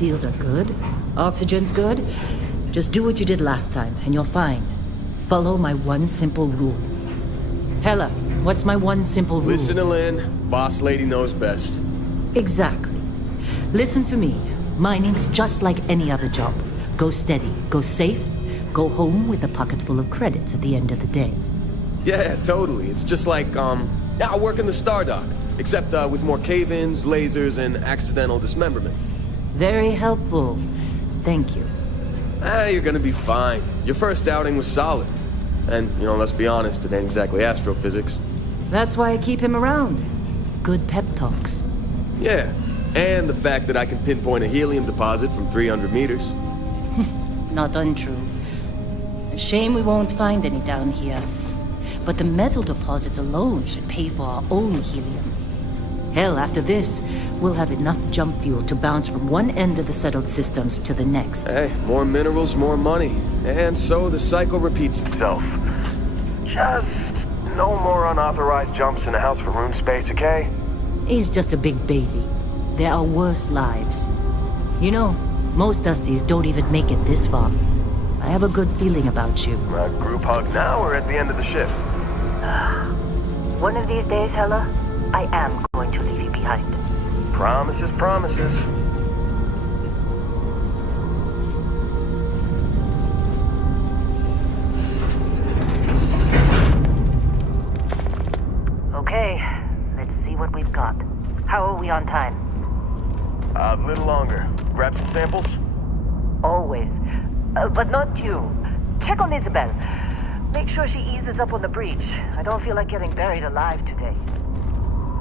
seals are good. Oxygen's good. Just do what you did last time, and you're fine. Follow my one simple rule. Hella, what's my one simple rule? Listen to Lynn. Boss lady knows best. Exactly. Listen to me. Mining's just like any other job. Go steady, go safe, go home with a pocket full of credits at the end of the day. Yeah, totally. It's just like, I work in the Star Dock. Except with more cave-ins, lasers, and accidental dismemberment. Very helpful. Thank you. You're gonna be fine. Your first outing was solid. And, let's be honest, it ain't exactly astrophysics. That's why I keep him around. Good pep talks. Yeah, and the fact that I can pinpoint a helium deposit from 300 meters. Not untrue. A shame we won't find any down here. But the metal deposits alone should pay for our own helium. Hell, after this, we'll have enough jump fuel to bounce from one end of the settled systems to the next. Hey, more minerals, more money. And so the cycle repeats itself. Just no more unauthorized jumps in the house for room space, okay? He's just a big baby. There are worse lives. You know, most Dusties don't even make it this far. I have a good feeling about you. A group hug now or at the end of the shift? One of these days, Hella, I am going to leave you behind. Promises, promises. Okay, let's see what we've got. How are we on time? A little longer. Grab some samples? Always. But not you. Check on Isabel. Make sure she eases up on the breach. I don't feel like getting buried alive today.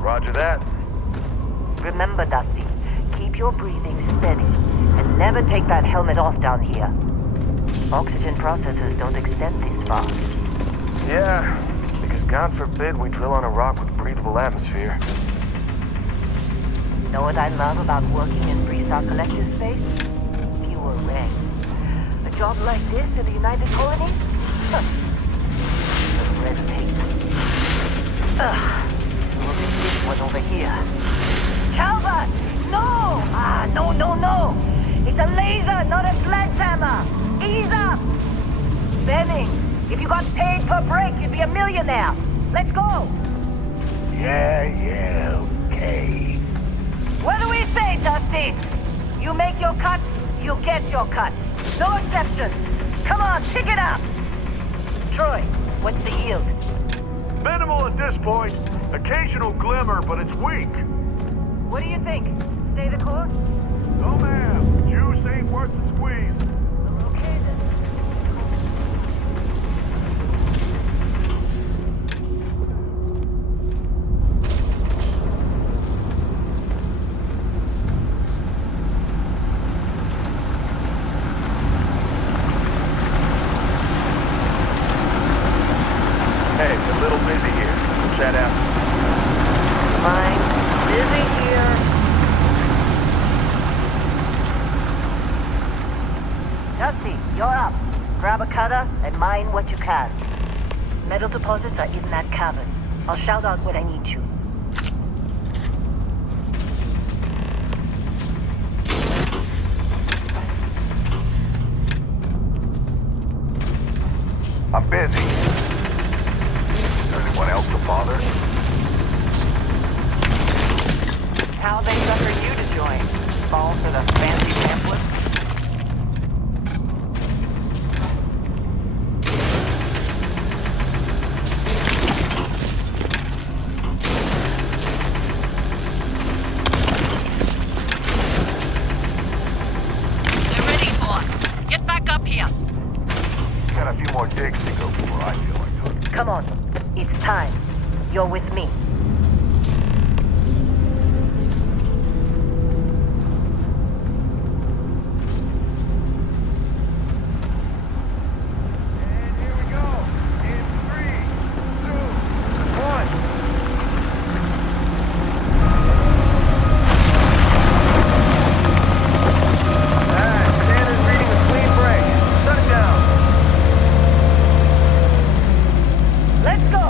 Roger that. Remember, Dusty, keep your breathing steady and never take that helmet off down here. Oxygen processors don't extend this far. Yeah, because God forbid we drill on a rock with breathable atmosphere. Know what I love about working in Freestar Collective space? Fewer ranks. A job like this in the United Colonies? Huh. The red tape. Look at this one over here. Calvert! No! No! It's a laser, not a sledgehammer! Ease up! Benning, if you got paid per break, you'd be a millionaire. Let's go! Yeah, okay. What do we say, Dusty? You make your cut, you get your cut. No exceptions. Come on, pick it up! Troy, what's the yield? Minimal at this point. Occasional glimmer, but it's weak. What do you think? Stay the course? No, ma'am. Juice ain't worth the squeeze. Okay then. Hey, a little busy here. We'll chat after. Fine. Busy here. Dusty, you're up. Grab a cutter and mine what you can. Metal deposits are in that cabin. I'll shout out when I need you. I'm busy. Is there anyone else to bother? How they sucker you to join? Fall for the fancy pamphlet? They're ready, boss. Get back up here. Got a few more digs to go before I feel like talking. Come on. It's time. You're with me. And here we go. In 3, 2, 1. Standard reading a clean break. Shut it down. Let's go!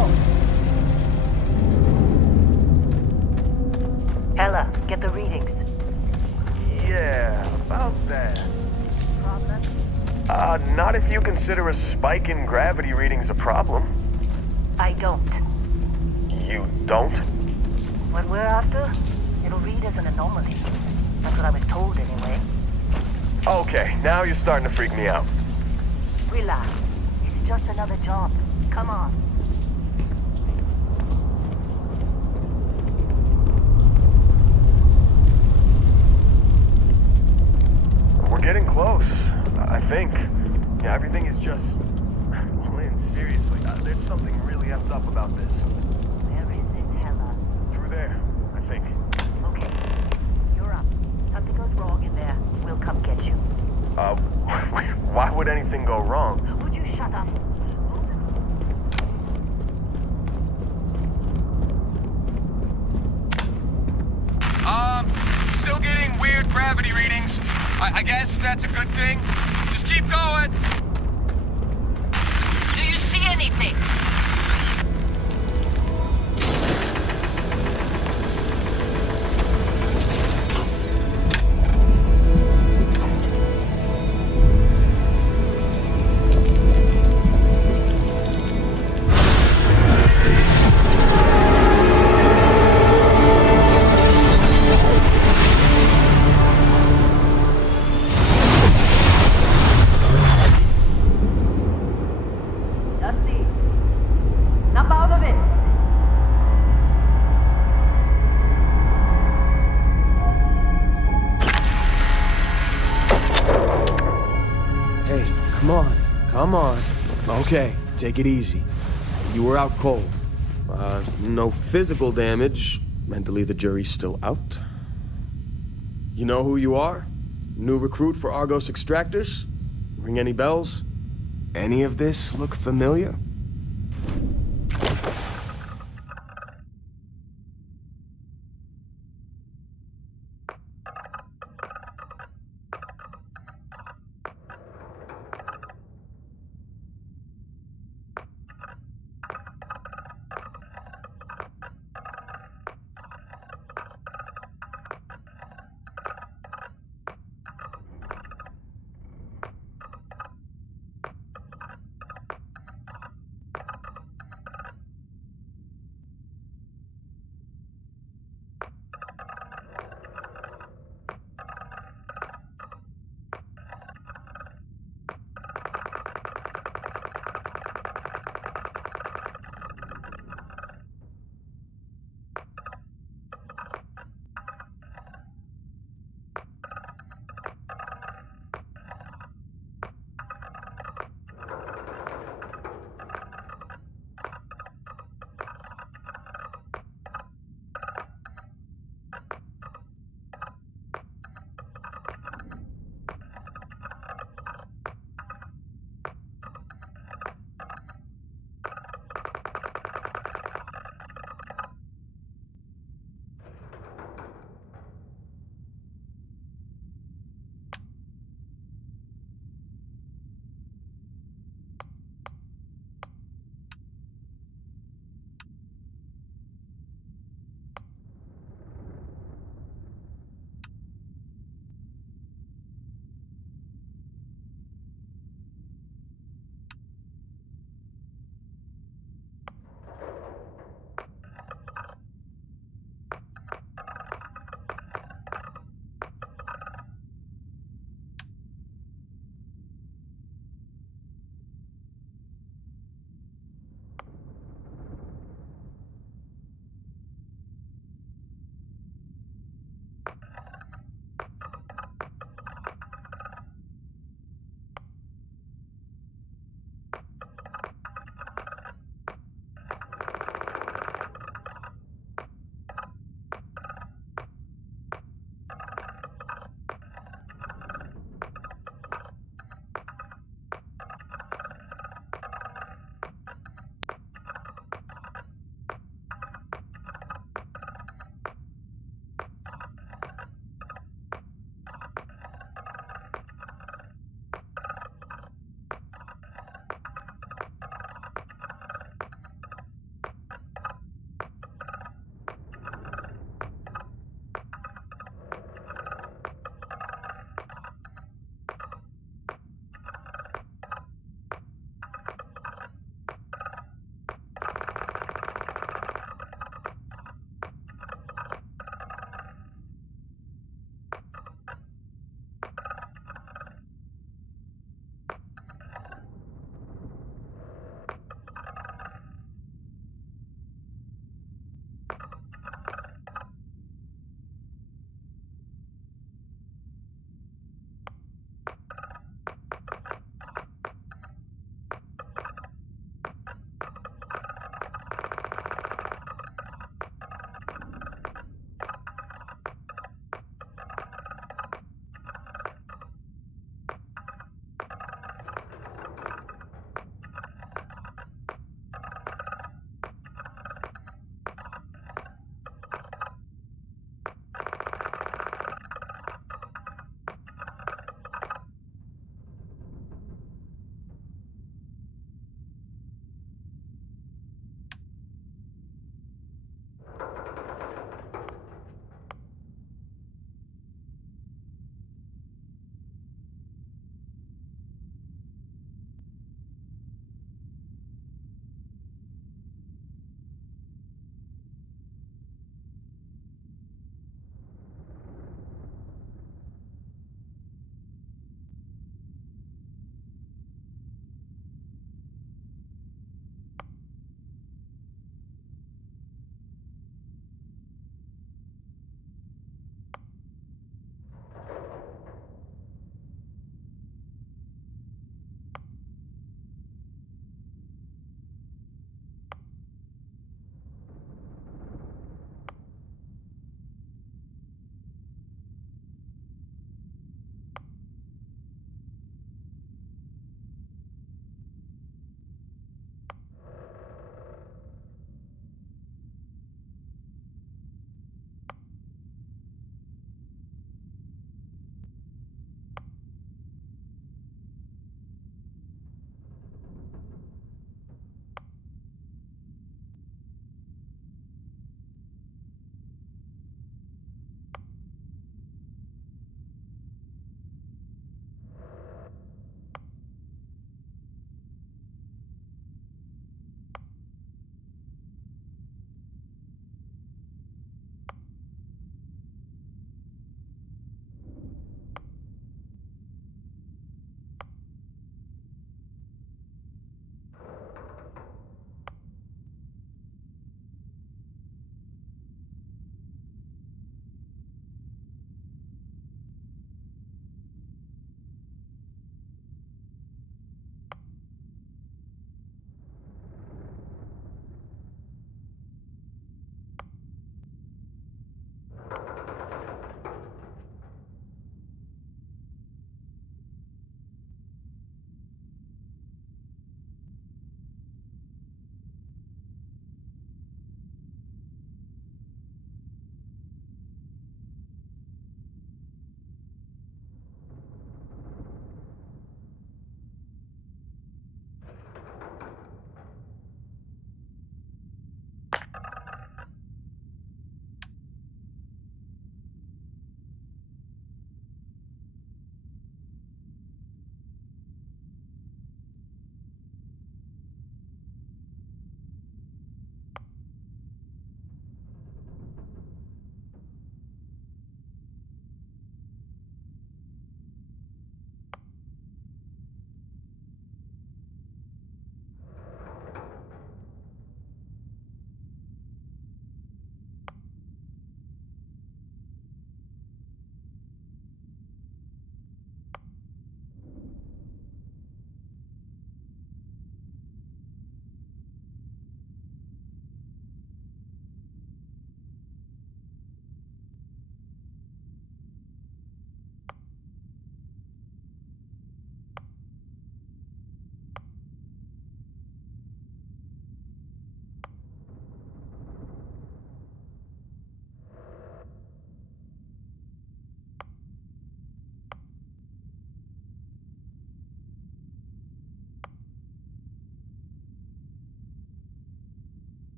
Not if you consider a spike in gravity readings a problem. I don't. You don't? What we're after, it'll read as an anomaly. That's what I was told anyway. Okay, now you're starting to freak me out. Relax. It's just another job. Come on. We're getting close, I think. Yeah, everything is just... Lynn, seriously, there's something really effed up about this. Where is it, Hella? Through there, I think. Okay. You're up. Something goes wrong in there. We'll come get you. Why would anything go wrong? Would you shut up? Still getting weird gravity readings. I guess that's a good thing. Just keep going. Do you see anything? Dusty, snap out of it. Hey, come on. Come on. Okay, take it easy. You were out cold. No physical damage. Mentally, the jury's still out. You know who you are? New recruit for Argos Extractors? Ring any bells? Any of this look familiar?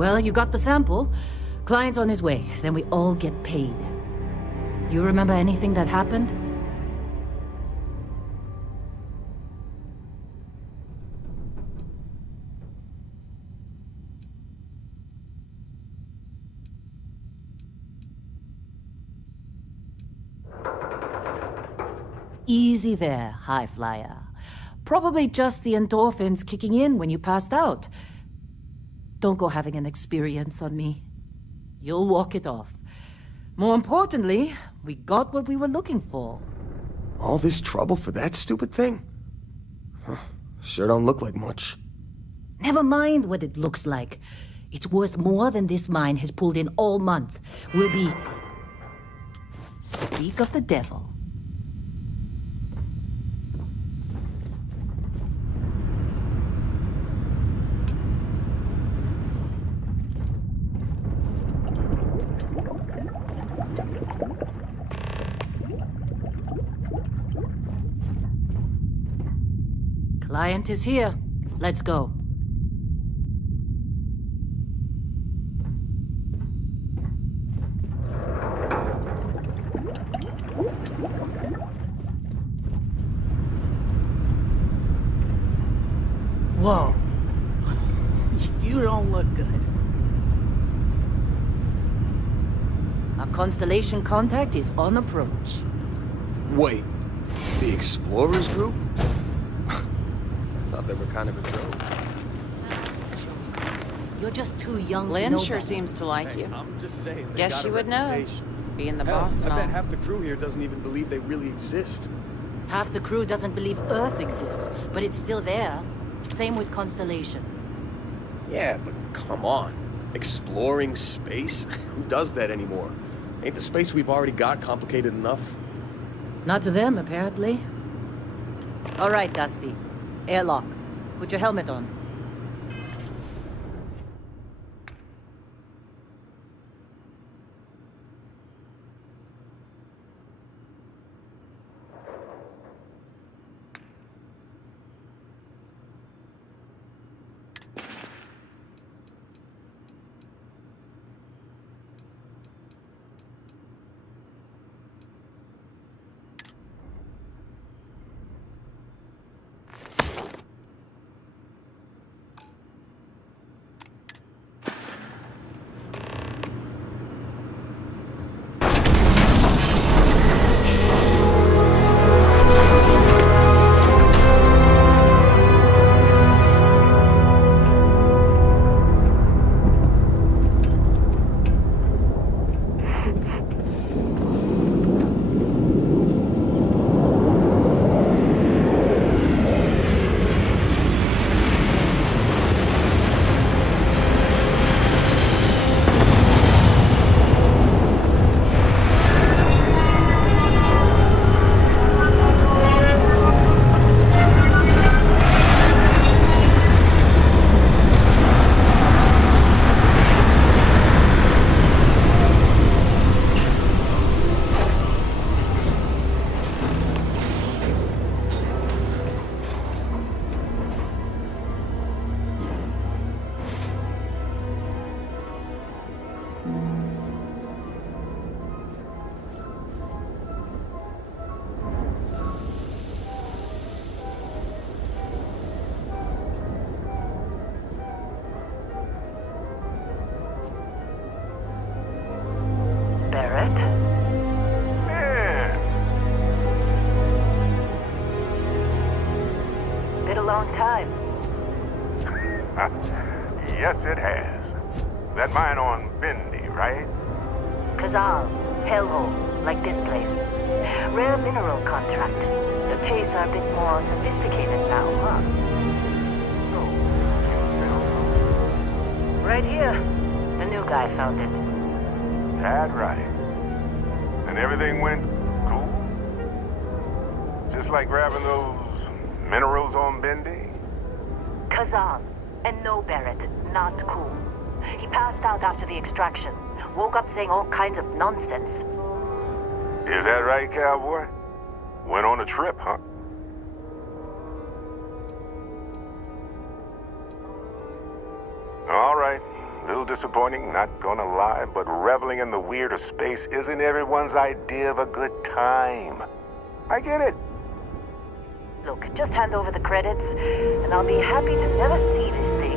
Well, you got the sample. Client's on his way, then we all get paid. You remember anything that happened? Easy there, high flyer. Probably just the endorphins kicking in when you passed out. Don't go having an experience on me. You'll walk it off. More importantly, we got what we were looking for. All this trouble for that stupid thing? Huh, sure don't look like much. Never mind what it looks like. It's worth more than this mine has pulled in all month. We'll be... Speak of the devil. Client is here. Let's go. Whoa. You don't look good. Our constellation contact is on approach. Wait, the Explorers group? Thought they were kind of a joke. You're just too young to Lynn know sure better. seems to like you. I'm just saying. They Guess got a you would know, reputation. being the Hell, boss and I bet all. half the crew here doesn't even believe they really exist. Half the crew doesn't believe Earth exists, but it's still there. Same with Constellation. Yeah, but come on. Exploring space? Who does that anymore? Ain't the space we've already got complicated enough? Not to them, apparently. All right, Dusty. Airlock. Put your helmet on. Barrett? Been a long time. Yes, it has. That mine on Bendy, right? Kazal, hellhole, like this place. Rare mineral contract. The tastes are a bit more sophisticated now, huh? So, you found Right here. The new guy found it. that right. And everything went cool? Just like grabbing those minerals on Bendy? Kazal. And no, Barrett. Not cool. He passed out after the extraction. Woke up saying all kinds of nonsense. Is that right, cowboy? Went on a trip, huh? All right. We'll disappointing, not gonna lie, but reveling in the weird of space isn't everyone's idea of a good time. I get it. Look, just hand over the credits, and I'll be happy to never see this thing,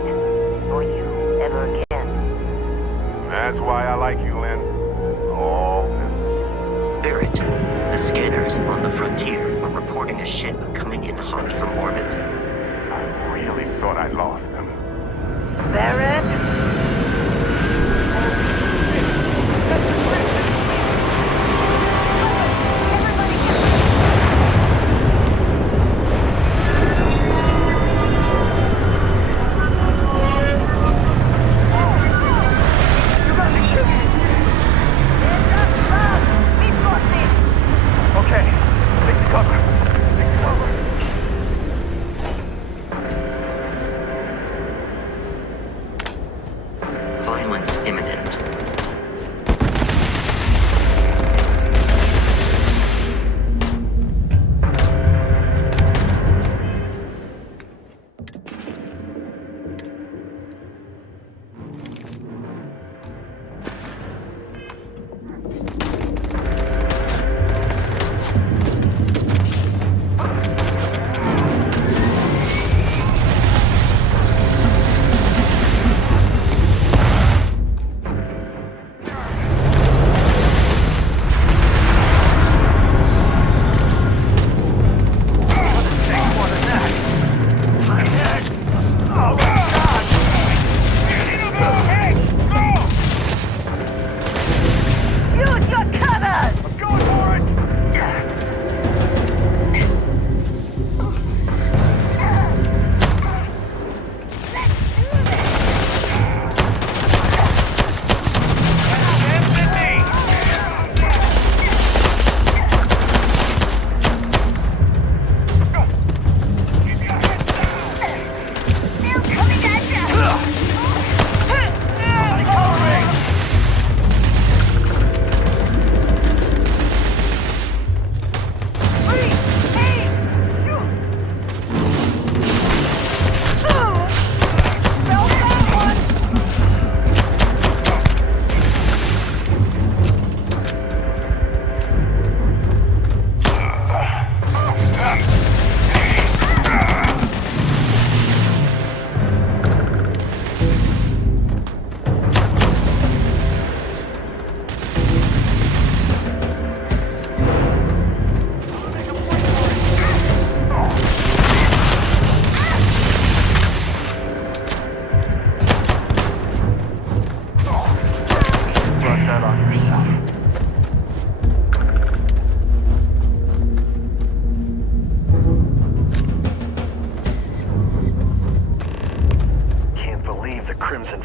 or you, ever again. That's why I like you, Lynn. All business. Barrett, the scanners on the frontier are reporting a ship coming in hot from orbit. I really thought I lost them. Barrett? Okay, stick to cover. Stick to cover. Violence imminent.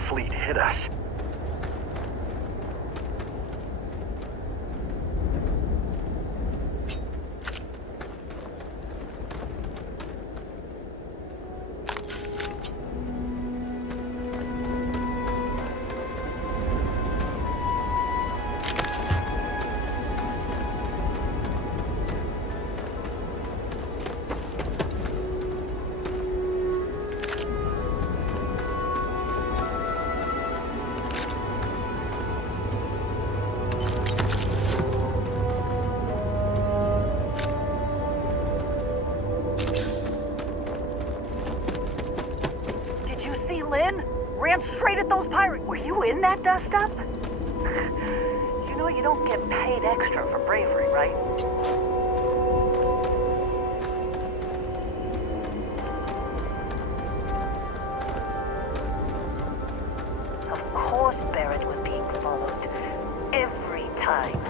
Fleet hit us. Lynn? Ran straight at those pirates. Were you in that dust-up? You know you don't get paid extra for bravery, right? Of course Barrett was being followed. Every time.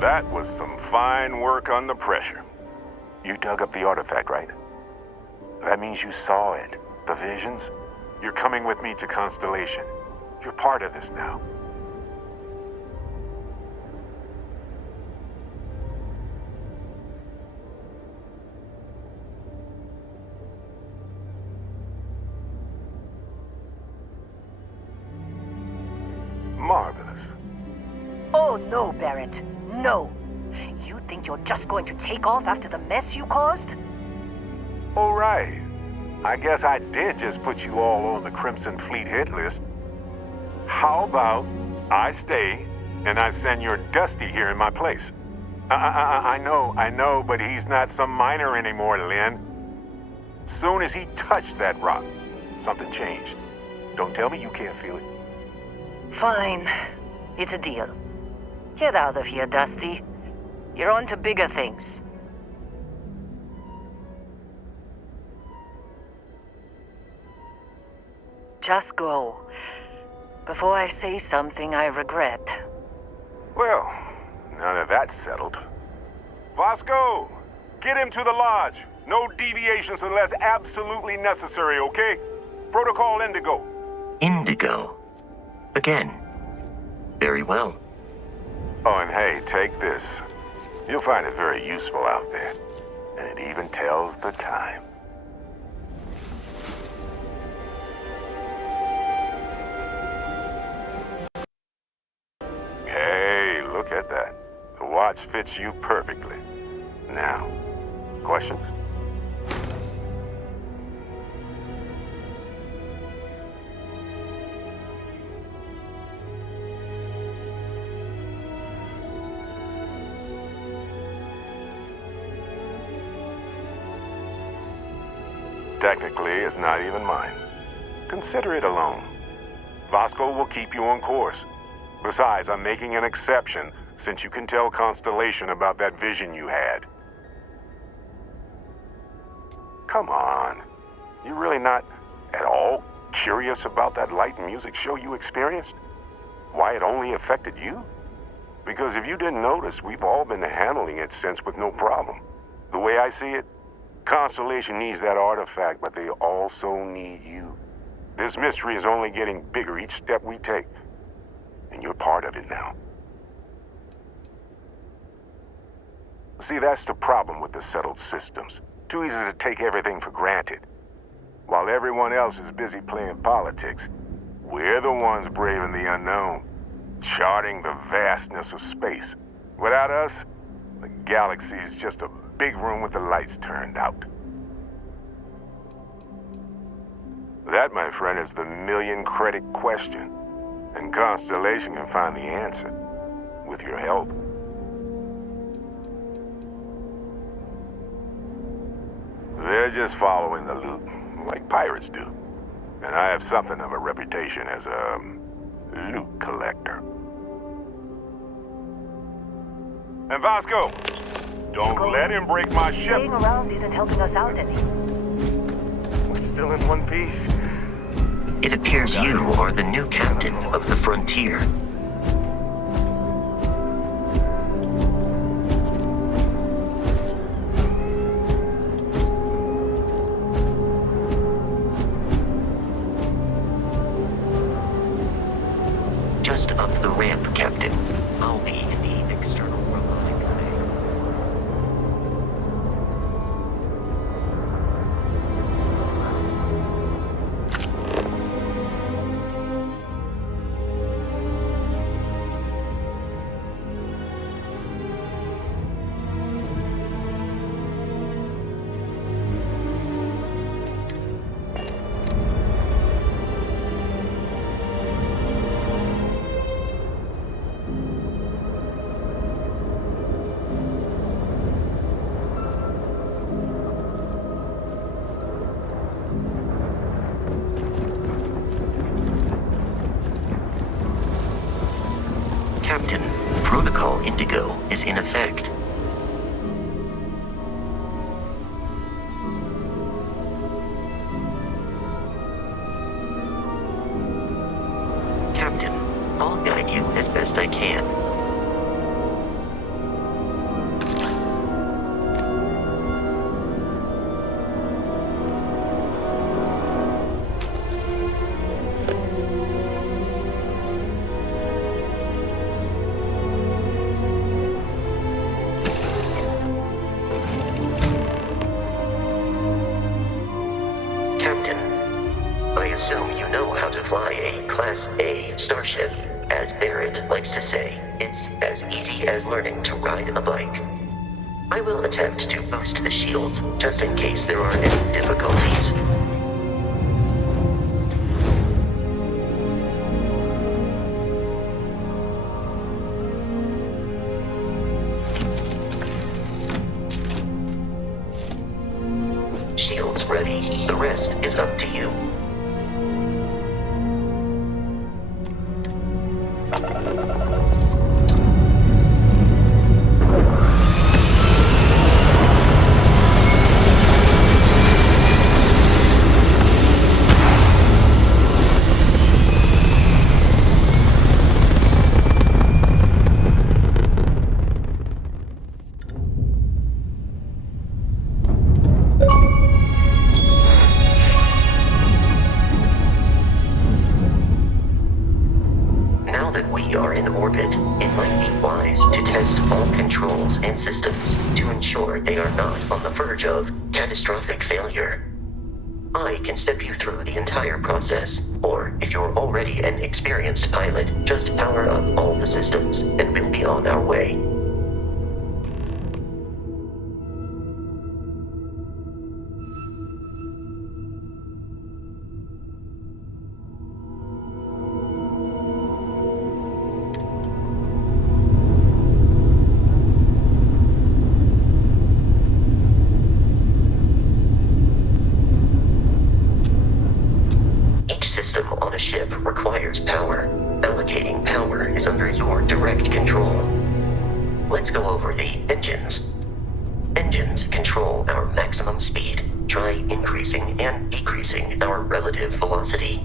That was some fine work under pressure. You dug up the artifact, right? That means you saw it. The visions? You're coming with me to Constellation. You're part of this now. no, Barrett. No. You think you're just going to take off after the mess you caused? All right. I guess I did just put you all on the Crimson Fleet hit list. How about I stay and I send your Dusty here in my place? I know, but he's not some miner anymore, Lynn. Soon as he touched that rock, something changed. Don't tell me you can't feel it. Fine. It's a deal. Get out of here, Dusty. You're on to bigger things. Just go. Before I say something I regret. Well, now that that's settled. Vasco, get him to the lodge. No deviations unless absolutely necessary, okay? Protocol Indigo. Indigo. Again. Very well. Oh, and hey, take this. You'll find it very useful out there. And it even tells the time. Hey, look at that. The watch fits you perfectly. Now, questions? Technically, it's not even mine. Consider it a loan. Vasco will keep you on course. Besides, I'm making an exception since you can tell Constellation about that vision you had. Come on. You're really not at all curious about that light and music show you experienced? Why it only affected you? Because if you didn't notice, we've all been handling it since with no problem. The way I see it, Constellation needs that artifact, but they also need you. This mystery is only getting bigger each step we take. And you're part of it now. See, that's the problem with the settled systems. Too easy to take everything for granted. While everyone else is busy playing politics, we're the ones braving the unknown, charting the vastness of space. Without us, the galaxy is just a big room with the lights turned out. That, my friend, is the million-credit question. And Constellation can find the answer, with your help. They're just following the loot, like pirates do. And I have something of a reputation as a loot collector. And Vasco, don't let him break my ship. Staying around isn't helping us out any. We're still in one piece. It appears you are the new captain of the frontier. Just up the ramp, Captain. I'll be in the external robotics bay. Captain, Protocol Indigo is in effect. Captain, I'll guide you as best I can. Captain, I assume you know how to fly a Class A starship. As Barrett likes to say, it's as easy as learning to ride a bike. I will attempt to boost the shields, just in case there are any difficulties. Shields ready. The rest is up to you. Now that we are in orbit, it might be wise to test all controls and systems to ensure they are not on the verge of catastrophic failure. I can step you through the entire process, or if you're already an experienced pilot, just power up all the systems and we'll be on our way. System on a ship requires power. Allocating power is under your direct control. Let's go over the engines. Engines control our maximum speed. Try increasing and decreasing our relative velocity.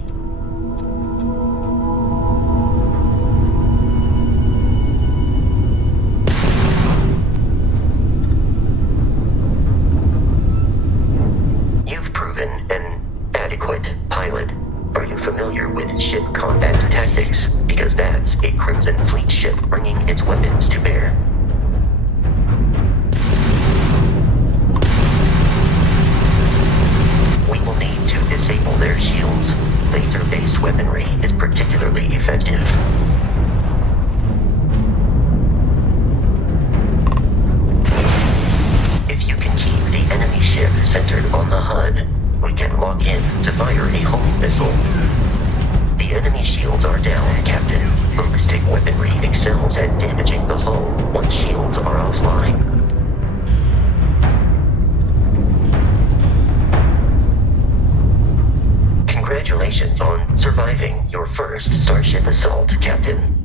You've proven an adequate pilot. Are you familiar with ship combat tactics? Because that's a Crimson Fleet ship bringing its weapons to bear. We will need to disable their shields. Laser-based weaponry is particularly effective. If you can keep the enemy ship centered on the HUD, we can lock in to fire a homing missile. The enemy shields are down, Captain. Ballistic weaponry excels at damaging the hull once shields are offline. Congratulations on surviving your first Starship assault, Captain.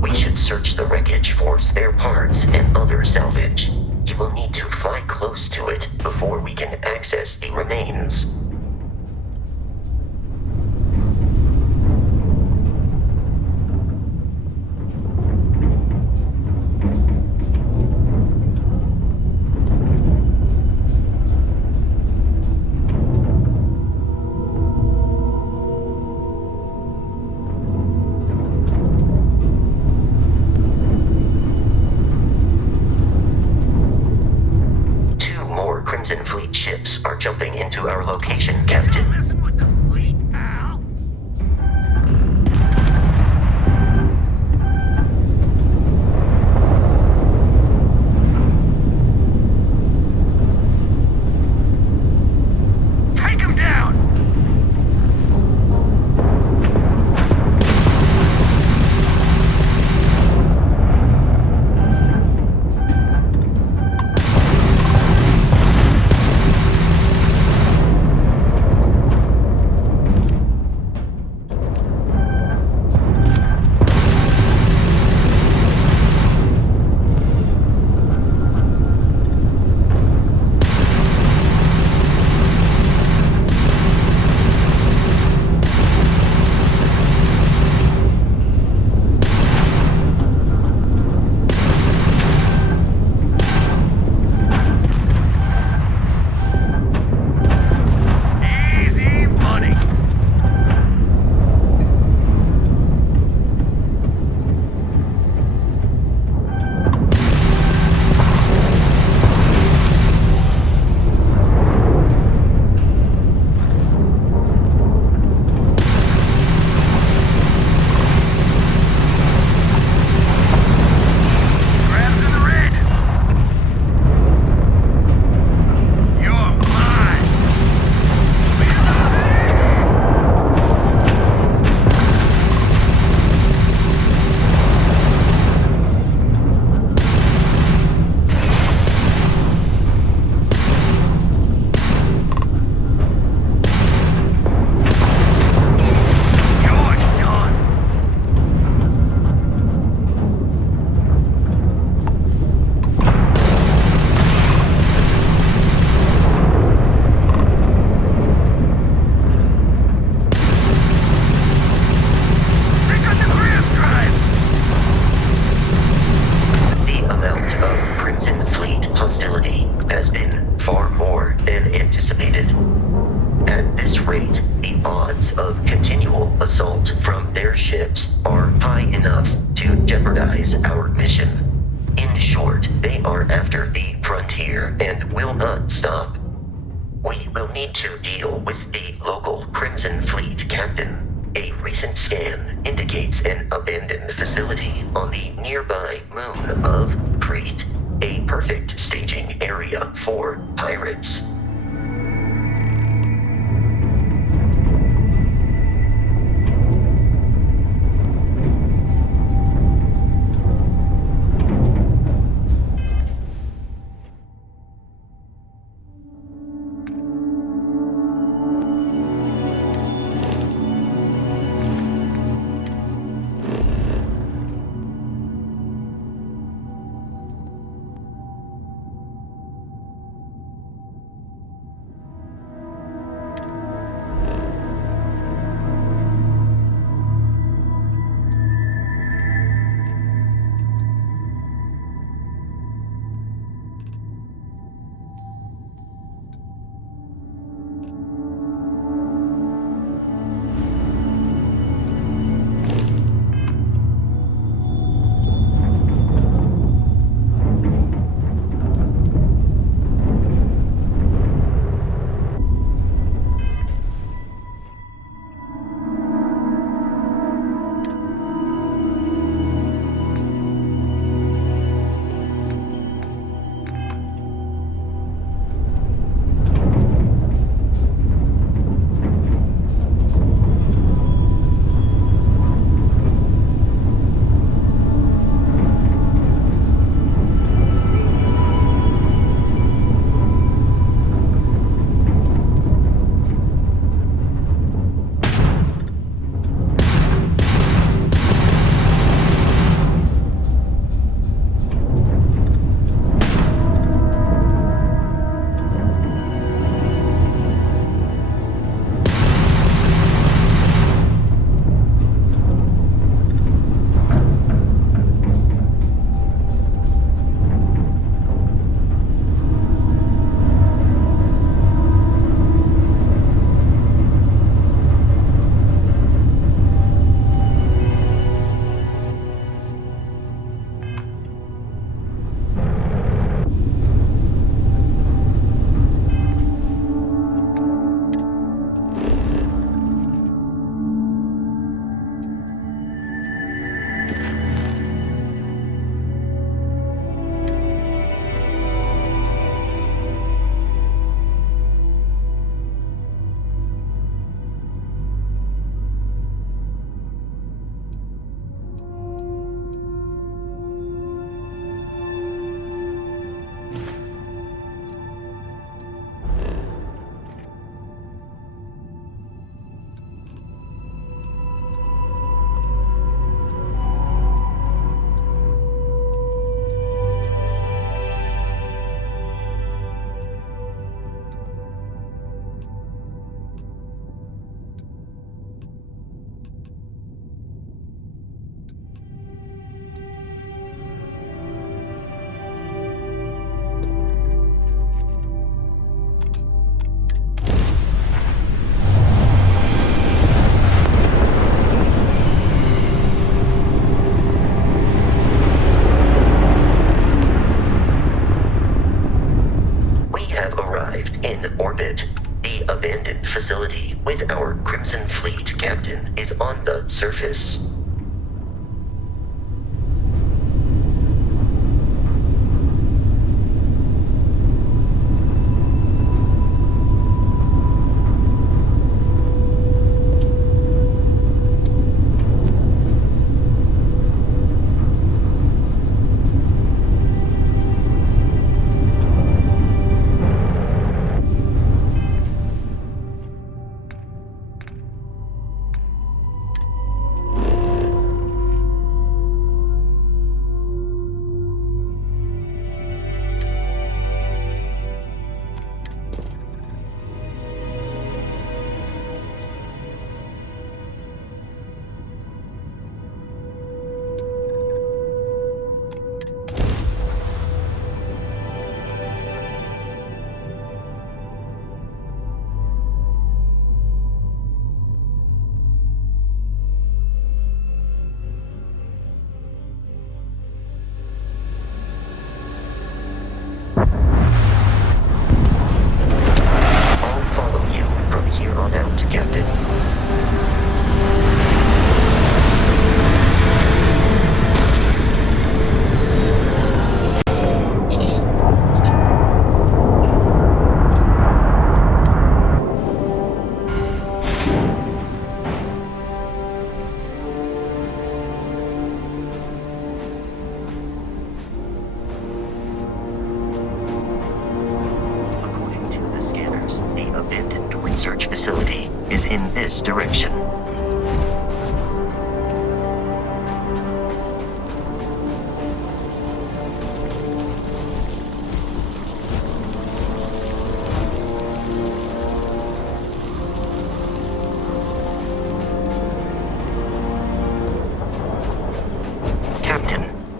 We should search the wreckage for spare parts and other salvage. You will need to fly close to it before we can access the remains. Crimson Fleet ships are jumping into our location, Captain. Take him down! assault from their ships are high enough to jeopardize our mission. In short, they are after the frontier and will not stop. We will need to deal with the local Crimson Fleet captain. A recent scan indicates an abandoned facility on the nearby moon of Crete, a perfect staging area for pirates. facility with our Crimson Fleet captain is on the surface. and the research facility is in this direction.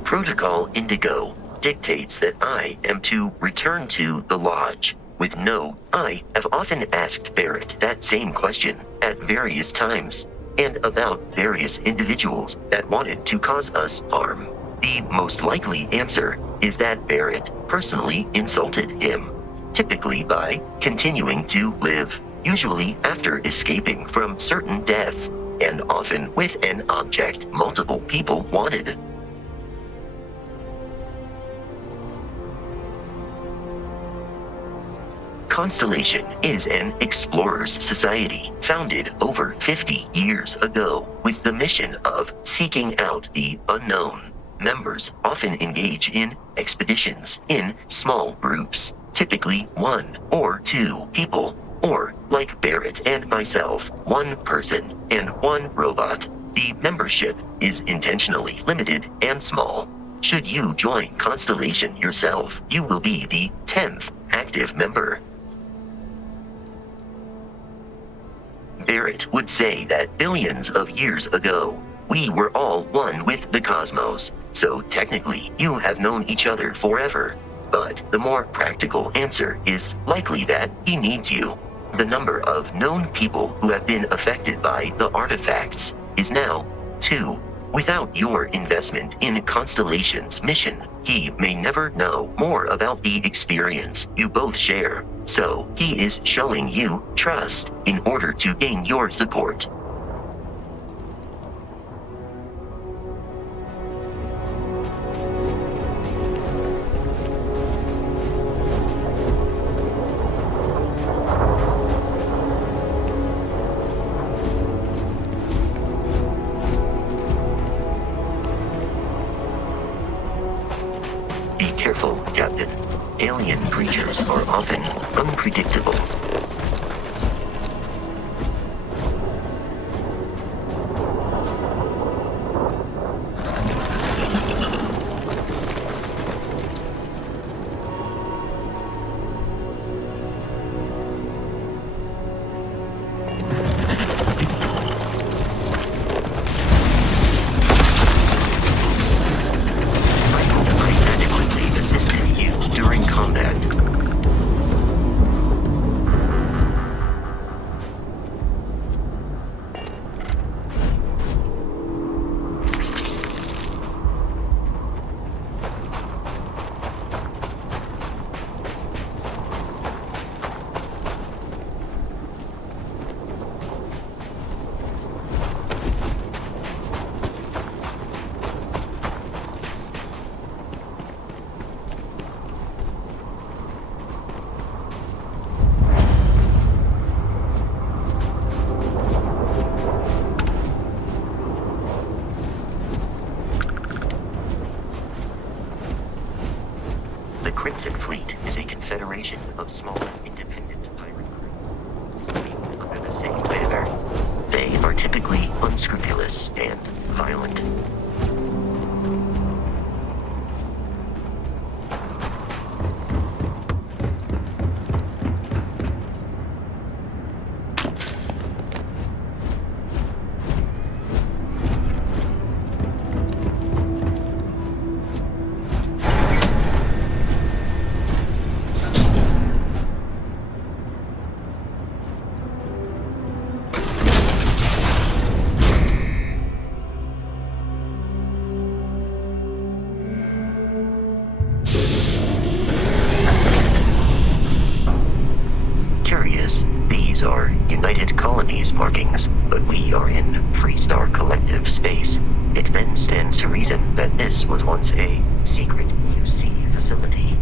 Protocol Indigo dictates that I am to return to the Lodge. With no, I have often asked Barrett that same question at various times, and about various individuals that wanted to cause us harm. The most likely answer is that Barrett personally insulted him, typically by continuing to live, usually after escaping from certain death, and often with an object multiple people wanted. Constellation is an explorers society founded over 50 years ago with the mission of seeking out the unknown. Members often engage in expeditions in small groups, typically 1 or 2 people, or, like Barrett and myself, 1 person and 1 robot. The membership is intentionally limited and small. Should you join Constellation yourself, you will be the 10th active member. Barrett would say that billions of years ago, we were all one with the cosmos, so technically you have known each other forever. But the more practical answer is likely that he needs you. The number of known people who have been affected by the artifacts is now 2. Without your investment in Constellation's mission, he may never know more about the experience you both share. So, he is showing you trust in order to gain your support. Be careful, Captain. Alien creatures are often unpredictable. The Crimson Fleet is a confederation of small, independent pirate crews under the same banner. They are typically unscrupulous and violent. These are United Colonies markings, but we are in Freestar Collective space. It then stands to reason that this was once a secret UC facility.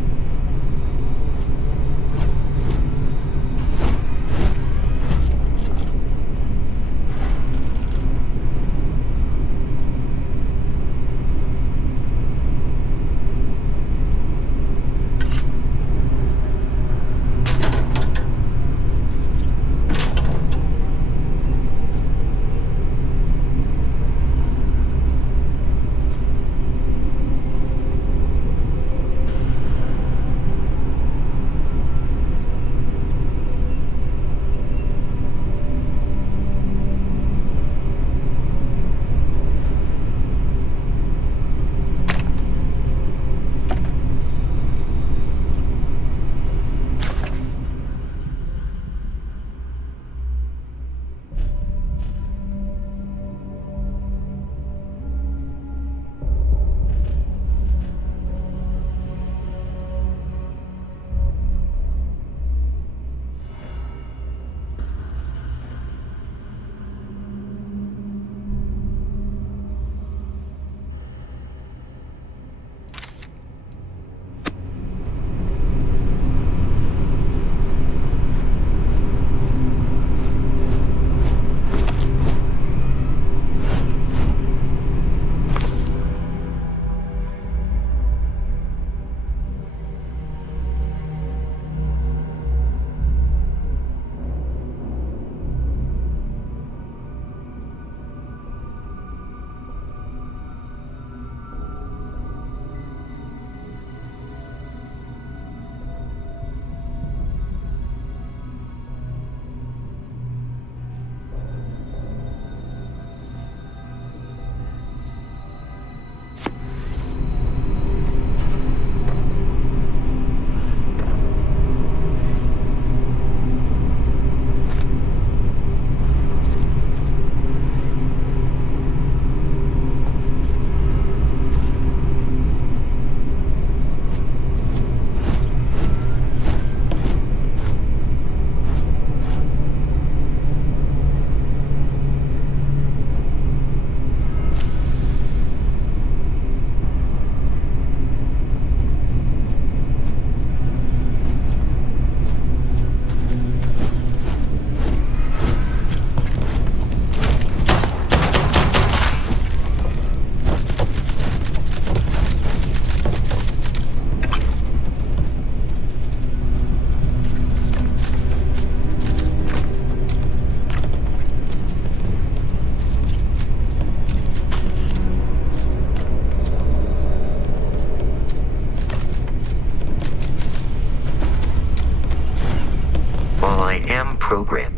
Cam program.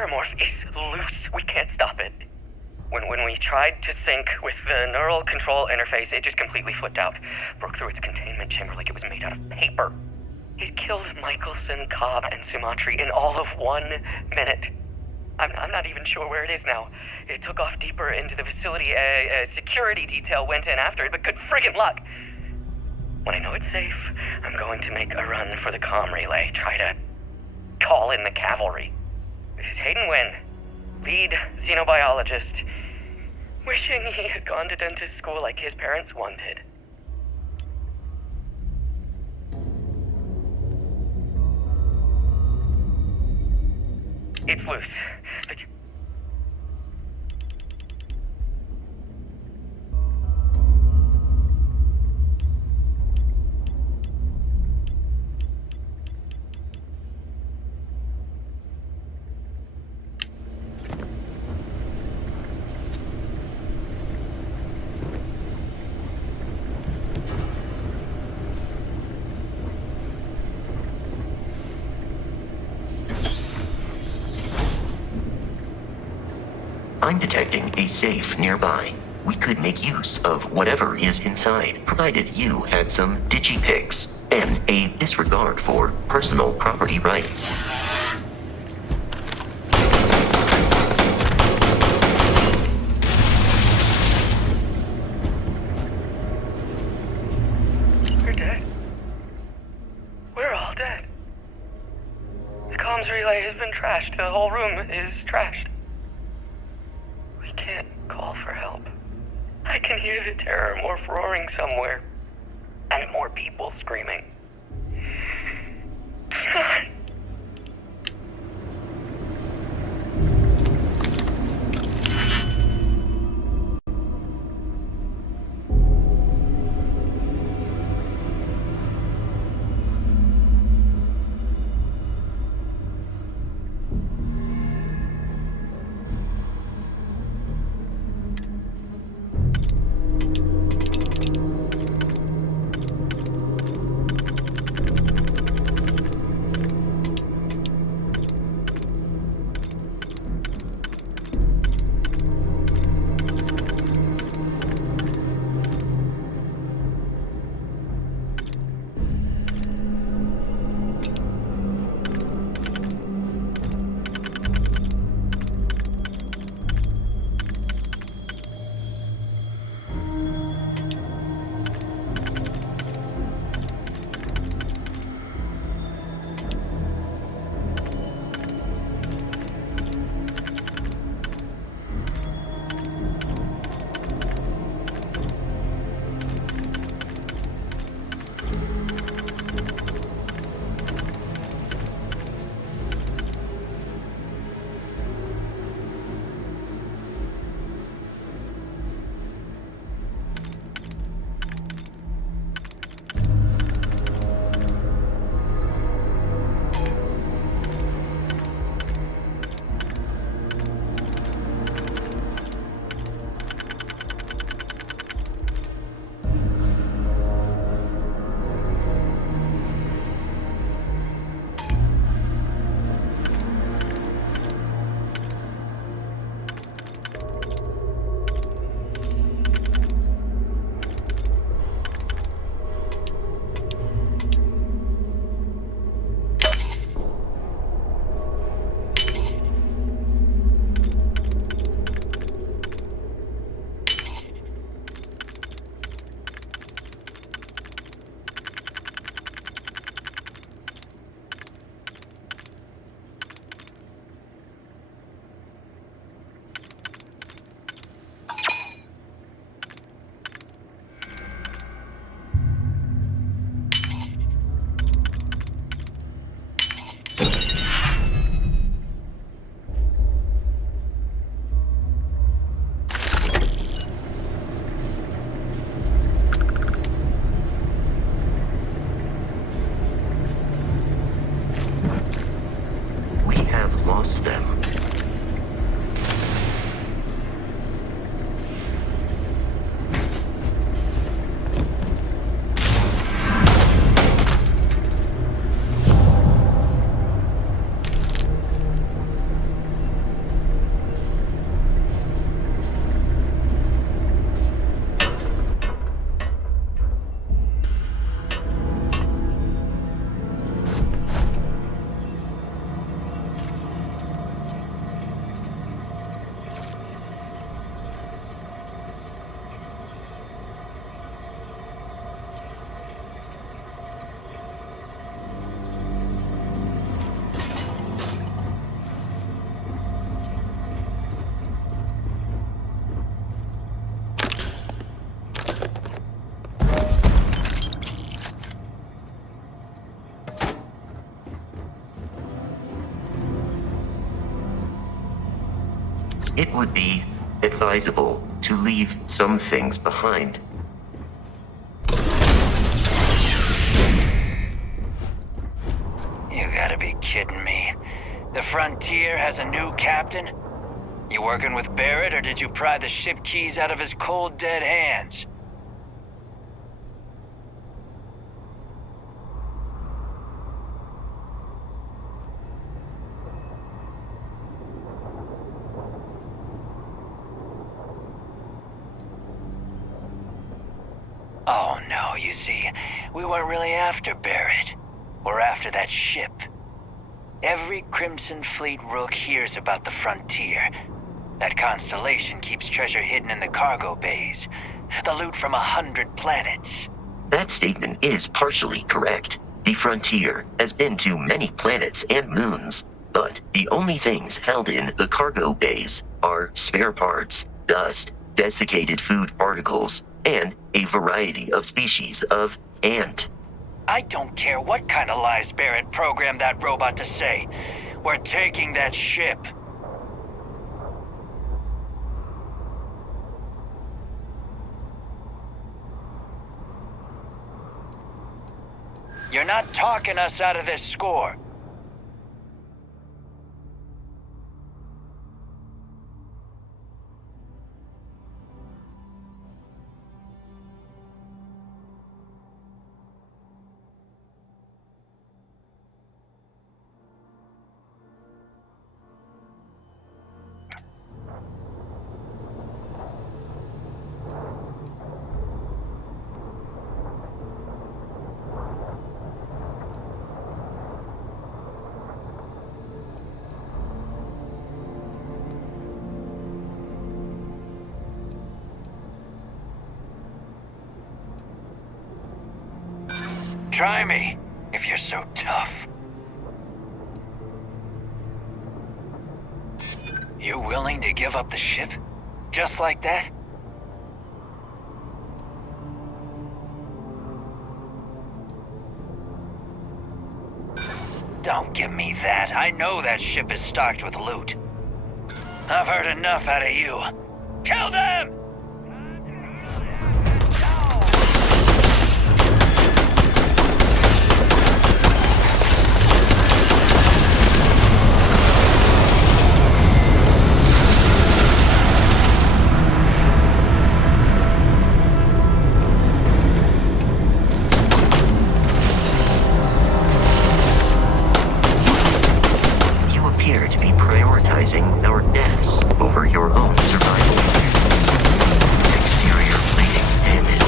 Terramorph is loose. We can't stop it. When we tried to sync with the neural control interface, it just completely flipped out. Broke through its containment chamber like it was made out of paper. It killed Michelson, Cobb, and Sumatri in all of 1 minute. I'm not even sure where it is now. It took off deeper into the facility. A security detail went in after it, but good friggin' luck. When I know it's safe, I'm going to make a run for the comm relay. Try to call in the cavalry. This is Hayden Wynn, lead xenobiologist, wishing he had gone to dentist school like his parents wanted. It's loose, but I'm detecting a safe nearby. We could make use of whatever is inside, provided you had some digipics and a disregard for personal property rights. we're dead. We're all dead. The comms relay has been trashed. The whole room is trashed. We can't call for help. I can hear the Terramorph roaring somewhere. And more people screaming. God. it would be advisable to leave some things behind. You gotta be kidding me. The Frontier has a new captain? You working with Barrett, or did you pry the ship keys out of his cold, dead hands? Oh no, you see, we weren't really after Barrett. We're after that ship. Every Crimson Fleet rook hears about the Frontier. That constellation keeps treasure hidden in the cargo bays. The loot from 100 planets. That statement is partially correct. The Frontier has been to many planets and moons, but the only things held in the cargo bays are spare parts, dust, desiccated food particles, and a variety of species of ant. I don't care what kind of lies Barrett programmed that robot to say. We're taking that ship. You're not talking us out of this score. Try me, if you're so tough. You willing to give up the ship? Just like that? Don't give me that. I know that ship is stocked with loot. I've heard enough out of you. Kill them! Our deaths over your own survival. Exterior plating damage.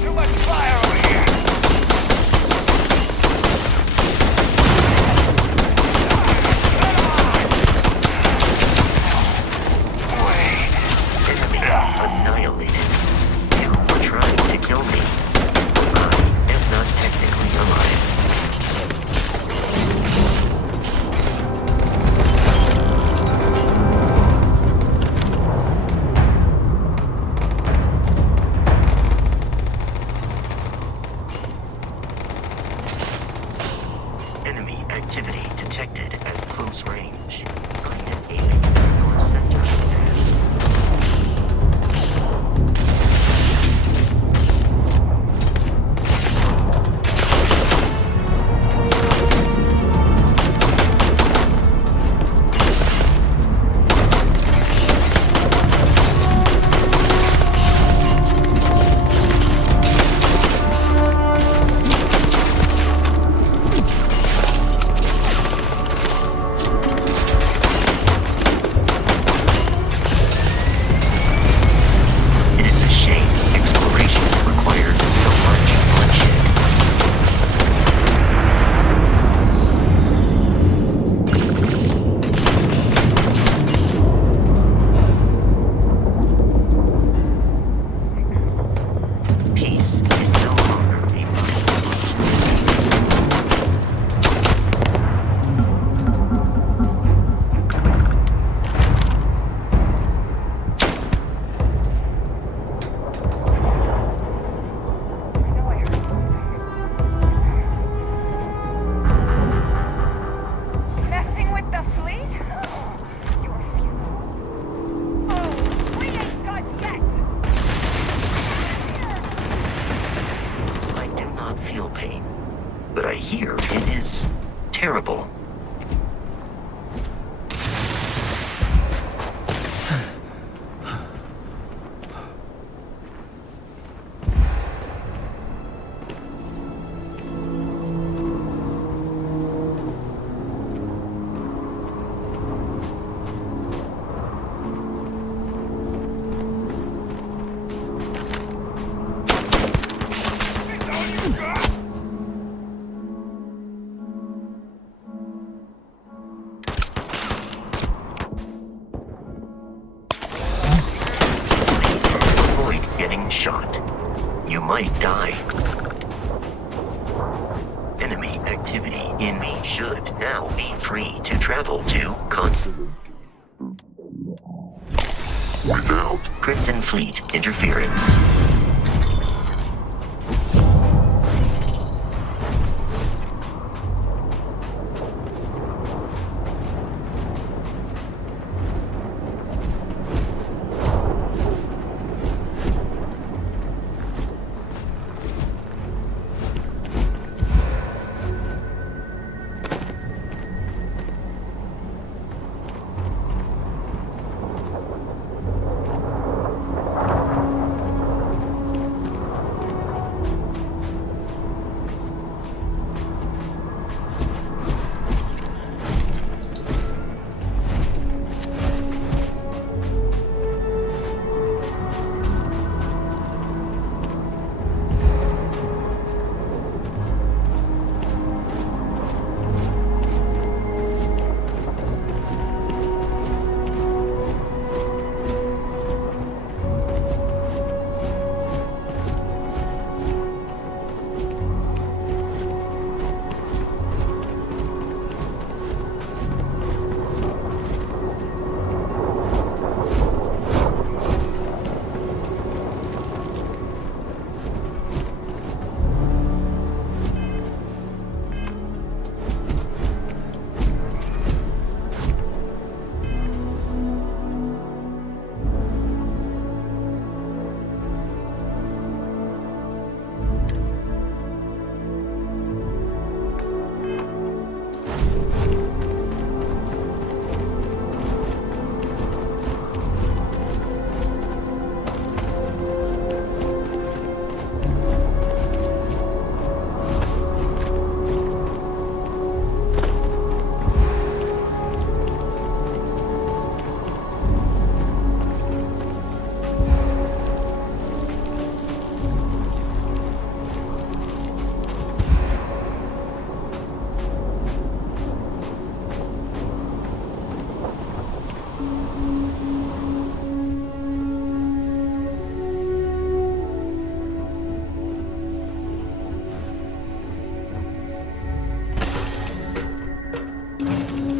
Too much fire over here! Annihilated. You were trying to kill me. Not technically alive. Enemy activity detected at close range. Clean and aiming for your center of mass. terrible. Getting shot. You might die. Enemy activity in me should now be free to travel to Constellation. Without Crimson Fleet interference.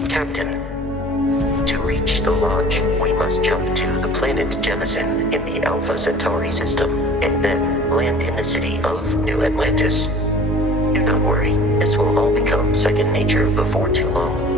Captain, to reach the launch, we must jump to the planet Jemison in the Alpha Centauri system, and then land in the city of New Atlantis. Do not worry, this will all become second nature before too long.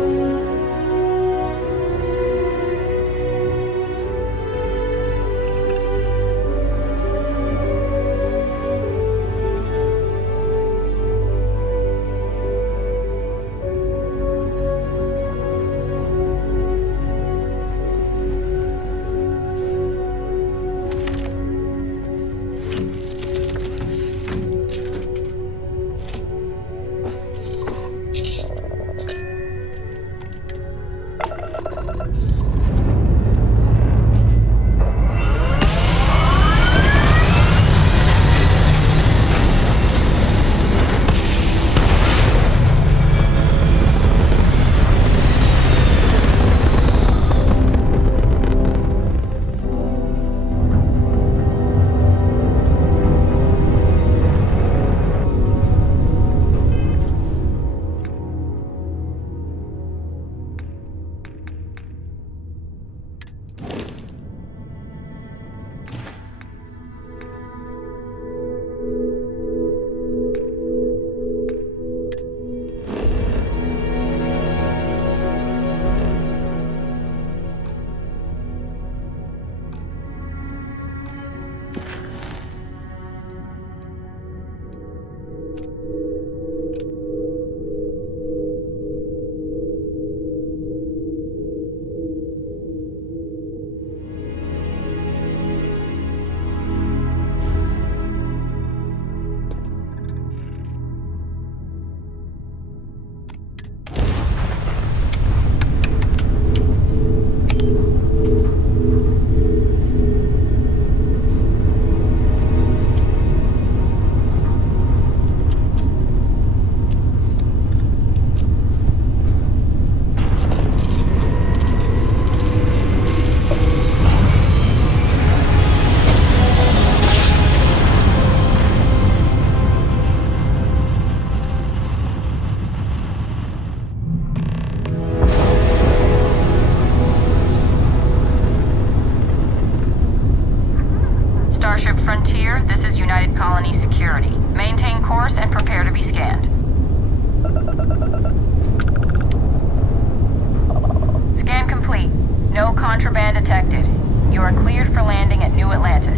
detected. You are cleared for landing at New Atlantis.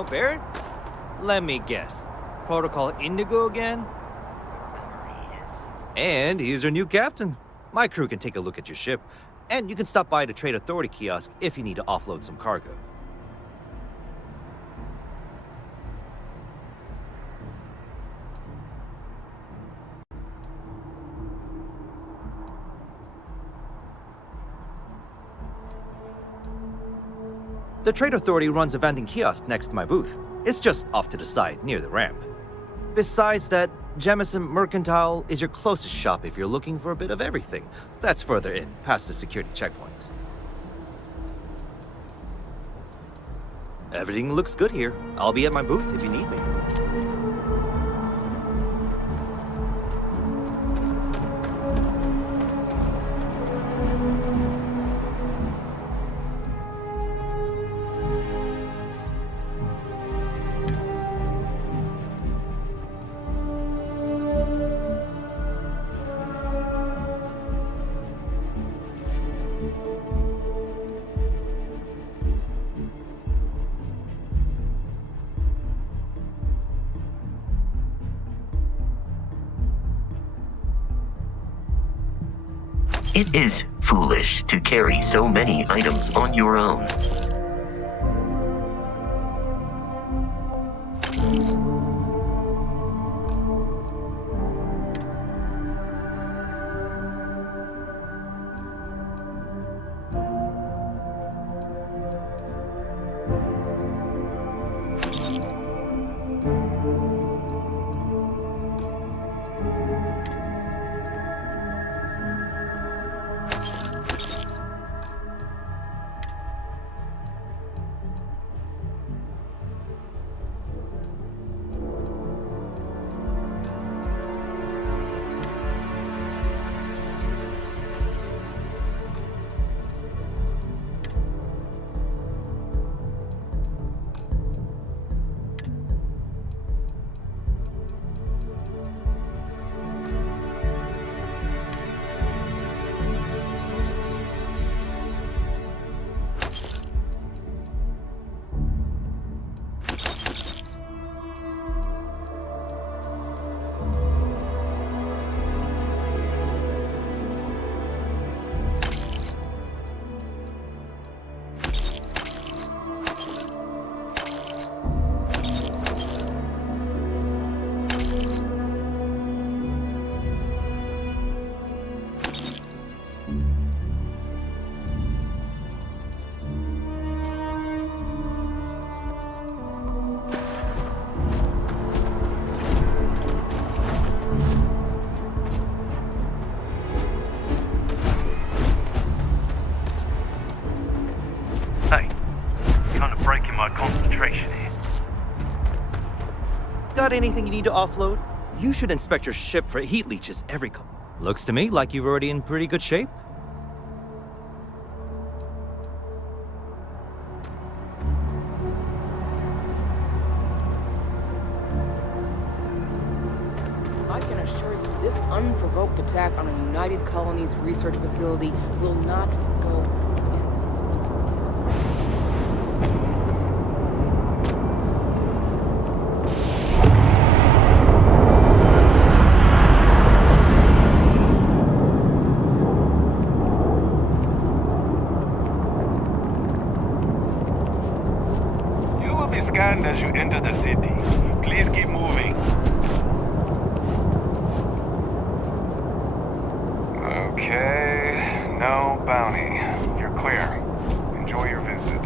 No Barrett? Let me guess. Protocol Indigo again? And he's your new captain. My crew can take a look at your ship, and you can stop by the Trade Authority kiosk if you need to offload some cargo. The Trade Authority runs a vending kiosk next to my booth. It's just off to the side, near the ramp. Besides that, Jemison Mercantile is your closest shop if you're looking for a bit of everything. That's further in, past the security checkpoint. Everything looks good here. I'll be at my booth if you need me. It is foolish to carry so many items on your own. Got anything you need to offload? You should inspect your ship for heat leeches every couple. Looks to me like you're already in pretty good shape. I can assure you, this unprovoked attack on a United Colonies research facility will not go unanswered. You will be scanned as you enter the city. Please keep moving. Okay, no bounty. You're clear. Enjoy your visit.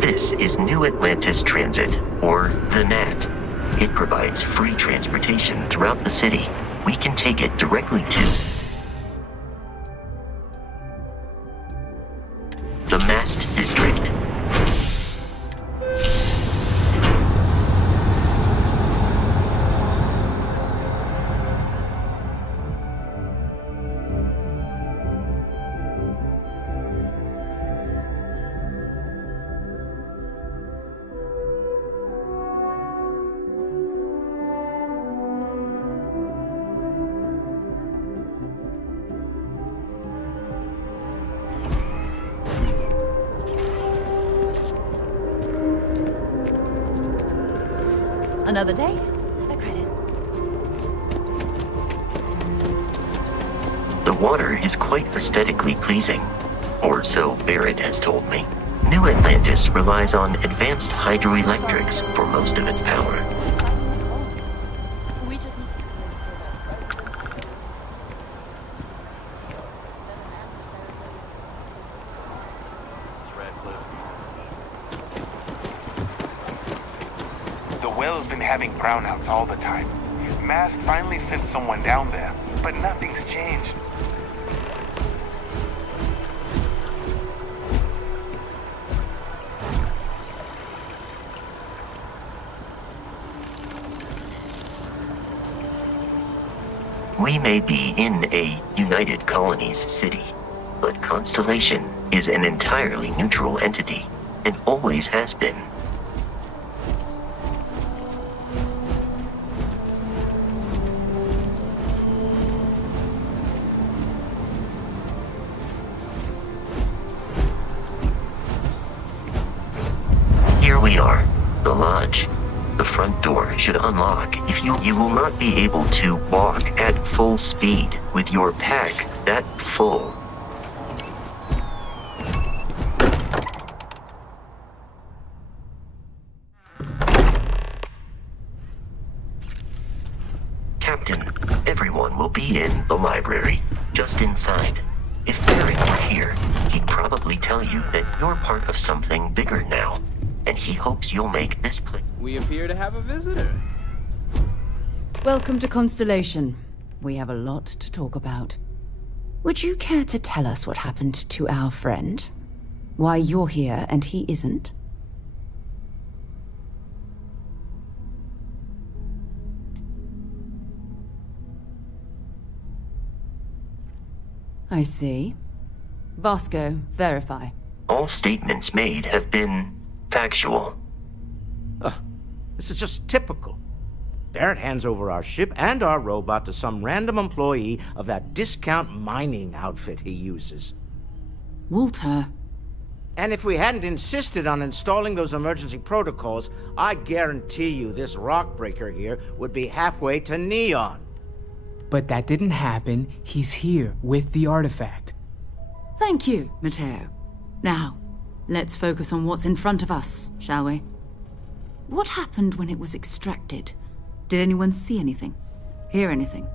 This is New Atlantis Transit, or the NAT. It provides free transportation throughout the city. We can take it directly to the Mast District. Another day, another credit. The water is quite aesthetically pleasing, or so Barrett has told me. New Atlantis relies on advanced hydroelectrics for most of its power. We just need The well's been having brownouts all the time. Mast finally sent someone down there, but nothing's changed. We may be in a United Colonies city, but Constellation is an entirely neutral entity, and always has been. Here we are, the lodge. The front door should unlock. If you will not be able to walk at full speed with your pack that full. Captain, everyone will be in the library, just inside. If Barrett were here, he'd probably tell you that you're part of something bigger now, and he hopes you'll make this place. We appear to have a visitor. Welcome to Constellation. We have a lot to talk about. Would you care to tell us what happened to our friend? Why you're here and he isn't? I see. Vasco, verify. All statements made have been factual. This is just typical. Barrett hands over our ship and our robot to some random employee of that discount mining outfit he uses. Walter. And if we hadn't insisted on installing those emergency protocols, I guarantee you this rock breaker here would be halfway to Neon. But that didn't happen. He's here with the artifact. Thank you, Matteo. Now, let's focus on what's in front of us, shall we? What happened when it was extracted? Did anyone see anything? Hear anything?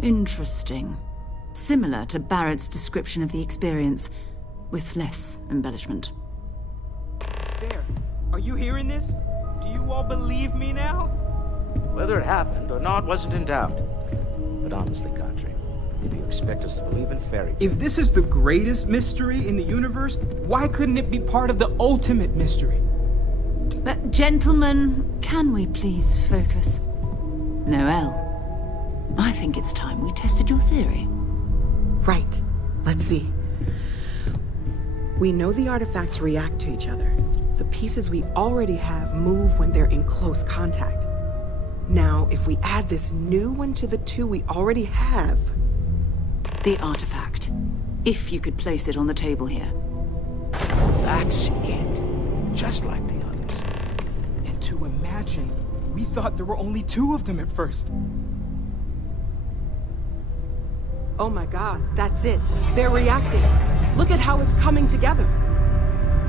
Interesting. Similar to Barrett's description of the experience, with less embellishment. There. Are you hearing this? Do you all believe me now? Whether it happened or not wasn't in doubt. But honestly, Godfrey, if you expect us to believe in fairy tales... If this is the greatest mystery in the universe, why couldn't it be part of the ultimate mystery? But gentlemen, can we please focus? Noel, I think it's time we tested your theory. Right. Let's see. We know the artifacts react to each other. The pieces we already have move when they're in close contact. Now, if we add this new one to the two we already have... The artifact. If you could place it on the table here. That's it. Just like the others. And to imagine, we thought there were only 2 of them at first. Oh my god, that's it. They're reacting. Look at how it's coming together.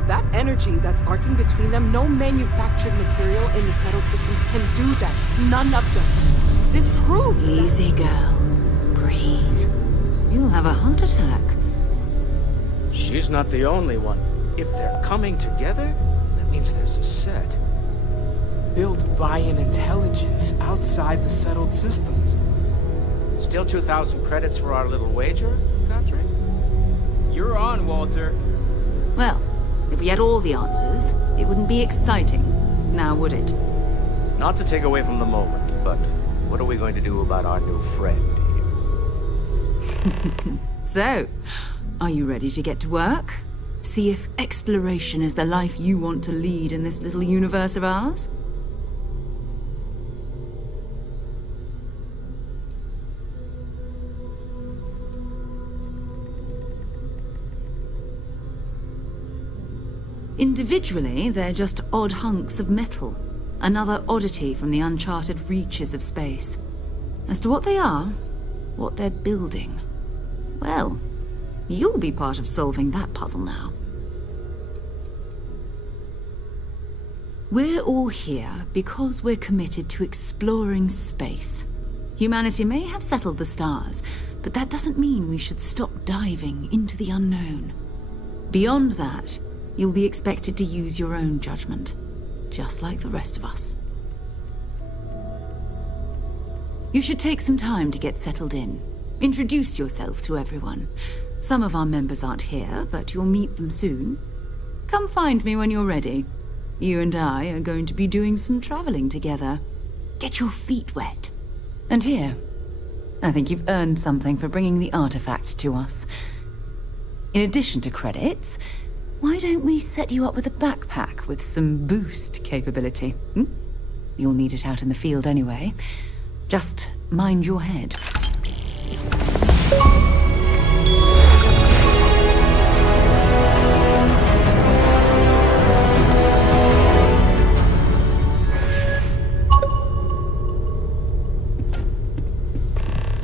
That energy that's arcing between them, no manufactured material in the settled systems can do that. None of them. This proves Easy, girl. Breathe. You'll have a heart attack. She's not the only one. If they're coming together, that means there's a set. Built by an intelligence outside the settled systems. Still 2,000 credits for our little wager, Godfrey? You're on, Walter. Well, if we had all the answers, it wouldn't be exciting, now would it? Not to take away from the moment, but what are we going to do about our new friend here? So, are you ready to get to work? See if exploration is the life you want to lead in this little universe of ours? Individually, they're just odd hunks of metal. Another oddity from the uncharted reaches of space. As to what they are, what they're building, well, you'll be part of solving that puzzle now. We're all here because we're committed to exploring space. Humanity may have settled the stars, but that doesn't mean we should stop diving into the unknown. Beyond that, you'll be expected to use your own judgment, just like the rest of us. You should take some time to get settled in. Introduce yourself to everyone. Some of our members aren't here, but you'll meet them soon. Come find me when you're ready. You and I are going to be doing some traveling together. Get your feet wet. And here, I think you've earned something for bringing the artifact to us. In addition to credits, why don't we set you up with a backpack with some boost capability? You'll need it out in the field anyway. Just mind your head.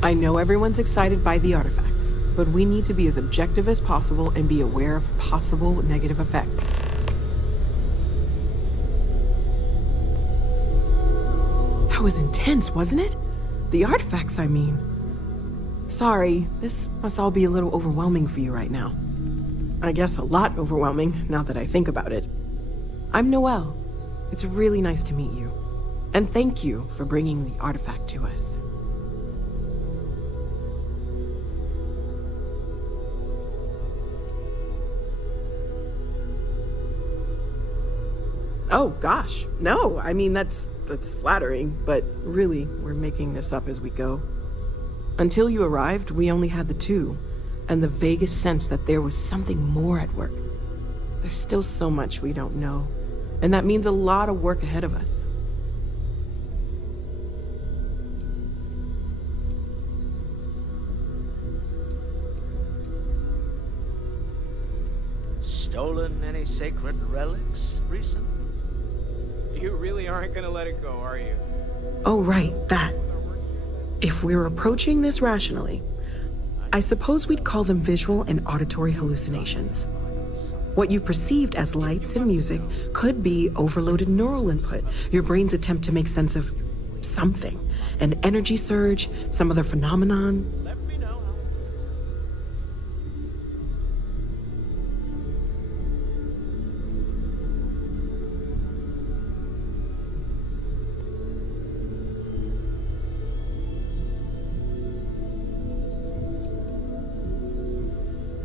I know everyone's excited by the artifacts, but we need to be as objective as possible and be aware of possible negative effects. That was intense, wasn't it? The artifacts, I mean. Sorry, this must all be a little overwhelming for you right now. I guess a lot overwhelming, now that I think about it. I'm Noelle. It's really nice to meet you. And thank you for bringing the artifact to us. Oh, gosh. No, I mean, that's flattering, but really, we're making this up as we go. Until you arrived, we only had the two, and the vaguest sense that there was something more at work. There's still so much we don't know, and that means a lot of work ahead of us. Stolen any sacred relics recently? You really aren't gonna let it go, are you? Oh, right, that. If we're approaching this rationally, I suppose we'd call them visual and auditory hallucinations. What you perceived as lights and music could be overloaded neural input, your brain's attempt to make sense of something, an energy surge, some other phenomenon.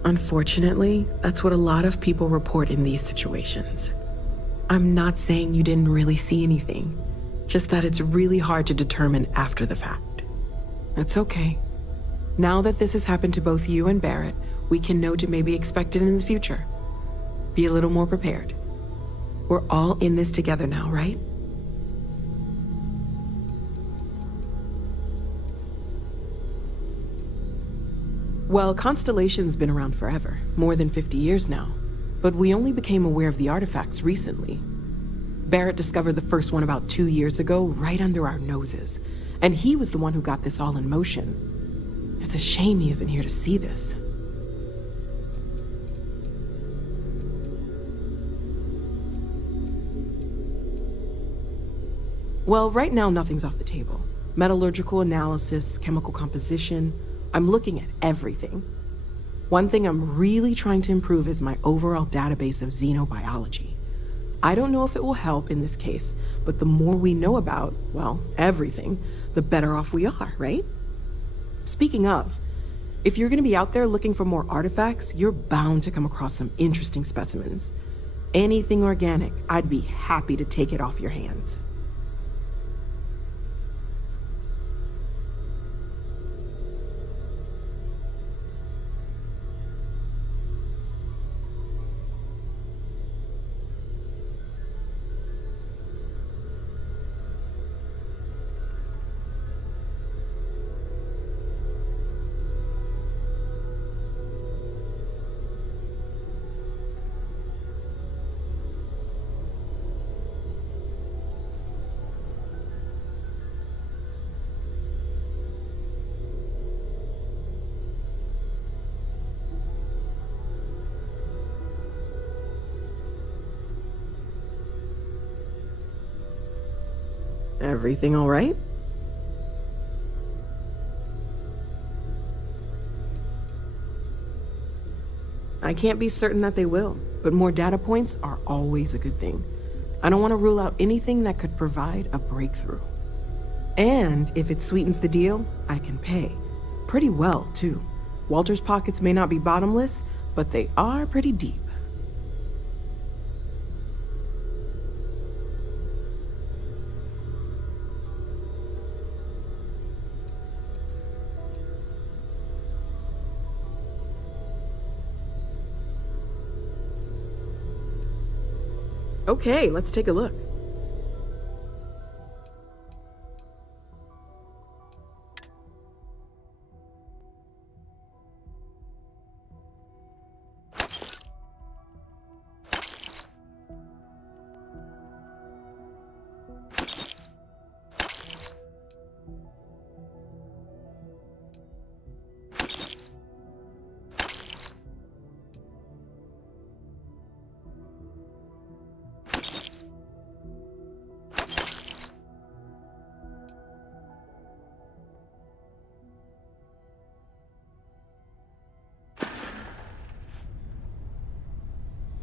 Unfortunately, that's what a lot of people report in these situations. I'm not saying you didn't really see anything, just that it's really hard to determine after the fact. It's okay. Now that this has happened to both you and Barrett, we can know to maybe expect it in the future. Be a little more prepared. We're all in this together now, right? Well, Constellation's been around forever, more than 50 years now. But we only became aware of the artifacts recently. Barrett discovered the first one about 2 years ago, right under our noses. And he was the one who got this all in motion. It's a shame he isn't here to see this. Well, right now nothing's off the table. Metallurgical analysis, chemical composition, I'm looking at everything. One thing I'm really trying to improve is my overall database of xenobiology. I don't know if it will help in this case, but the more we know about, well, everything, the better off we are, right? Speaking of, if you're gonna be out there looking for more artifacts, you're bound to come across some interesting specimens. Anything organic, I'd be happy to take it off your hands. Everything all right? I can't be certain that they will, but more data points are always a good thing. I don't want to rule out anything that could provide a breakthrough. And if it sweetens the deal, I can pay. Pretty well, too. Walter's pockets may not be bottomless, but they are pretty deep. Okay, let's take a look.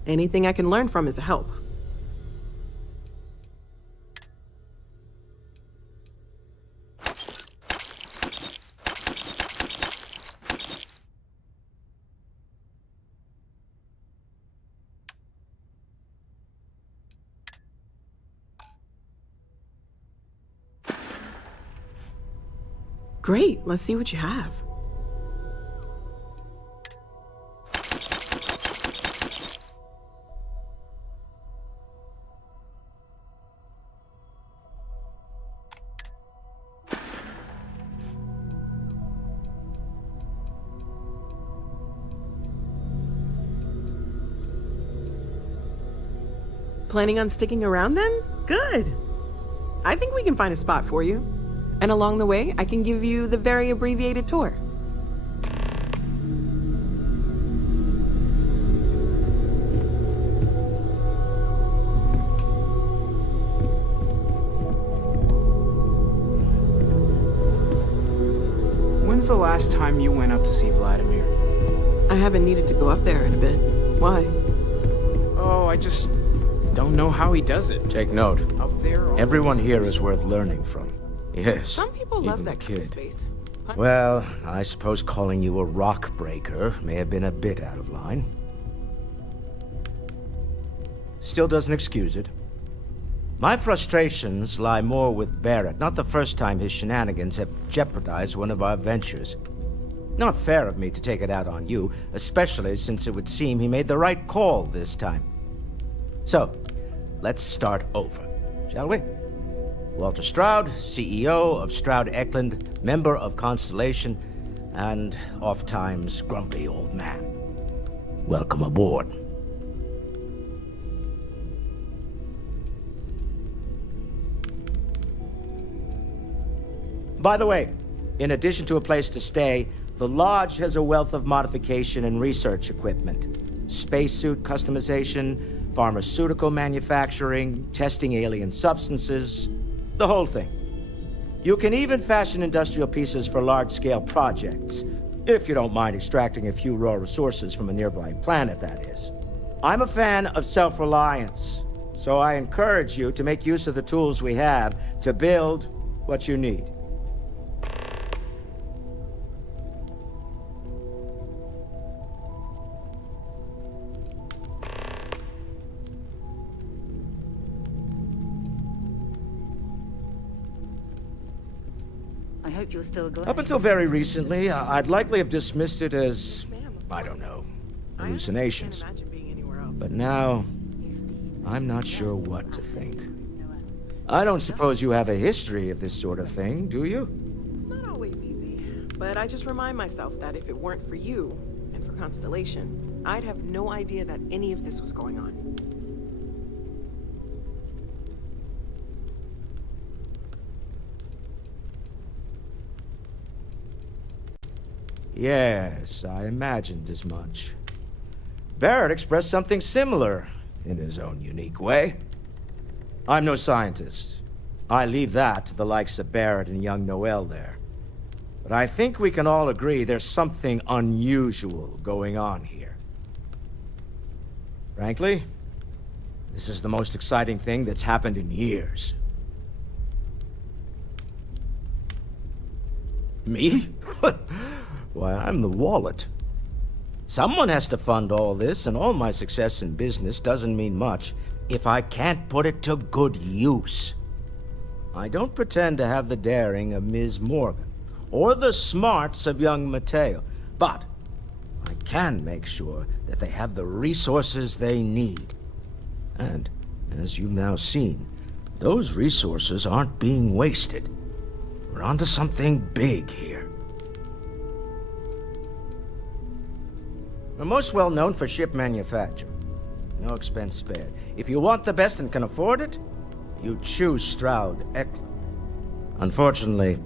Anything I can learn from is a help. Great, let's see what you have. Planning on sticking around then? Good. I think we can find a spot for you. And along the way, I can give you the very abbreviated tour. When's the last time you went up to see Vladimir? I haven't needed to go up there in a bit. Why? Oh, I just don't know how he does it. Take note. Up there, Everyone here is worth learning from. Yes. Some people love even that the kind of kid. space. Well, I suppose calling you a rock breaker may have been a bit out of line. Still doesn't excuse it. My frustrations lie more with Barrett. Not the first time his shenanigans have jeopardized one of our ventures. Not fair of me to take it out on you, especially since it would seem he made the right call this time. So, let's start over, shall we? Walter Stroud, CEO of Stroud Eklund, member of Constellation, and oft-times grumpy old man. Welcome aboard. By the way, in addition to a place to stay, the Lodge has a wealth of modification and research equipment. Spacesuit customization, pharmaceutical manufacturing, testing alien substances, the whole thing. You can even fashion industrial pieces for large-scale projects, if you don't mind extracting a few raw resources from a nearby planet, that is. I'm a fan of self-reliance, so I encourage you to make use of the tools we have to build what you need. I hope you're still glad. Up until very recently, I'd likely have dismissed it as, I don't know, hallucinations. But now, I'm not sure what to think. I don't suppose you have a history of this sort of thing, do you? It's not always easy, but I just remind myself that if it weren't for you and for Constellation, I'd have no idea that any of this was going on. Yes, I imagined as much. Barrett expressed something similar, in his own unique way. I'm no scientist, I leave that to the likes of Barrett and young Noel there. But I think we can all agree there's something unusual going on here. Frankly, this is the most exciting thing that's happened in years. Me? Why, I'm the wallet. Someone has to fund all this, and all my success in business doesn't mean much if I can't put it to good use. I don't pretend to have the daring of Ms. Morgan, or the smarts of young Mateo, but I can make sure that they have the resources they need. And, as you've now seen, those resources aren't being wasted. We're onto something big here. We're most well known for ship manufacture. No expense spared. If you want the best and can afford it, you choose Stroud-Eklund. Unfortunately,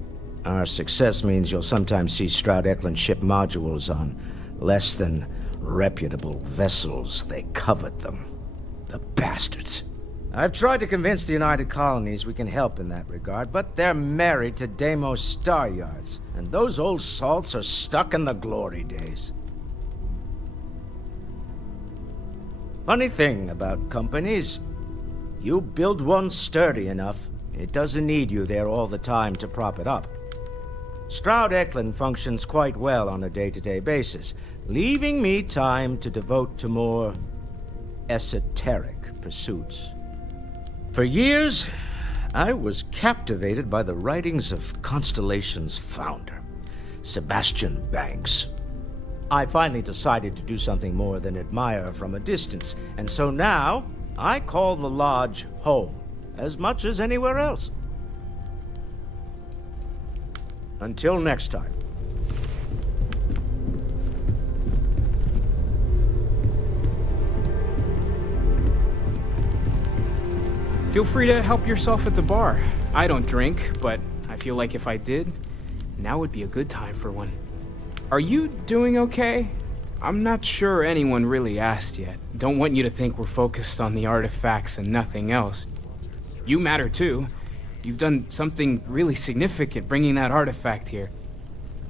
our success means you'll sometimes see Stroud-Eklund ship modules on less than reputable vessels. They covet them. The bastards. I've tried to convince the United Colonies we can help in that regard, but they're married to Deimos Star Yards, and those old salts are stuck in the glory days. Funny thing about companies, you build one sturdy enough, it doesn't need you there all the time to prop it up. Stroud-Eklund functions quite well on a day-to-day basis, leaving me time to devote to more esoteric pursuits. For years, I was captivated by the writings of Constellation's founder, Sebastian Banks. I finally decided to do something more than admire from a distance, and so now I call the Lodge home, as much as anywhere else. Until next time. Feel free to help yourself at the bar. I don't drink, but I feel like if I did, now would be a good time for one. Are you doing okay? I'm not sure anyone really asked yet. Don't want you to think we're focused on the artifacts and nothing else. You matter too. You've done something really significant bringing that artifact here.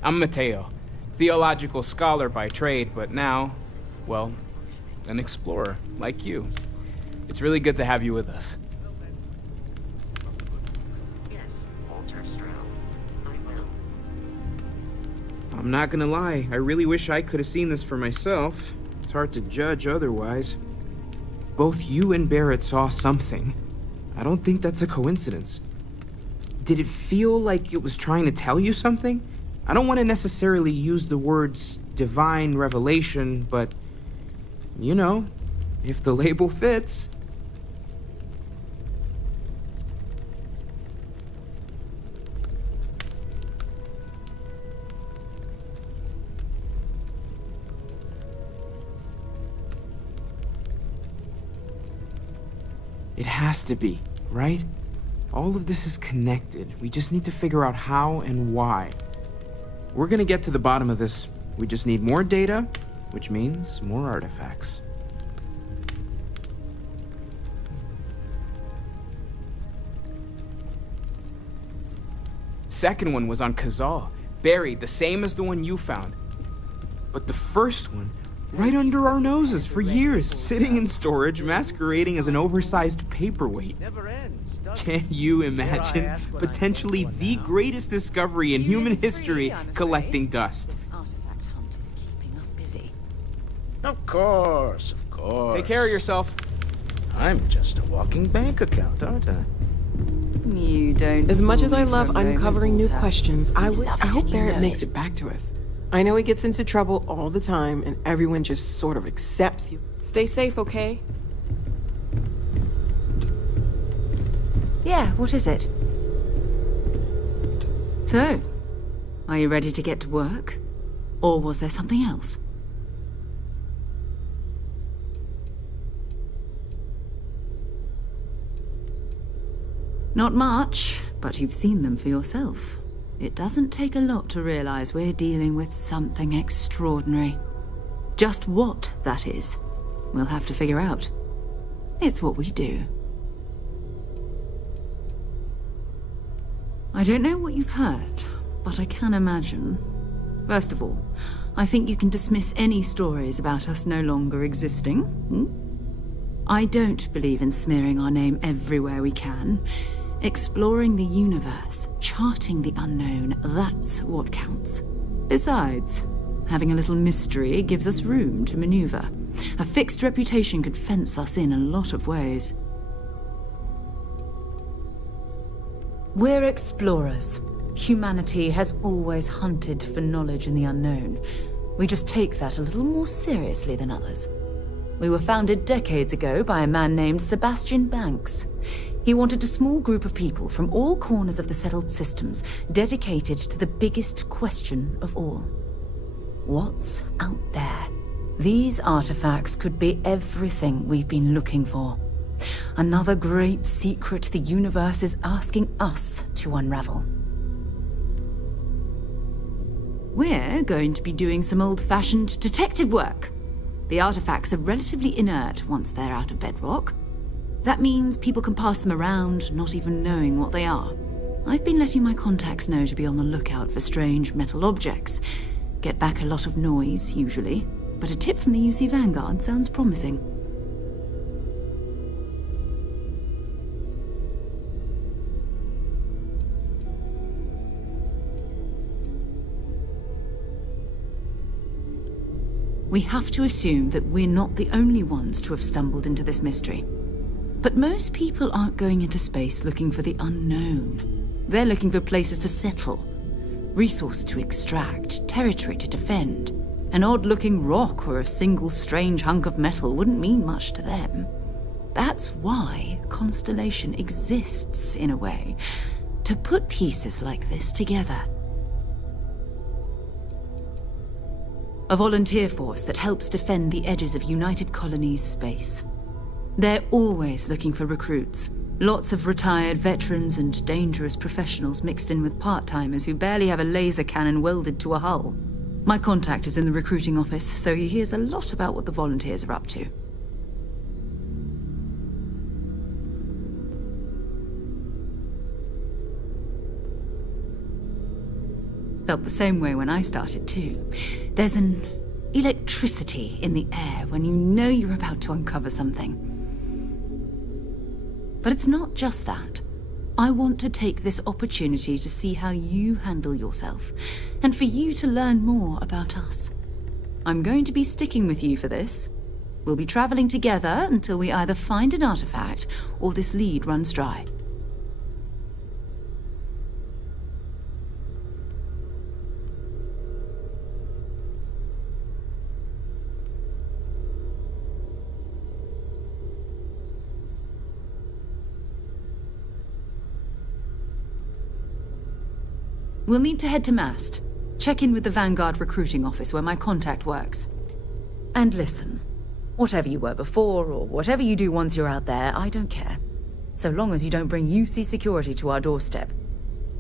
I'm Mateo, theological scholar by trade, but now, well, an explorer like you. It's really good to have you with us. I'm not gonna lie, I really wish I could have seen this for myself. It's hard to judge otherwise. Both you and Barrett saw something. I don't think that's a coincidence. Did it feel like it was trying to tell you something? I don't want to necessarily use the words divine revelation, but, you know, if the label fits. It has to be, right? All of this is connected. We just need to figure out how and why. We're gonna get to the bottom of this. We just need more data, which means more artifacts. Second one was on Kazal, buried, the same as the one you found. But the first one, right under our noses for years, sitting in storage, masquerading as an oversized paperweight. Can you imagine potentially the greatest discovery in human history collecting dust? This artifact hunt is keeping us busy. Of course, of course. Take care of yourself. I'm just a walking bank account, aren't I? You don't. As much as I fool me love for a moment, uncovering new Walter. questions, I Love it, hope and you Barrett know makes it. it back to us. I know he gets into trouble all the time, and everyone just sort of accepts you. Stay safe, okay? Yeah, what is it? So, are you ready to get to work? Or was there something else? Not much, but you've seen them for yourself. It doesn't take a lot to realize we're dealing with something extraordinary. Just what that is, we'll have to figure out. It's what we do. I don't know what you've heard, but I can imagine. First of all, I think you can dismiss any stories about us no longer existing. I don't believe in smearing our name everywhere we can. Exploring the universe, charting the unknown, that's what counts. Besides, having a little mystery gives us room to maneuver. A fixed reputation could fence us in a lot of ways. We're explorers. Humanity has always hunted for knowledge in the unknown. We just take that a little more seriously than others. We were founded decades ago by a man named Sebastian Banks. He wanted a small group of people from all corners of the settled systems dedicated to the biggest question of all. What's out there? These artifacts could be everything we've been looking for. Another great secret the universe is asking us to unravel. We're going to be doing some old-fashioned detective work. The artifacts are relatively inert once they're out of bedrock. That means people can pass them around, not even knowing what they are. I've been letting my contacts know to be on the lookout for strange metal objects. Get back a lot of noise, usually, but a tip from the UC Vanguard sounds promising. We have to assume that we're not the only ones to have stumbled into this mystery. But most people aren't going into space looking for the unknown. They're looking for places to settle, resources to extract, territory to defend. An odd-looking rock or a single strange hunk of metal wouldn't mean much to them. That's why Constellation exists, in a way, to put pieces like this together. A volunteer force that helps defend the edges of United Colonies space. They're always looking for recruits. Lots of retired veterans and dangerous professionals mixed in with part-timers who barely have a laser cannon welded to a hull. My contact is in the recruiting office, so he hears a lot about what the volunteers are up to. Felt the same way when I started too. There's an electricity in the air when you know you're about to uncover something. But it's not just that. I want to take this opportunity to see how you handle yourself, and for you to learn more about us. I'm going to be sticking with you for this. We'll be traveling together until we either find an artifact or this lead runs dry. We'll need to head to Mast. Check in with the Vanguard recruiting office where my contact works. And listen, whatever you were before, or whatever you do once you're out there, I don't care. So long as you don't bring UC security to our doorstep.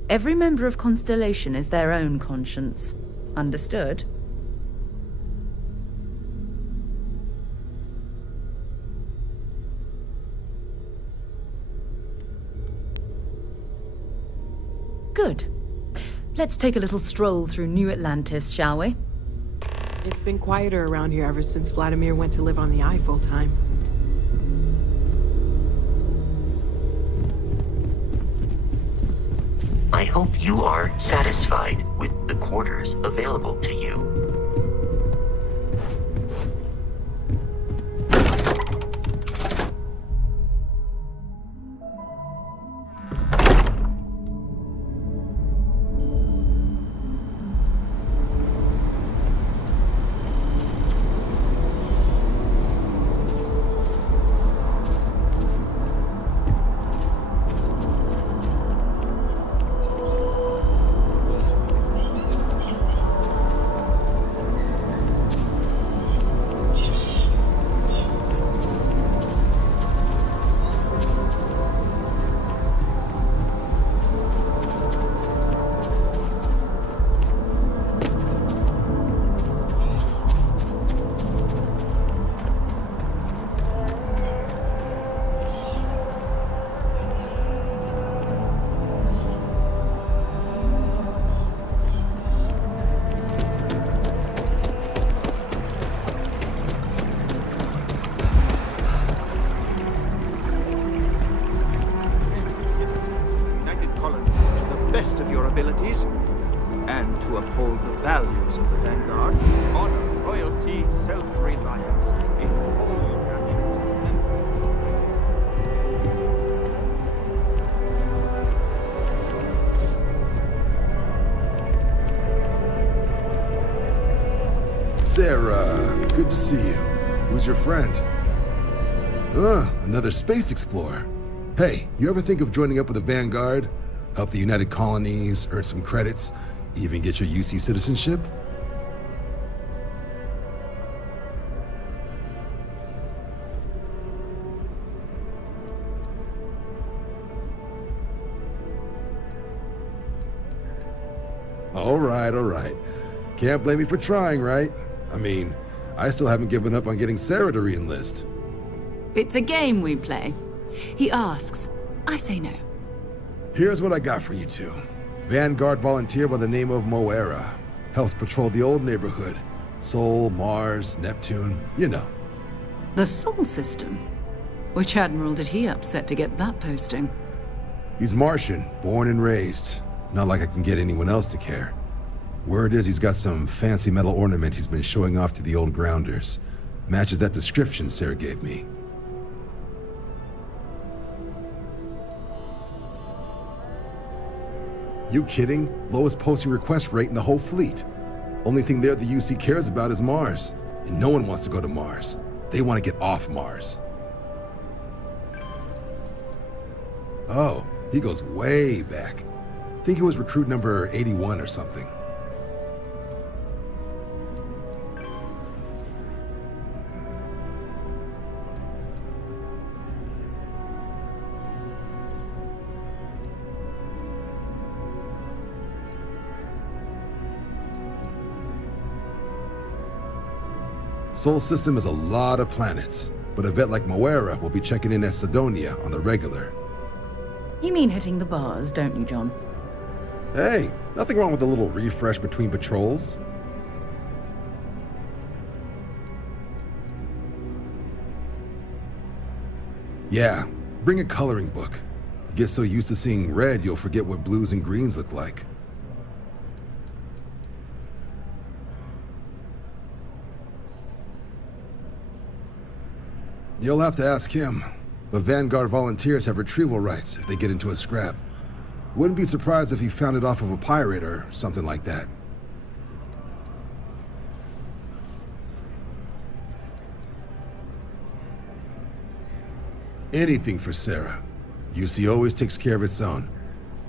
Every member of Constellation is their own conscience. Understood? Good. Let's take a little stroll through New Atlantis, shall we? It's been quieter around here ever since Vladimir went to live on the Eye full-time. I hope you are satisfied with the quarters available to you. abilities, and to uphold the values of the Vanguard, honor, loyalty, self-reliance in all your actions as members. Sarah, good to see you. Who's your friend? Another space explorer. Hey, you ever think of joining up with the Vanguard? Help the United Colonies, earn some credits, even get your UC citizenship? All right. Can't blame me for trying, right? I mean, I still haven't given up on getting Sarah to re-enlist. It's a game we play. He asks, I say no. Here's what I got for you two. Vanguard volunteer by the name of Moera. Helps patrol the old neighborhood. Sol, Mars, Neptune, you know. The Sol system? Which admiral did he upset to get that posting? He's Martian, born and raised. Not like I can get anyone else to care. Word is he's got some fancy metal ornament he's been showing off to the old grounders. Matches that description Sarah gave me. You kidding? Lowest posting request rate in the whole fleet. Only thing there the UC cares about is Mars. And no one wants to go to Mars. They want to get off Mars. Oh, he goes way back. Think he was recruit number 81 or something. Sol system is a lot of planets, but a vet like Moera will be checking in at Sidonia on the regular. You mean hitting the bars, don't you, John? Hey, nothing wrong with a little refresh between patrols. Yeah, bring a coloring book. Get so used to seeing red, you'll forget what blues and greens look like. You'll have to ask him, but Vanguard volunteers have retrieval rights if they get into a scrap. Wouldn't be surprised if he found it off of a pirate or something like that. Anything for Sarah. UC always takes care of its own.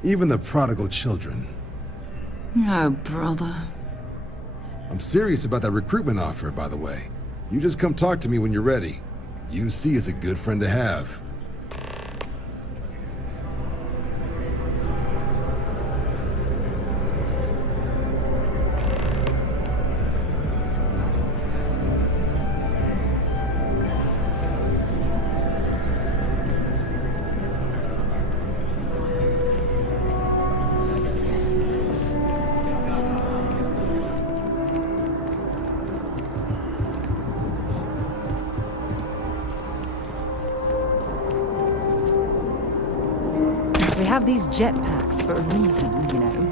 Even the prodigal children. Oh, brother. I'm serious about that recruitment offer, by the way. You just come talk to me when you're ready. UC is a good friend to have. They have these jetpacks for a reason, you know.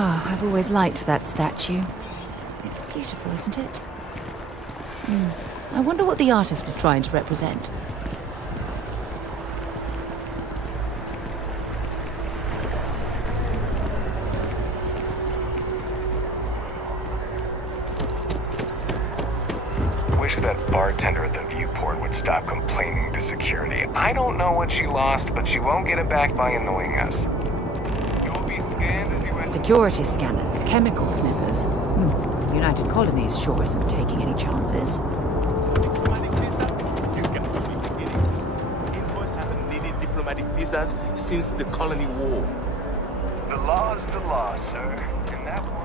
Oh, I've always liked that statue. It's beautiful, isn't it? I wonder what the artist was trying to represent. Wish that bartender at the viewport would stop complaining to security. I don't know what she lost, but she won't get it back by annoying us. You will be scanned as you enter. Security scanners, chemical sniffers. The United Colonies sure isn't taking any chances. Invoice haven't needed diplomatic visas since the colony war. The law's the law, sir. And that one.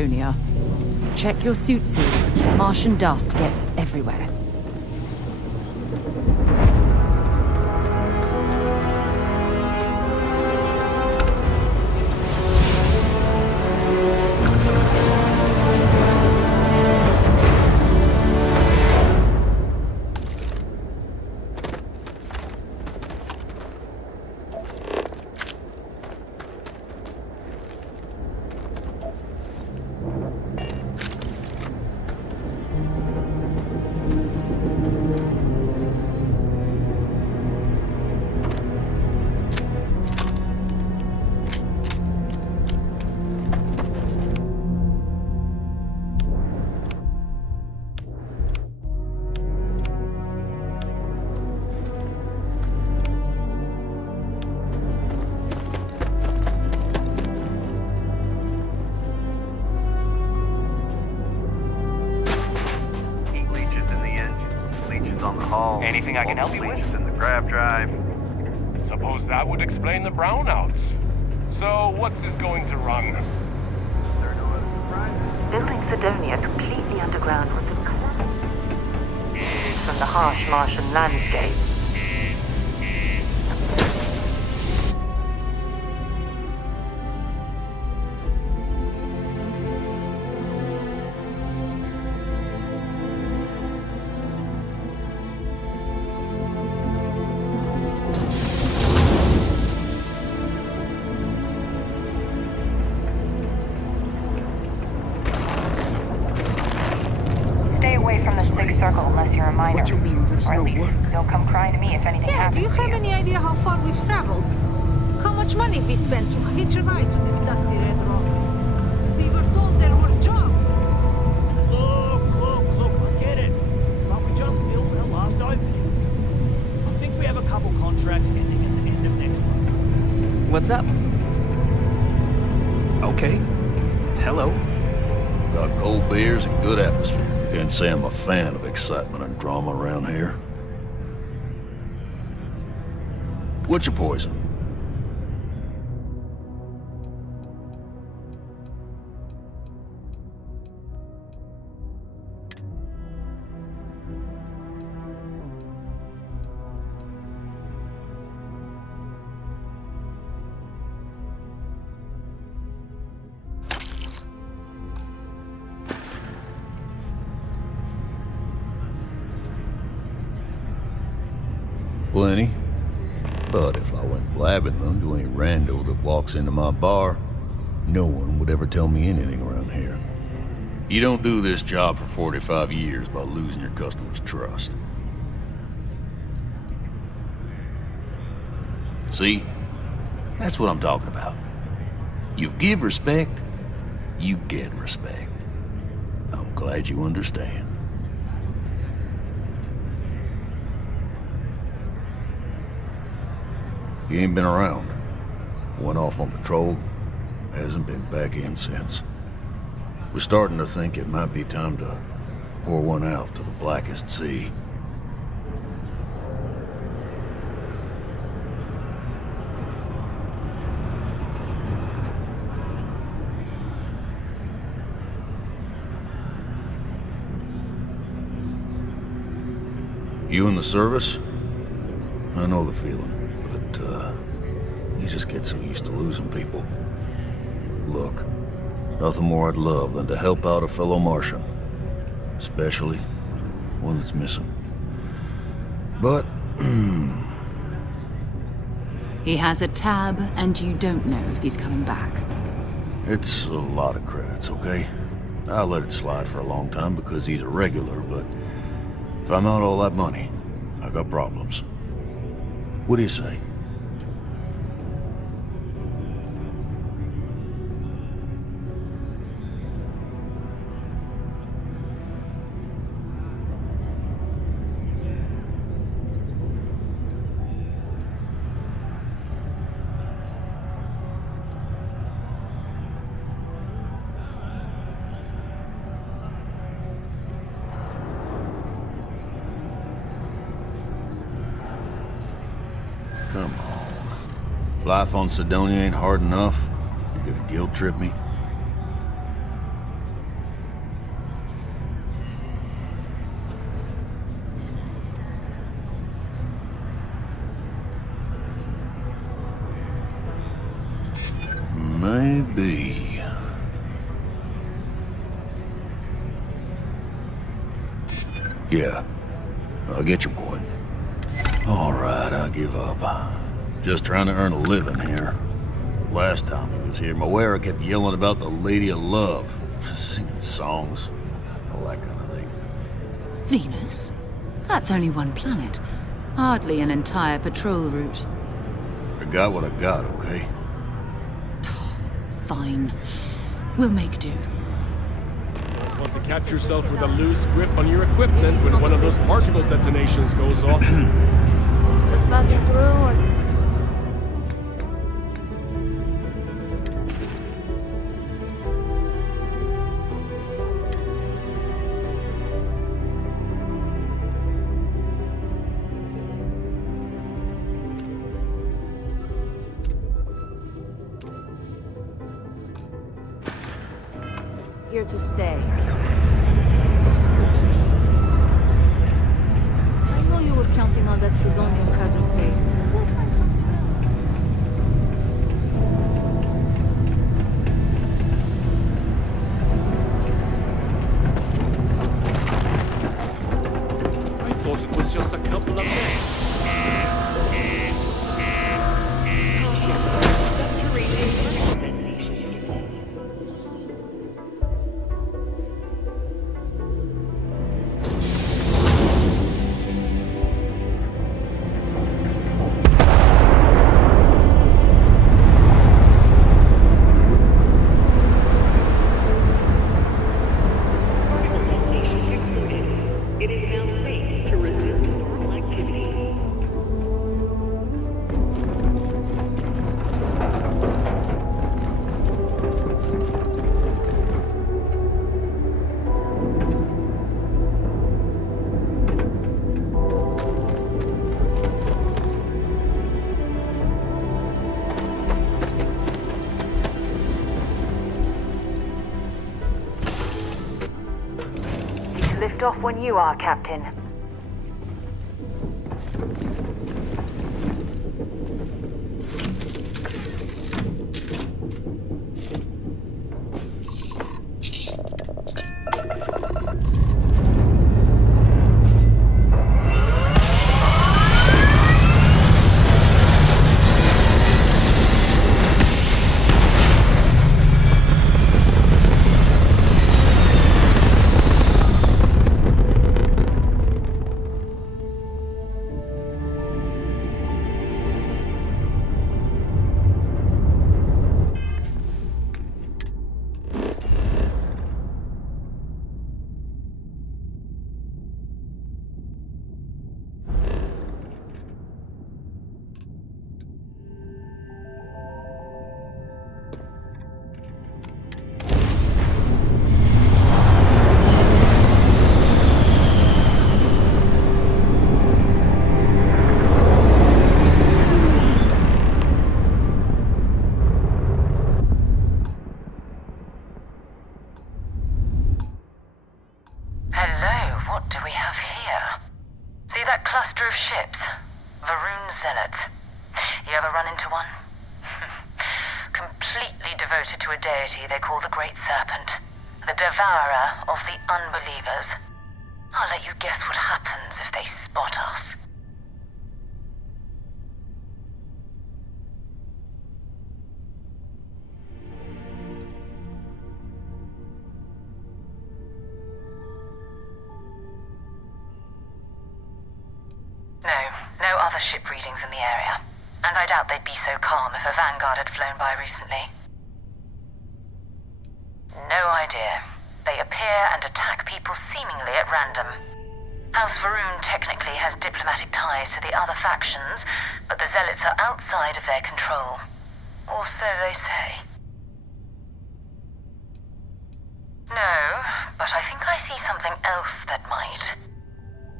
Sidonia. Check your suit seals. Martian dust gets everywhere. Anything I can help you with? In the grab drive. Suppose that would explain the brownouts. So, what's this going to run? Building Sidonia completely underground was incredible. From the harsh Martian landscape. Stay away from the Sixth Circle unless you're a minor. What do you mean there's or at no least work? they'll come crying to me if anything happens. Do you have any idea how far we've traveled? How much money we spent to hitch a ride to this dusty red rock? We were told there were jobs. Look, I get it. But we just built our last openings. I think we have a couple contracts ending at the end of next month. What's up? Okay. Hello. Got cold beers and good atmosphere. Can't say I'm a fan of excitement and drama around here. What's your poison? Plenty. But if I went blabbing them to any rando that walks into my bar, no one would ever tell me anything around here. You don't do this job for 45 years by losing your customers' trust. See? That's what I'm talking about. You give respect, you get respect. I'm glad you understand. He ain't been around. Went off on patrol. Hasn't been back in since. We're starting to think it might be time to pour one out to the blackest sea. You in the service? I know the feeling. You just get so used to losing people. Look, nothing more I'd love than to help out a fellow Martian. Especially one that's missing. But, He has a tab, and you don't know if he's coming back. it's a lot of credits, okay? I let it slide for a long time because he's a regular, but if I'm out all that money, I got problems. What do you say? Come on. Life on Sidonia ain't hard enough. You're gonna guilt trip me? Maybe. Yeah, I get your point. All right, I give up. Just trying to earn a living here. Last time he was here, Moera kept yelling about the Lady of Love, singing songs, all that kind of thing. Venus? That's only one planet. Hardly an entire patrol route. I got what I got, okay? Fine. We'll make do. Want to catch yourself with a loose grip on your equipment when one of those particle detonations goes off. Just passing through or... Here to stay. Screw this. I know you were counting on that Sidonian hazard pay. I thought it was just a couple of days. Lift off when you are, Captain. cluster of ships. Varun zealots. You ever run into one? Completely devoted to a deity they call the Great Serpent. The devourer of the unbelievers. I'll let you guess what happens if they spot us. No other ship readings in the area. And I doubt they'd be so calm if a vanguard had flown by recently. No idea. They appear and attack people seemingly at random. House Varun technically has diplomatic ties to the other factions, but the zealots are outside of their control. Or so they say. No, but I think I see something else that might.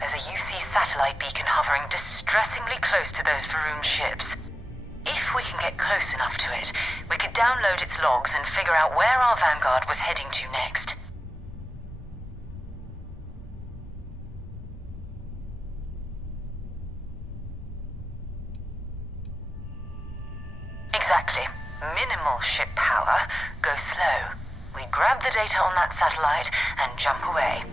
There's a UC satellite beacon hovering distressingly close to those Varun ships. If we can get close enough to it, we could download its logs and figure out where our vanguard was heading to next. Exactly. minimal ship power, go slow. We grab the data on that satellite and jump away.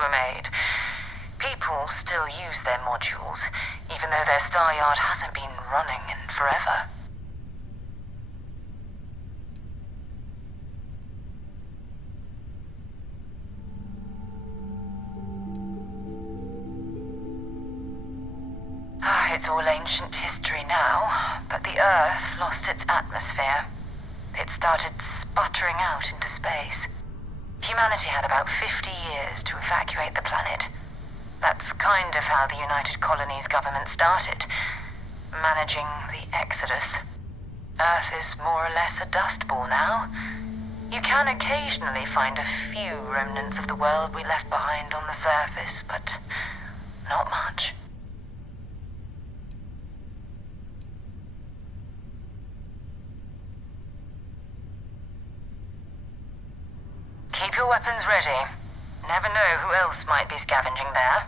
Were made. People still use their modules, even though their star yard hasn't been running in forever. It's all ancient history now, but the Earth lost its atmosphere. It started sputtering out into space. Humanity had about 50 years to evacuate the planet. That's kind of how the United Colonies government started, managing the exodus. Earth is more or less a dust ball now. You can occasionally find a few remnants of the world we left behind on the surface, but not much. Keep your weapons ready. Never know who else might be scavenging there.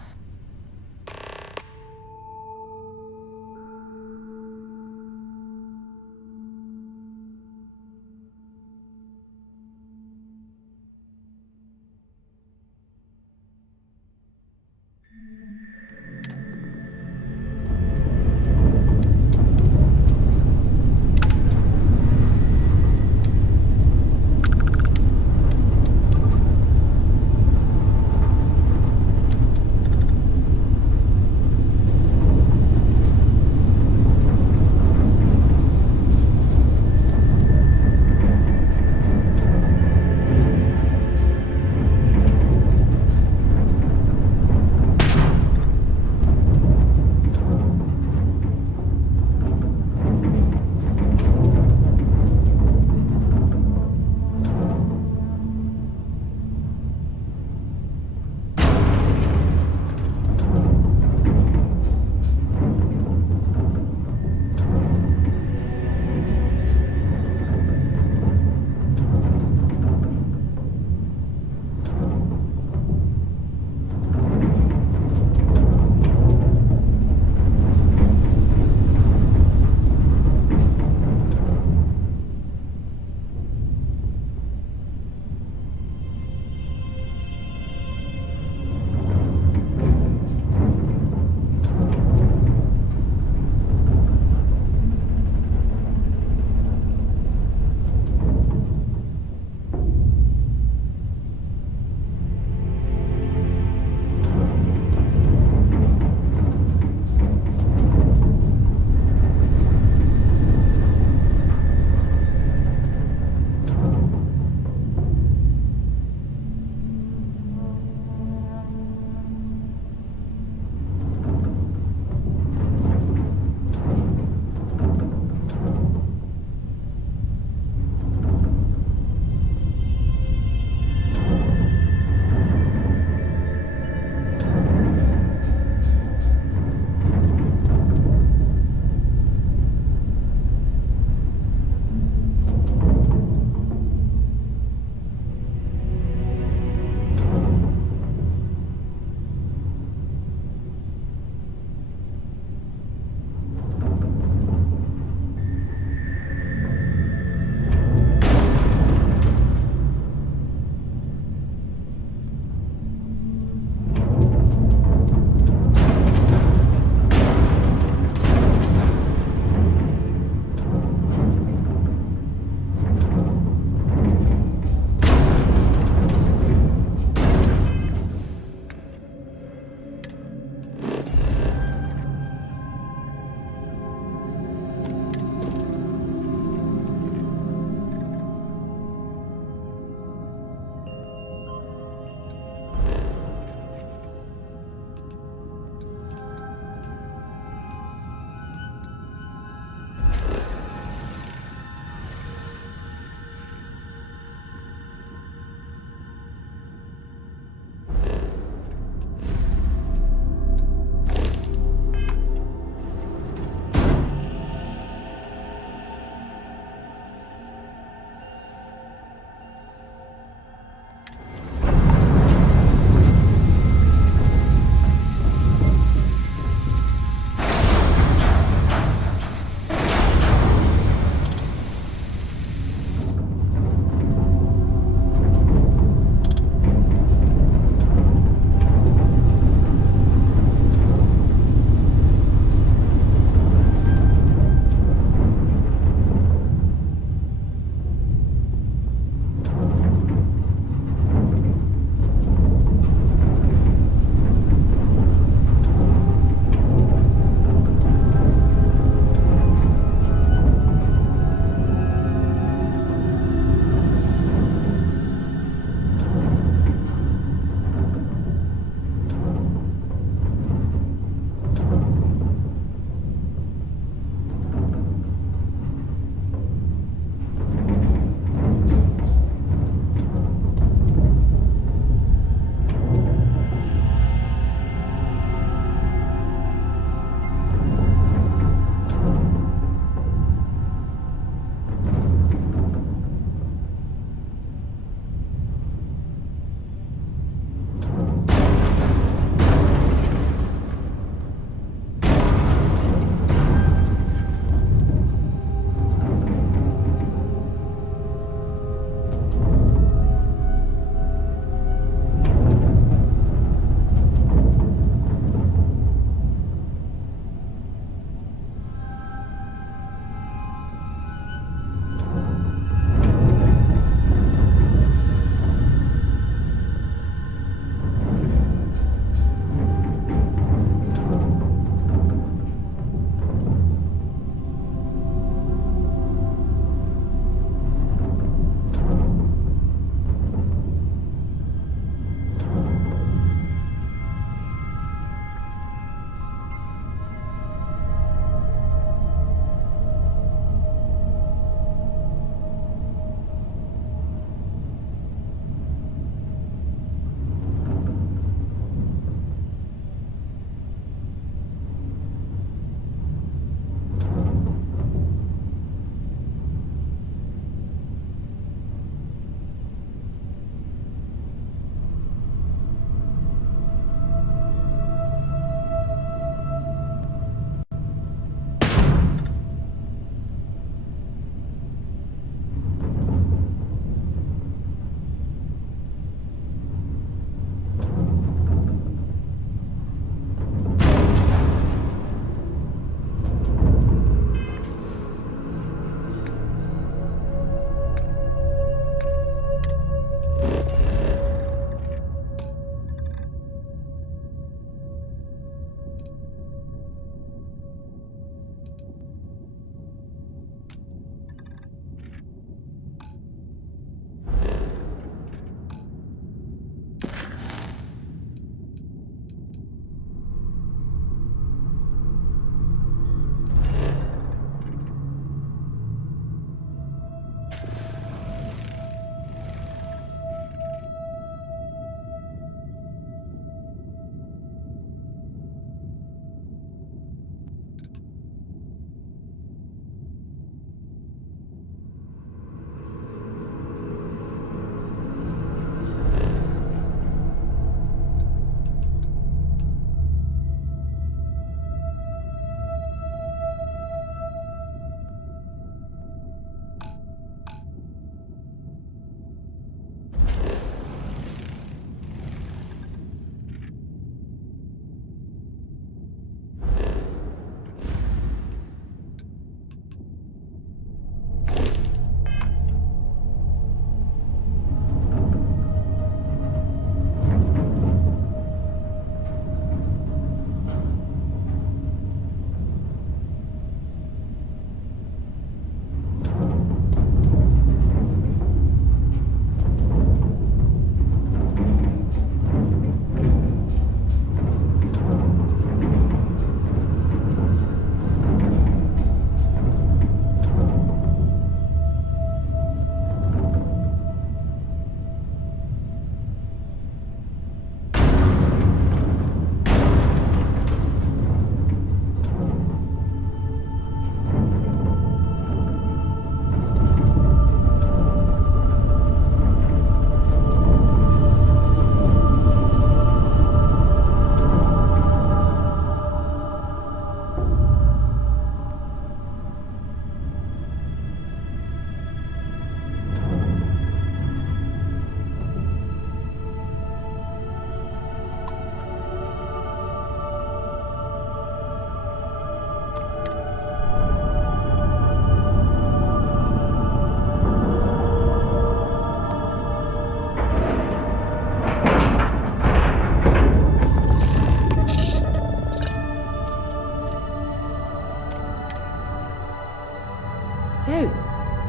So,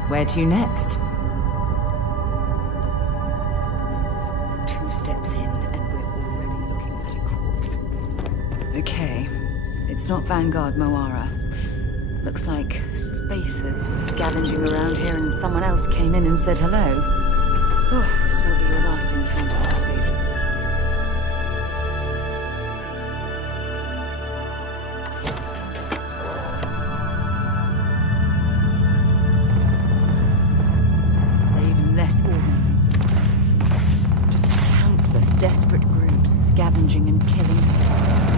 where to next? 2 steps in, and we're already looking at a corpse. Okay. It's not Vanguard Moara. Looks like spacers were scavenging around here and someone else came in and said hello. Oh, this will be your last encounter with space. They're even less organized than us. Just countless desperate groups scavenging and killing to survive.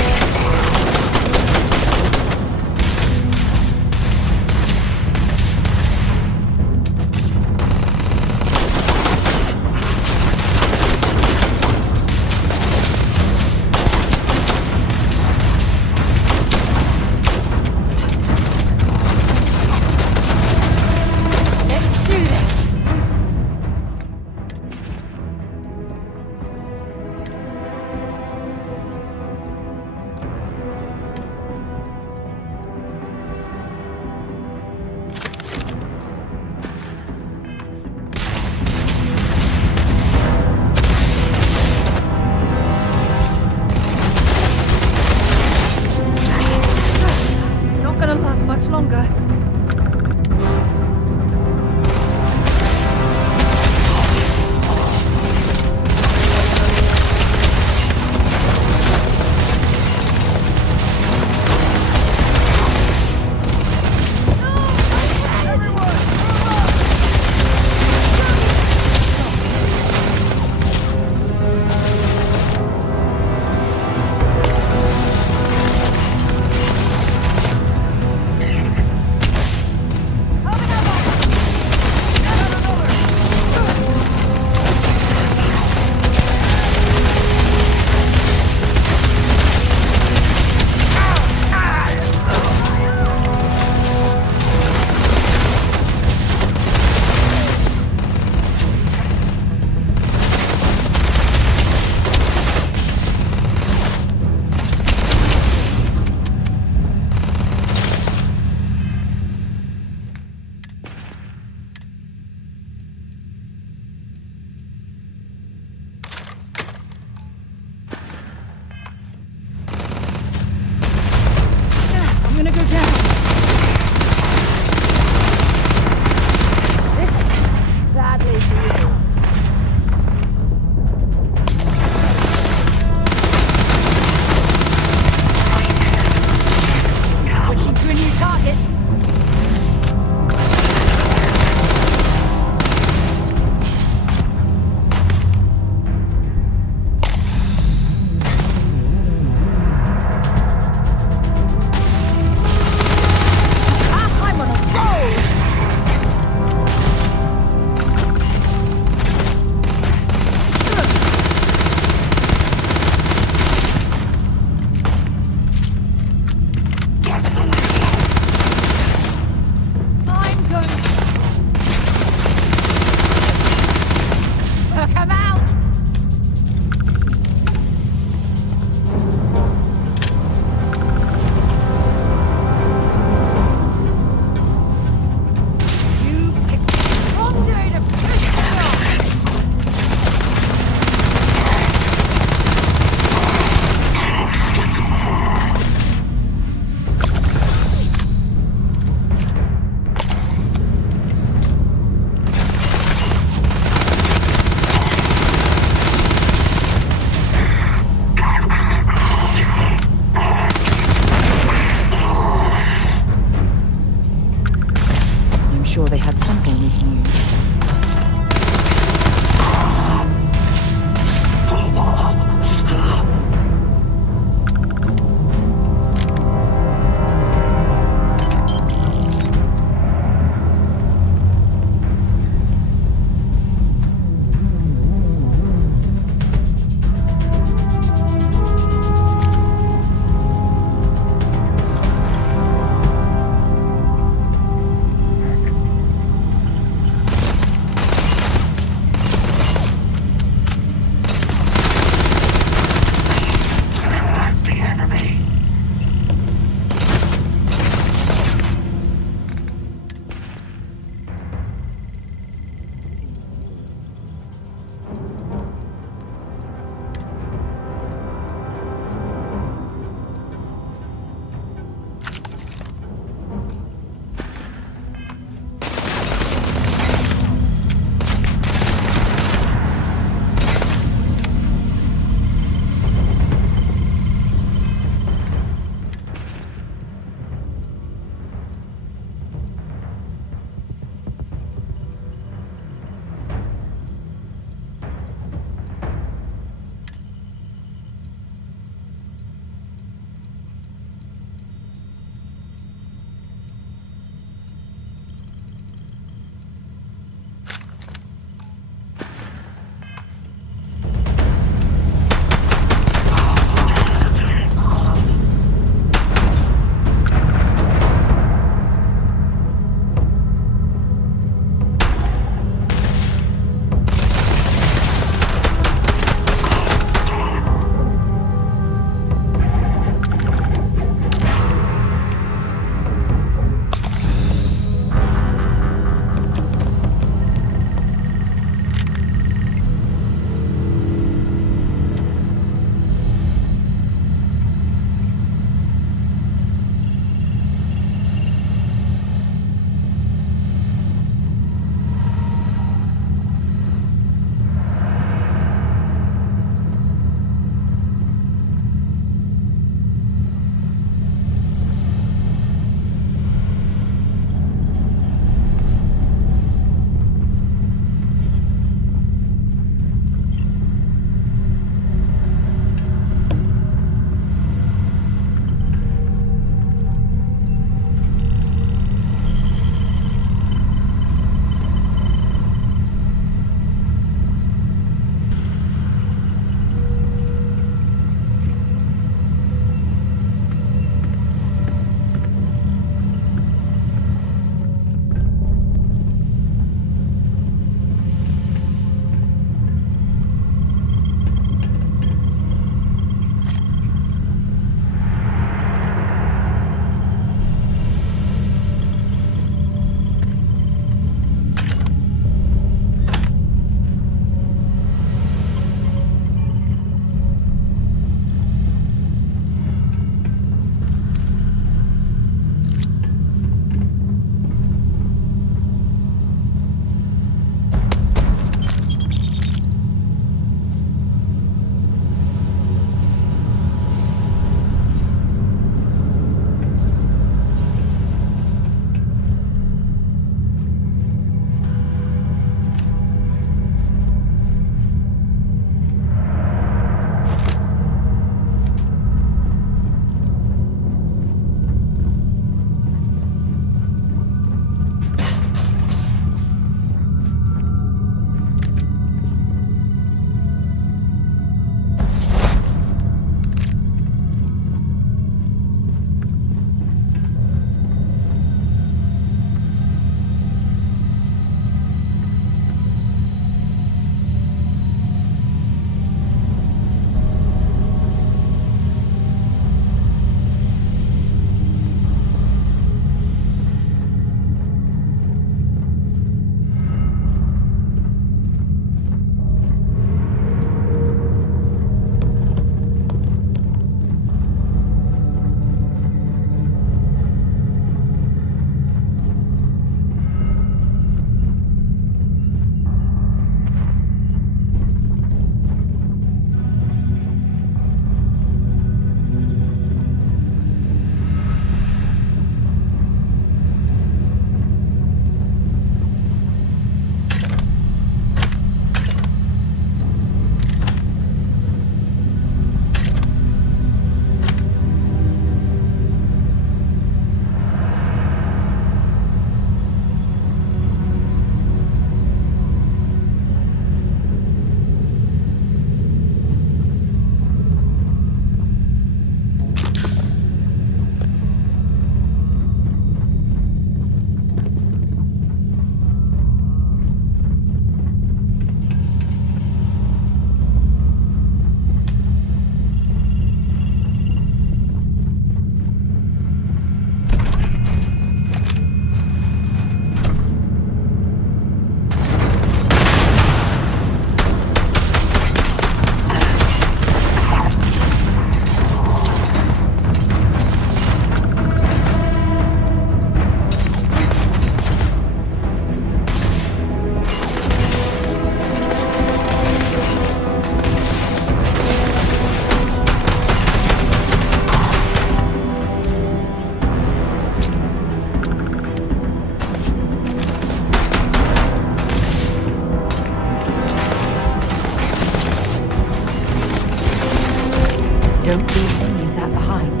Don't leave any of that behind.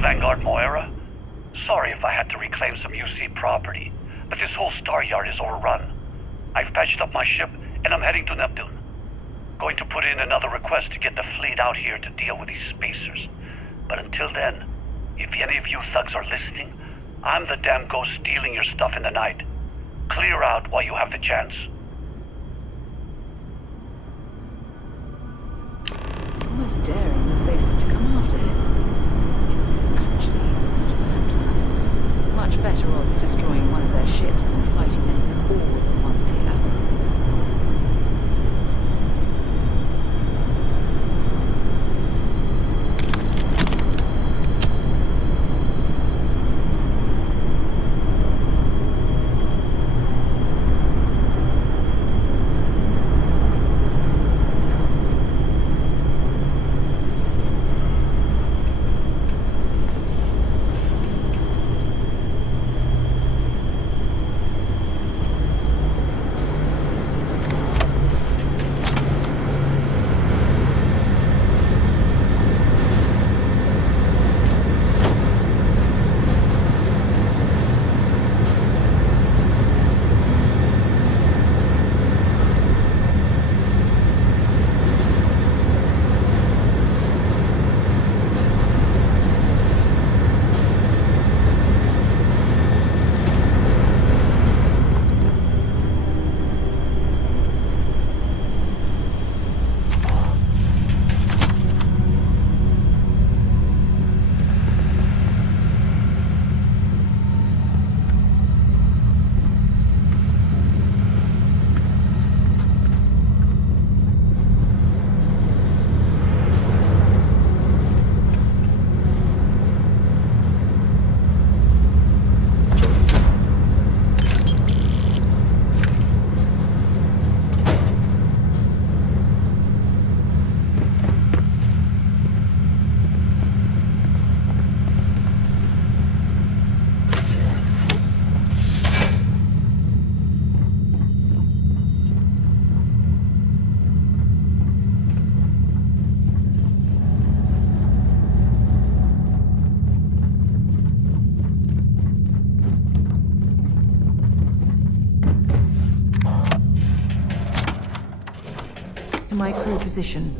Vanguard Moira. Sorry if I had to reclaim some UC property, but this whole star yard is overrun. I've patched up my ship, and I'm heading to Neptune. Going to put in another request to get the fleet out here to deal with these spacers. But until then, if any of you thugs are listening, I'm the damn ghost stealing your stuff in the night. Clear out while you have the chance. It's almost daring the spacers to come after him. It's actually not a bad plan. Much better odds destroying one of their ships than fighting them all at once here. My crew position.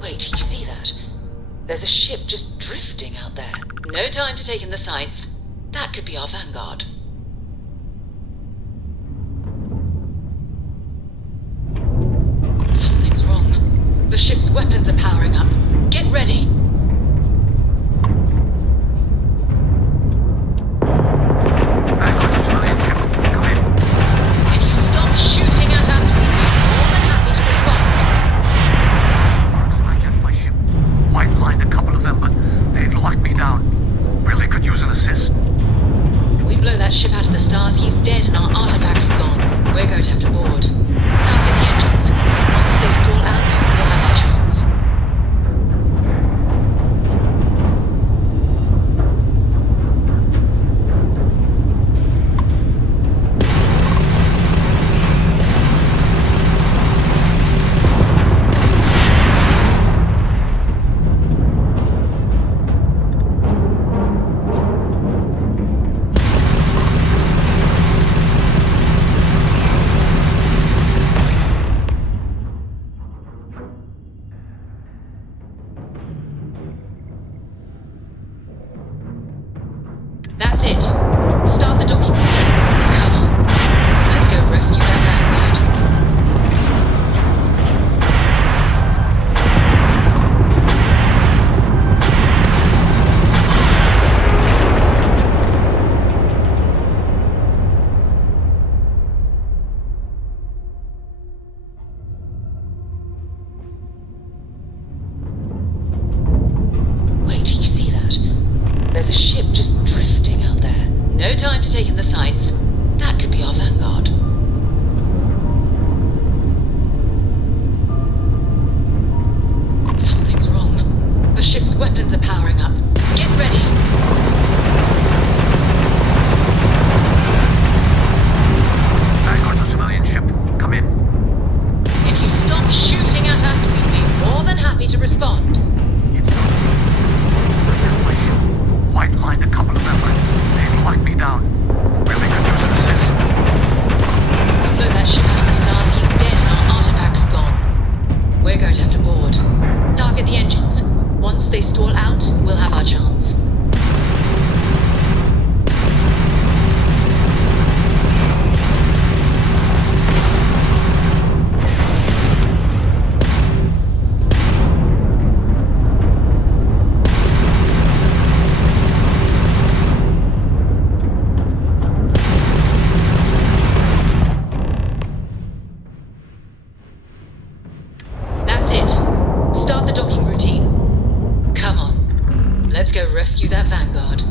Wait, you see that? There's a ship just drifting out there. No time to take in the sights. That could be our vanguard. Something's wrong. The ship's weapons are powering up. Get ready! If you stop shooting at us, we'd be more than happy to respond. I get my ship. White-lined a couple of them, but they'd locked me down. Really could use an assist. We blow that ship out of the stars, he's dead and our artifact's gone. We're going to have to board. Target the engines. Once they stall out, we'll have our chance. That's it. Start the docking routine. Come on. Let's go rescue that Vanguard. Wait, you see that? There's a ship just drifting out there. No time to take in the sights. That could be our Vanguard. Something's wrong. The ship's weapons are powering up. Get ready. Vanguard's a civilian ship. Come in. If you stop shooting at us, we'd be more than happy to respond. White lined a couple of members. They've locked me down. Really could use an assist. We'll blow that ship out of the stars. He's dead and our artifact's gone. We're going to have to board. Target the engines. Once they stall out, we'll have our chance. That's it. Start the docking routine. Come on. Let's go rescue that Vanguard.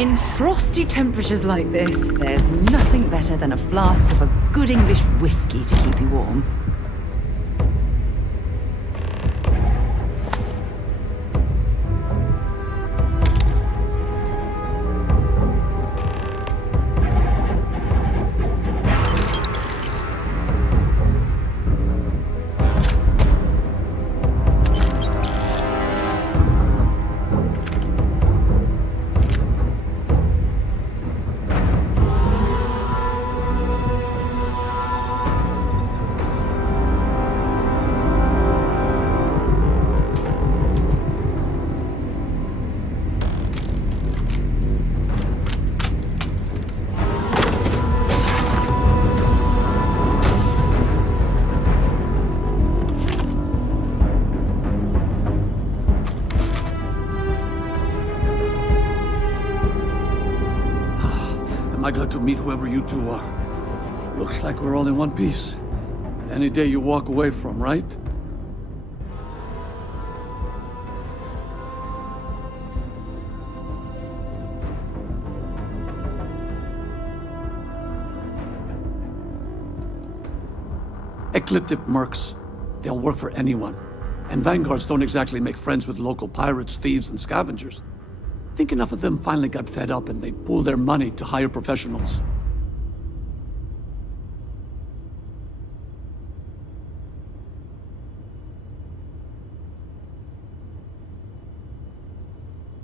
In frosty temperatures like this, there's nothing better than a flask of a good English whiskey to keep you warm. Am I glad to meet whoever you two are. Looks like we're all in one piece. Any day you walk away from, right? Ecliptic mercs. They'll work for anyone. And vanguards don't exactly make friends with local pirates, thieves, and scavengers. Think enough of them finally got fed up and they pooled their money to hire professionals.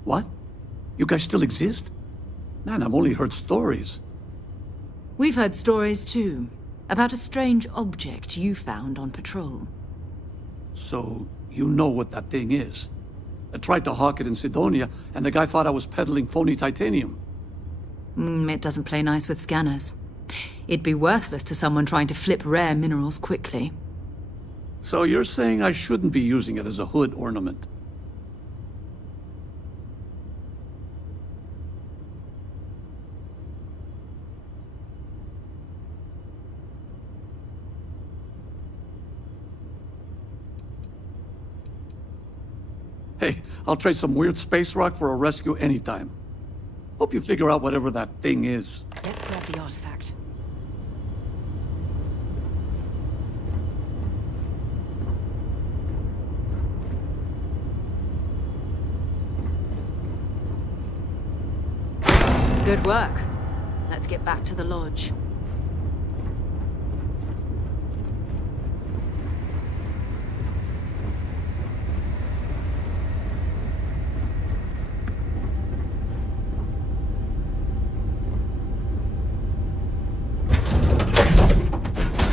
What? You guys still exist? Man, I've only heard stories. We've heard stories too, about a strange object you found on patrol. So, you know what that thing is? I tried to hawk it in Sidonia, and the guy thought I was peddling phony titanium. It doesn't play nice with scanners. It'd be worthless to someone trying to flip rare minerals quickly. So you're saying I shouldn't be using it as a hood ornament? Hey, I'll trade some weird space rock for a rescue anytime. Hope you figure out whatever that thing is. Let's grab the artifact. Good work. Let's get back to the lodge.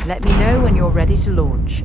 Let me know when you're ready to launch.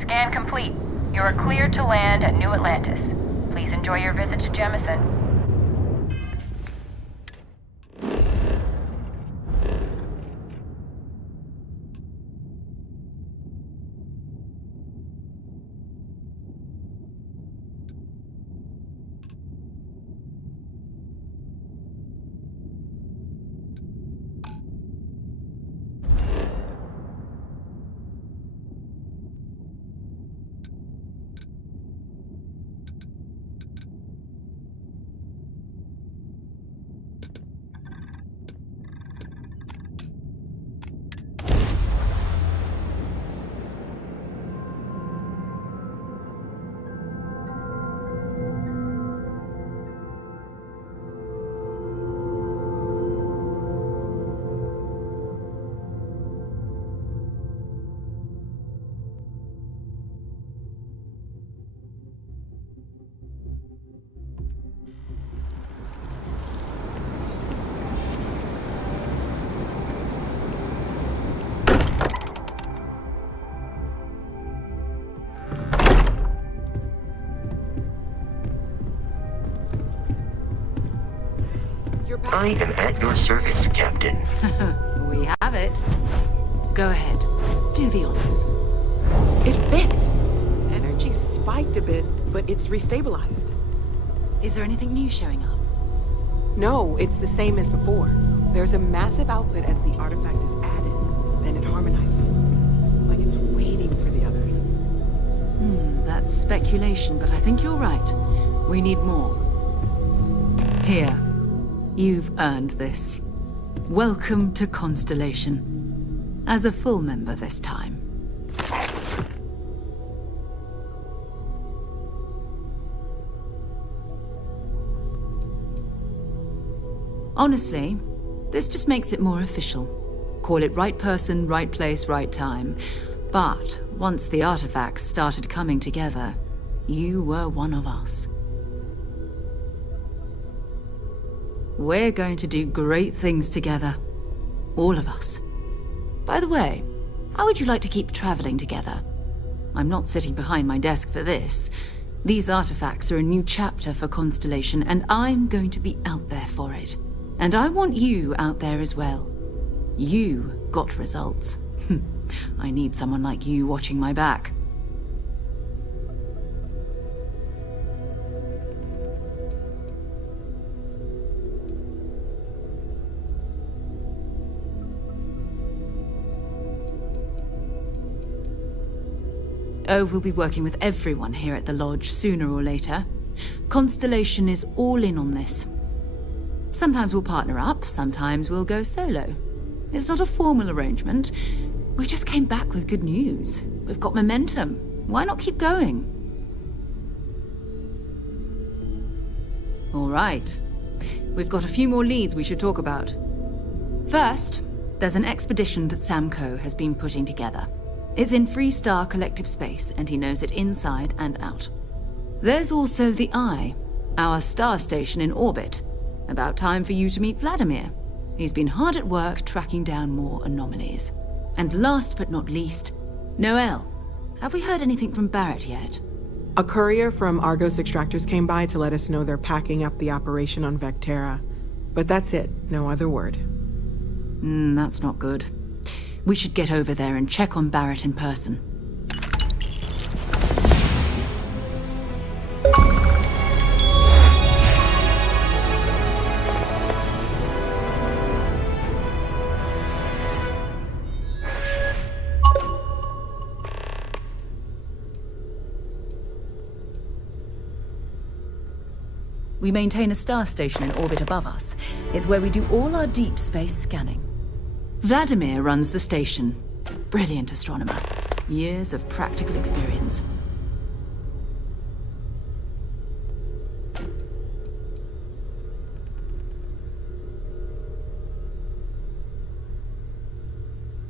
Scan complete. You are cleared to land at New Atlantis. Please enjoy your visit to Jemison. I am at your service, Captain. We have it. Go ahead. Do the honors. It fits. Energy spiked a bit, but it's restabilized. Is there anything new showing up? No, it's the same as before. There's a massive output as the artifact is added. Then it harmonizes. Like it's waiting for the others. That's speculation, but I think you're right. We need more. Here. You've earned this. Welcome to Constellation. As a full member this time. Honestly, this just makes it more official. Call it right person, right place, right time. But once the artifacts started coming together, you were one of us. We're going to do great things together. All of us. By the way, how would you like to keep traveling together? I'm not sitting behind my desk for this. These artifacts are a new chapter for Constellation, and I'm going to be out there for it. And I want you out there as well. You got results. I need someone like you watching my back. Oh, we'll be working with everyone here at the Lodge sooner or later. Constellation is all in on this. Sometimes we'll partner up, sometimes we'll go solo. It's not a formal arrangement. We just came back with good news. We've got momentum. Why not keep going? All right. We've got a few more leads we should talk about. First, there's an expedition that Samco has been putting together. It's in Freestar Collective Space, and he knows it inside and out. There's also the Eye, our star station in orbit. About time for you to meet Vladimir. He's been hard at work tracking down more anomalies. And last but not least, Noel. Have we heard anything from Barrett yet? A courier from Argos Extractors came by to let us know they're packing up the operation on Vectera. But that's it, no other word. That's not good. We should get over there and check on Barrett in person. We maintain a star station in orbit above us. It's where we do all our deep space scanning. Vladimir runs the station. Brilliant astronomer. Years of practical experience.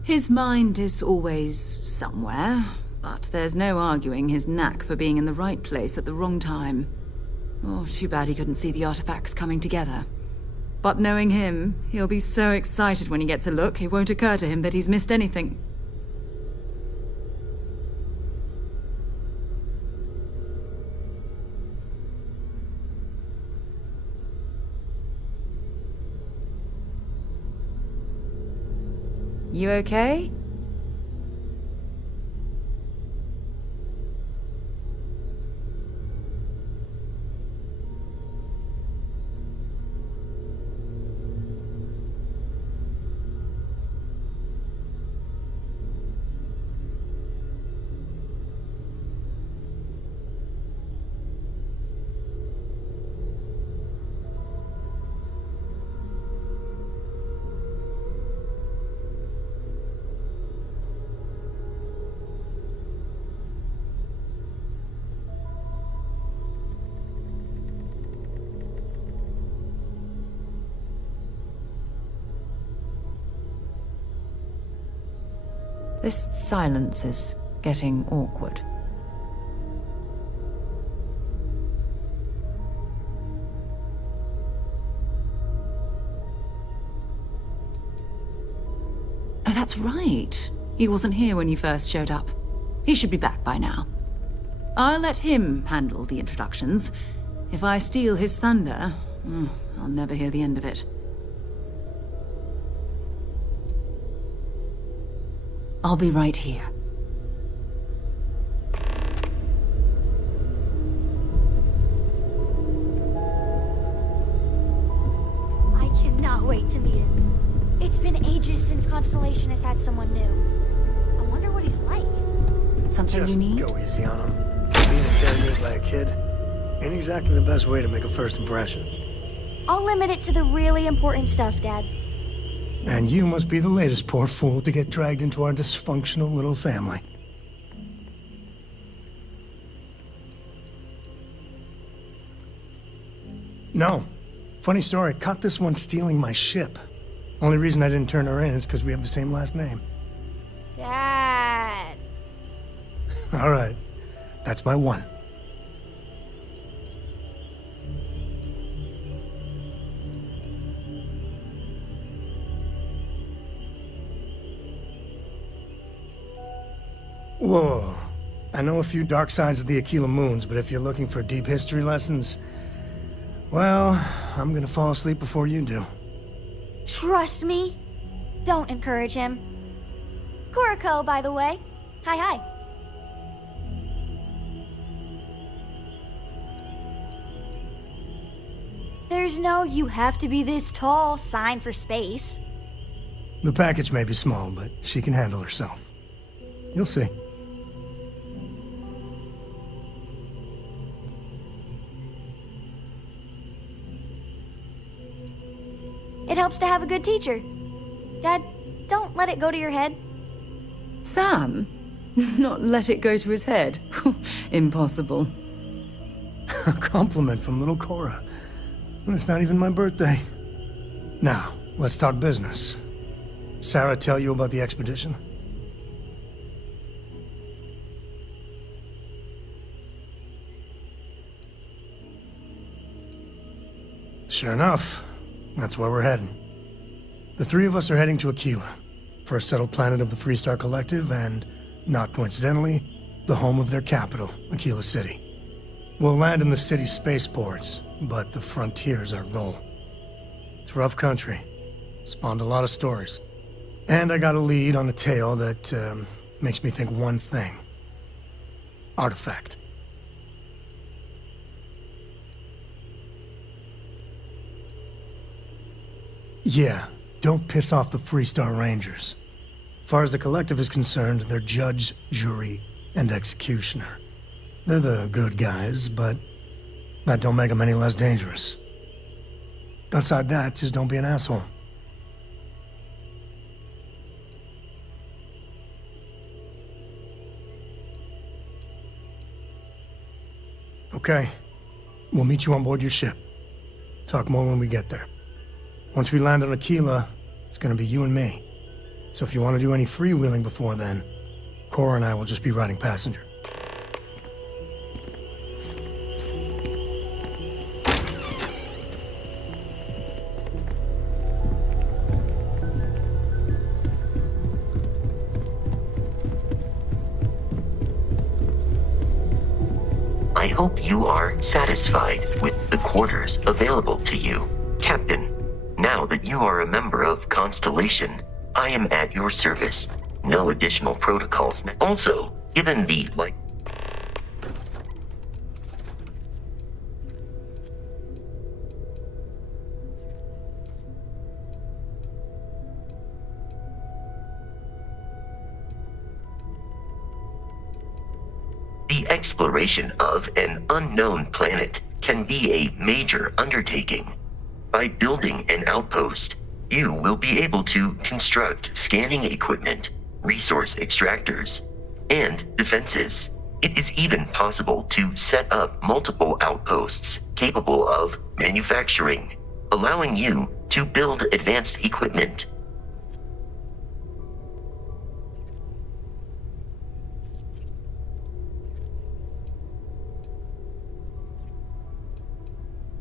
His mind is always somewhere, but there's no arguing his knack for being in the right place at the wrong time. Oh, too bad he couldn't see the artifacts coming together. But knowing him, he'll be so excited when he gets a look, it won't occur to him that he's missed anything. You okay? This silence is getting awkward. Oh, that's right. He wasn't here when you first showed up. He should be back by now. I'll let him handle the introductions. If I steal his thunder, I'll never hear the end of it. I'll be right here. I cannot wait to meet him. It's been ages since Constellation has had someone new. I wonder what he's like. Something Just you need? go easy on him. Being interrogated by a kid ain't exactly the best way to make a first impression. I'll limit it to the really important stuff, Dad. And you must be the latest poor fool to get dragged into our dysfunctional little family. No. Funny story, caught this one stealing my ship. Only reason I didn't turn her in is because we have the same last name. Dad. All right. That's my one. Whoa. I know a few dark sides of the Aquila Moons, but if you're looking for deep history lessons, well, I'm gonna fall asleep before you do. Trust me. Don't encourage him. Kuriko, by the way. Hi. There's no "you have to be this tall" sign for space. The package may be small, but she can handle herself. You'll see. It helps to have a good teacher. Dad, don't let it go to your head. Sam? Not let it go to his head? Impossible. A compliment from little Cora. And it's not even my birthday. Now, let's talk business. Sarah tell you about the expedition? Sure enough, that's where we're heading. The three of us are heading to Aquila, first settled planet of the Freestar Collective and, not coincidentally, the home of their capital, Aquila City. We'll land in the city's spaceports, but the frontier's our goal. It's rough country. Spawned a lot of stories. And I got a lead on a tale that makes me think one thing. Artifact. Yeah, don't piss off the Freestar Rangers. As far as the Collective is concerned, they're judge, jury, and executioner. They're the good guys, but that don't make them any less dangerous. Outside that, just don't be an asshole. Okay. We'll meet you on board your ship. Talk more when we get there. Once we land on Aquila, it's gonna be you and me. So if you want to do any freewheeling before then, Cora and I will just be riding passenger. I hope you are satisfied with the quarters available to you, Captain. Now that you are a member of Constellation, I am at your service. No additional protocols. Also, given the The exploration of an unknown planet can be a major undertaking. By building an outpost, you will be able to construct scanning equipment, resource extractors, and defenses. It is even possible to set up multiple outposts capable of manufacturing, allowing you to build advanced equipment.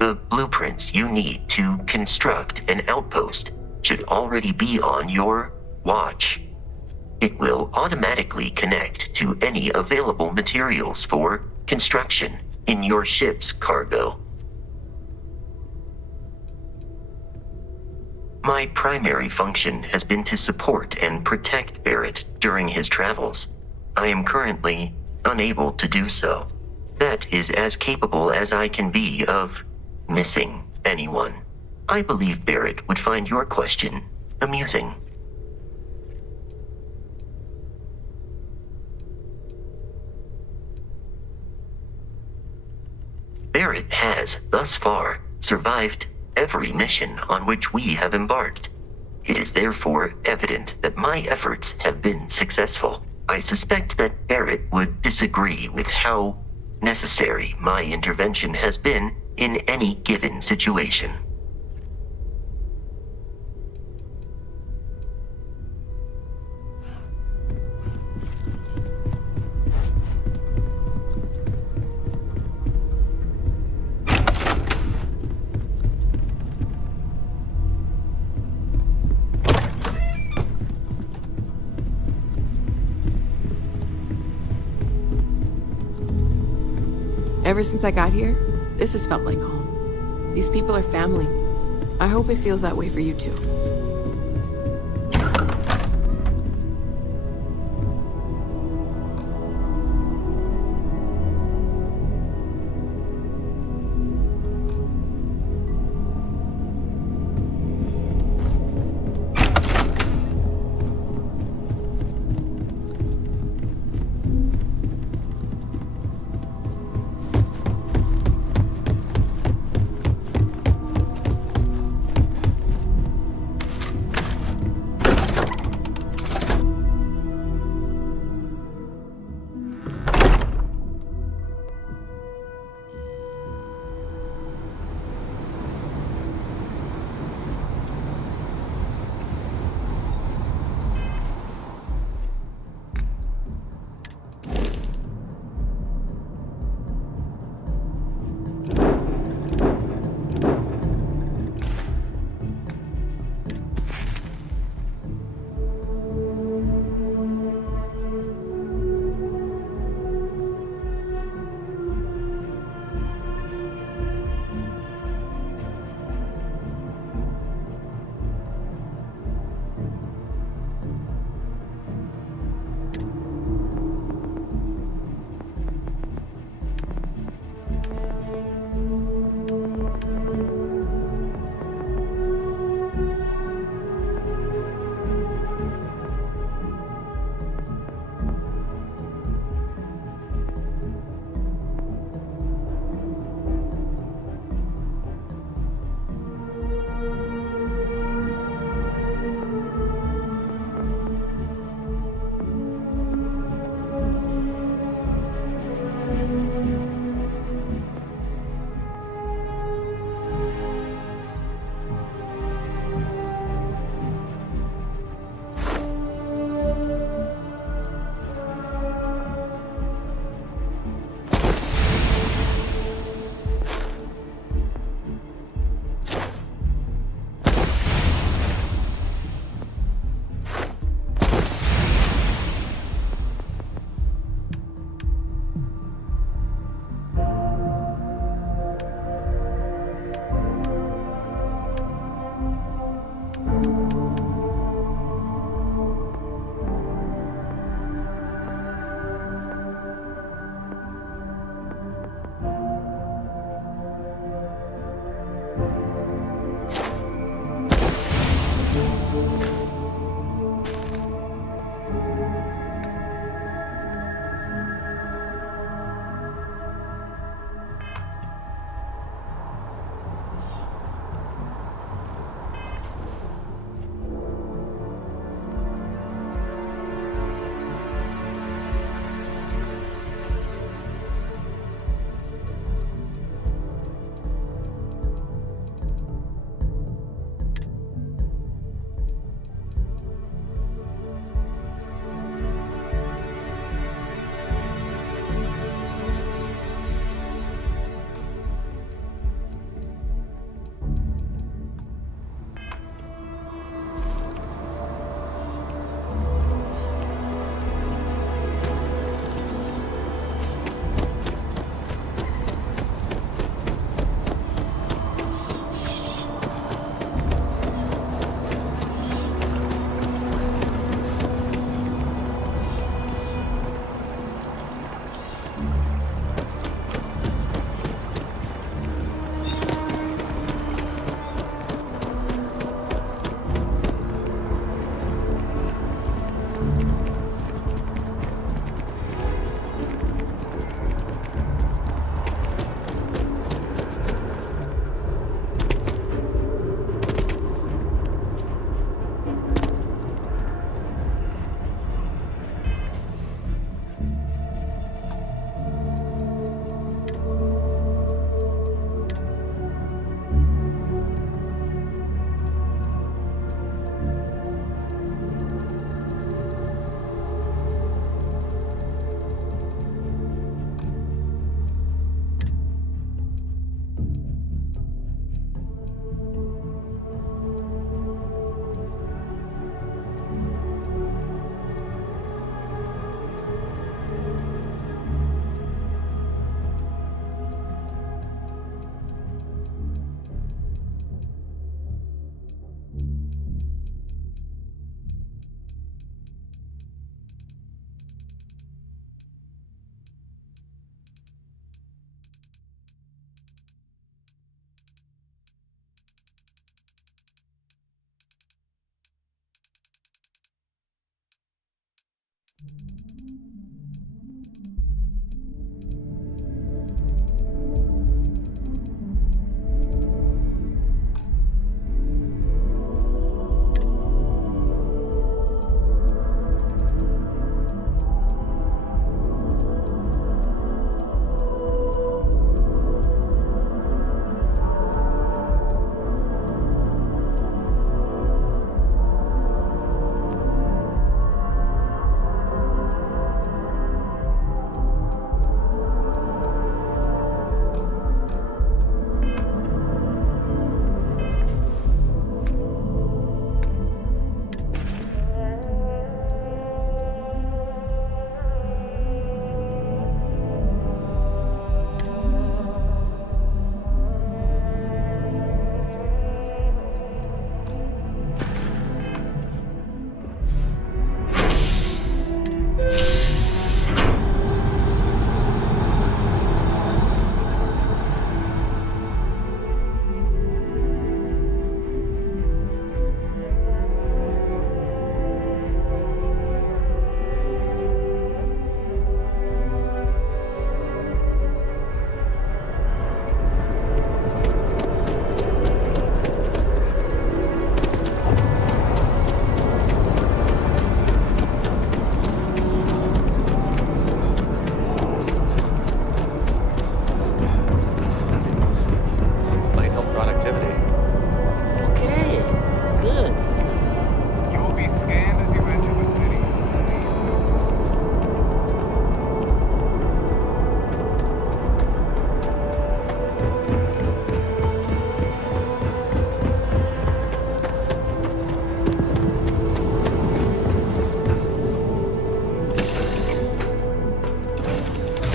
The blueprints you need to construct an outpost should already be on your watch. It will automatically connect to any available materials for construction in your ship's cargo. My primary function has been to support and protect Barrett during his travels. I am currently unable to do so. That is as capable as I can be of missing anyone. I believe Barrett would find your question amusing. Barrett has, thus far, survived every mission on which we have embarked. It is therefore evident that my efforts have been successful. I suspect that Barrett would disagree with how necessary my intervention has been in any given situation. Ever since I got here, this has felt like home. These people are family. I hope it feels that way for you too.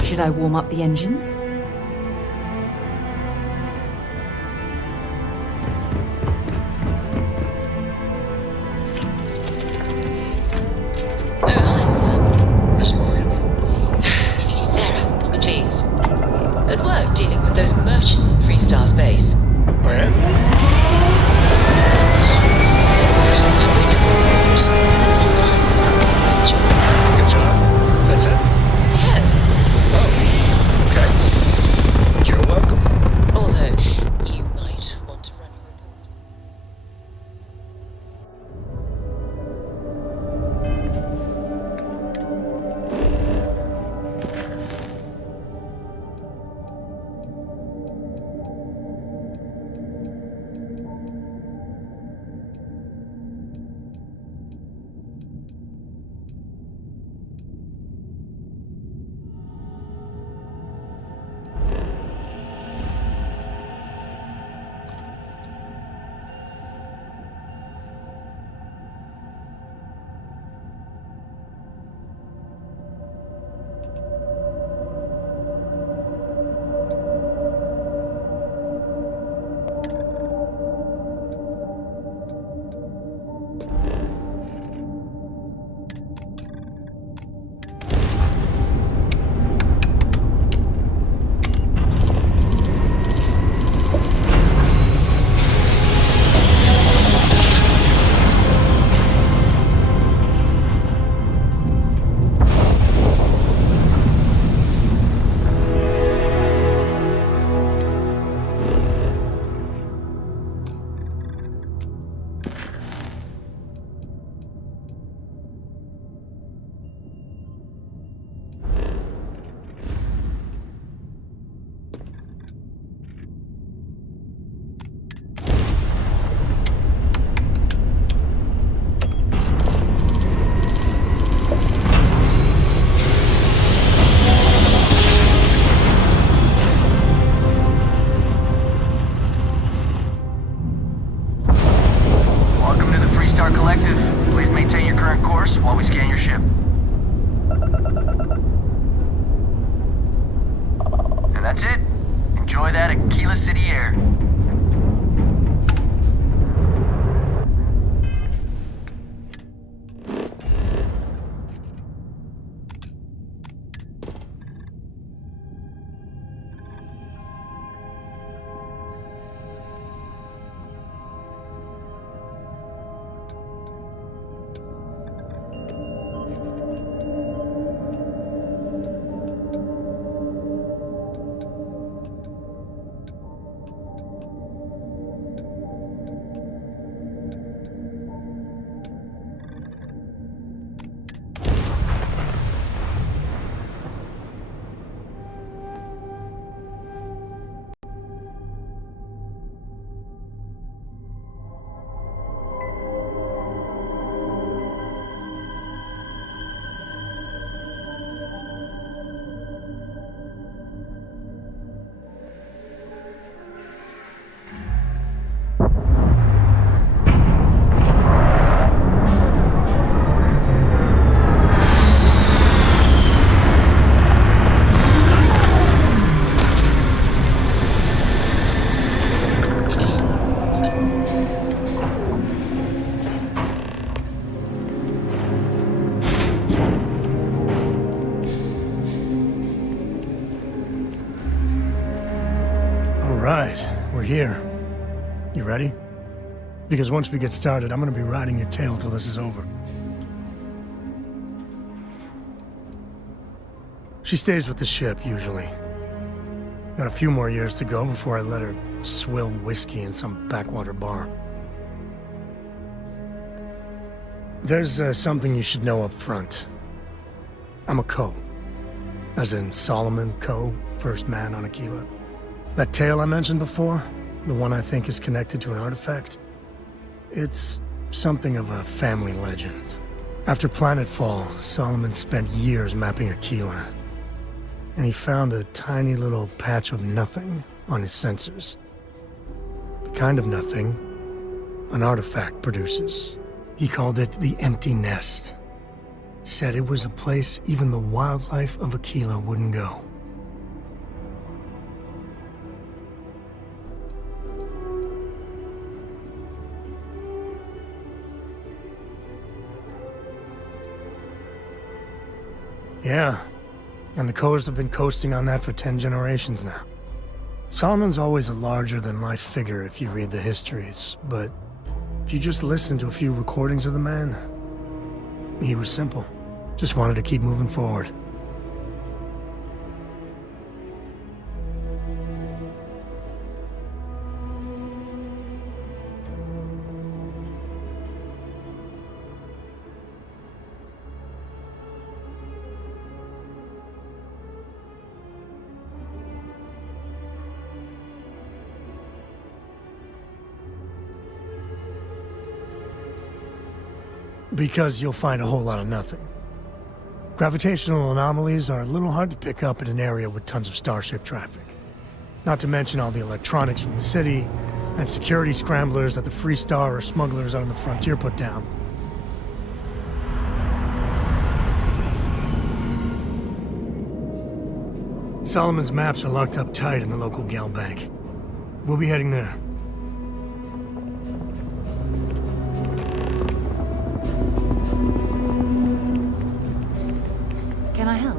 Should I warm up the engines? Miss Morgan. Sarah, please. Good work dealing with those merchants at Freestar's base. Oh, yeah? Good job. That's it? Yes. Oh, okay. You're welcome. Although, you might want to run your reports. Here. You ready? Because once we get started, I'm gonna be riding your tail till this is over. She stays with the ship, usually. Got a few more years to go before I let her swill whiskey in some backwater bar. There's something you should know up front. I'm a Co. As in Solomon Co., first man on Aquila. That tale I mentioned before, the one I think is connected to an artifact, it's something of a family legend. After Planetfall, Solomon spent years mapping Aquila, and he found a tiny little patch of nothing on his sensors. The kind of nothing an artifact produces. He called it the Empty Nest. Said it was a place even the wildlife of Aquila wouldn't go. Yeah, and the Coast have been coasting on that for 10 generations now. Solomon's always a larger-than-life figure if you read the histories, but if you just listen to a few recordings of the man, he was simple. Just wanted to keep moving forward. Because you'll find a whole lot of nothing. Gravitational anomalies are a little hard to pick up in an area with tons of starship traffic. Not to mention all the electronics from the city, and security scramblers that the Freestar or smugglers out on the frontier put down. Solomon's maps are locked up tight in the local Gal Bank. We'll be heading there. Can I help?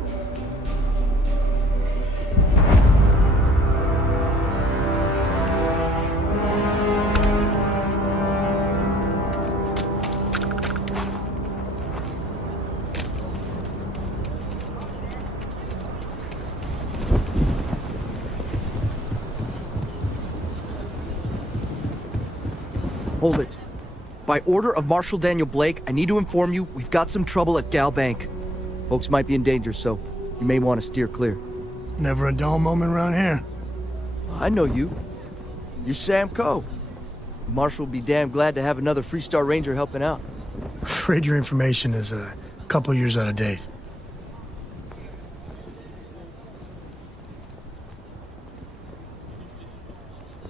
Hold it. By order of Marshal Daniel Blake, I need to inform you we've got some trouble at Gal Bank. Folks might be in danger, so you may want to steer clear. Never a dull moment around here. I know you. You're Sam Coe. Marshal will be damn glad to have another Freestar Ranger helping out. Afraid your information is a couple years out of date.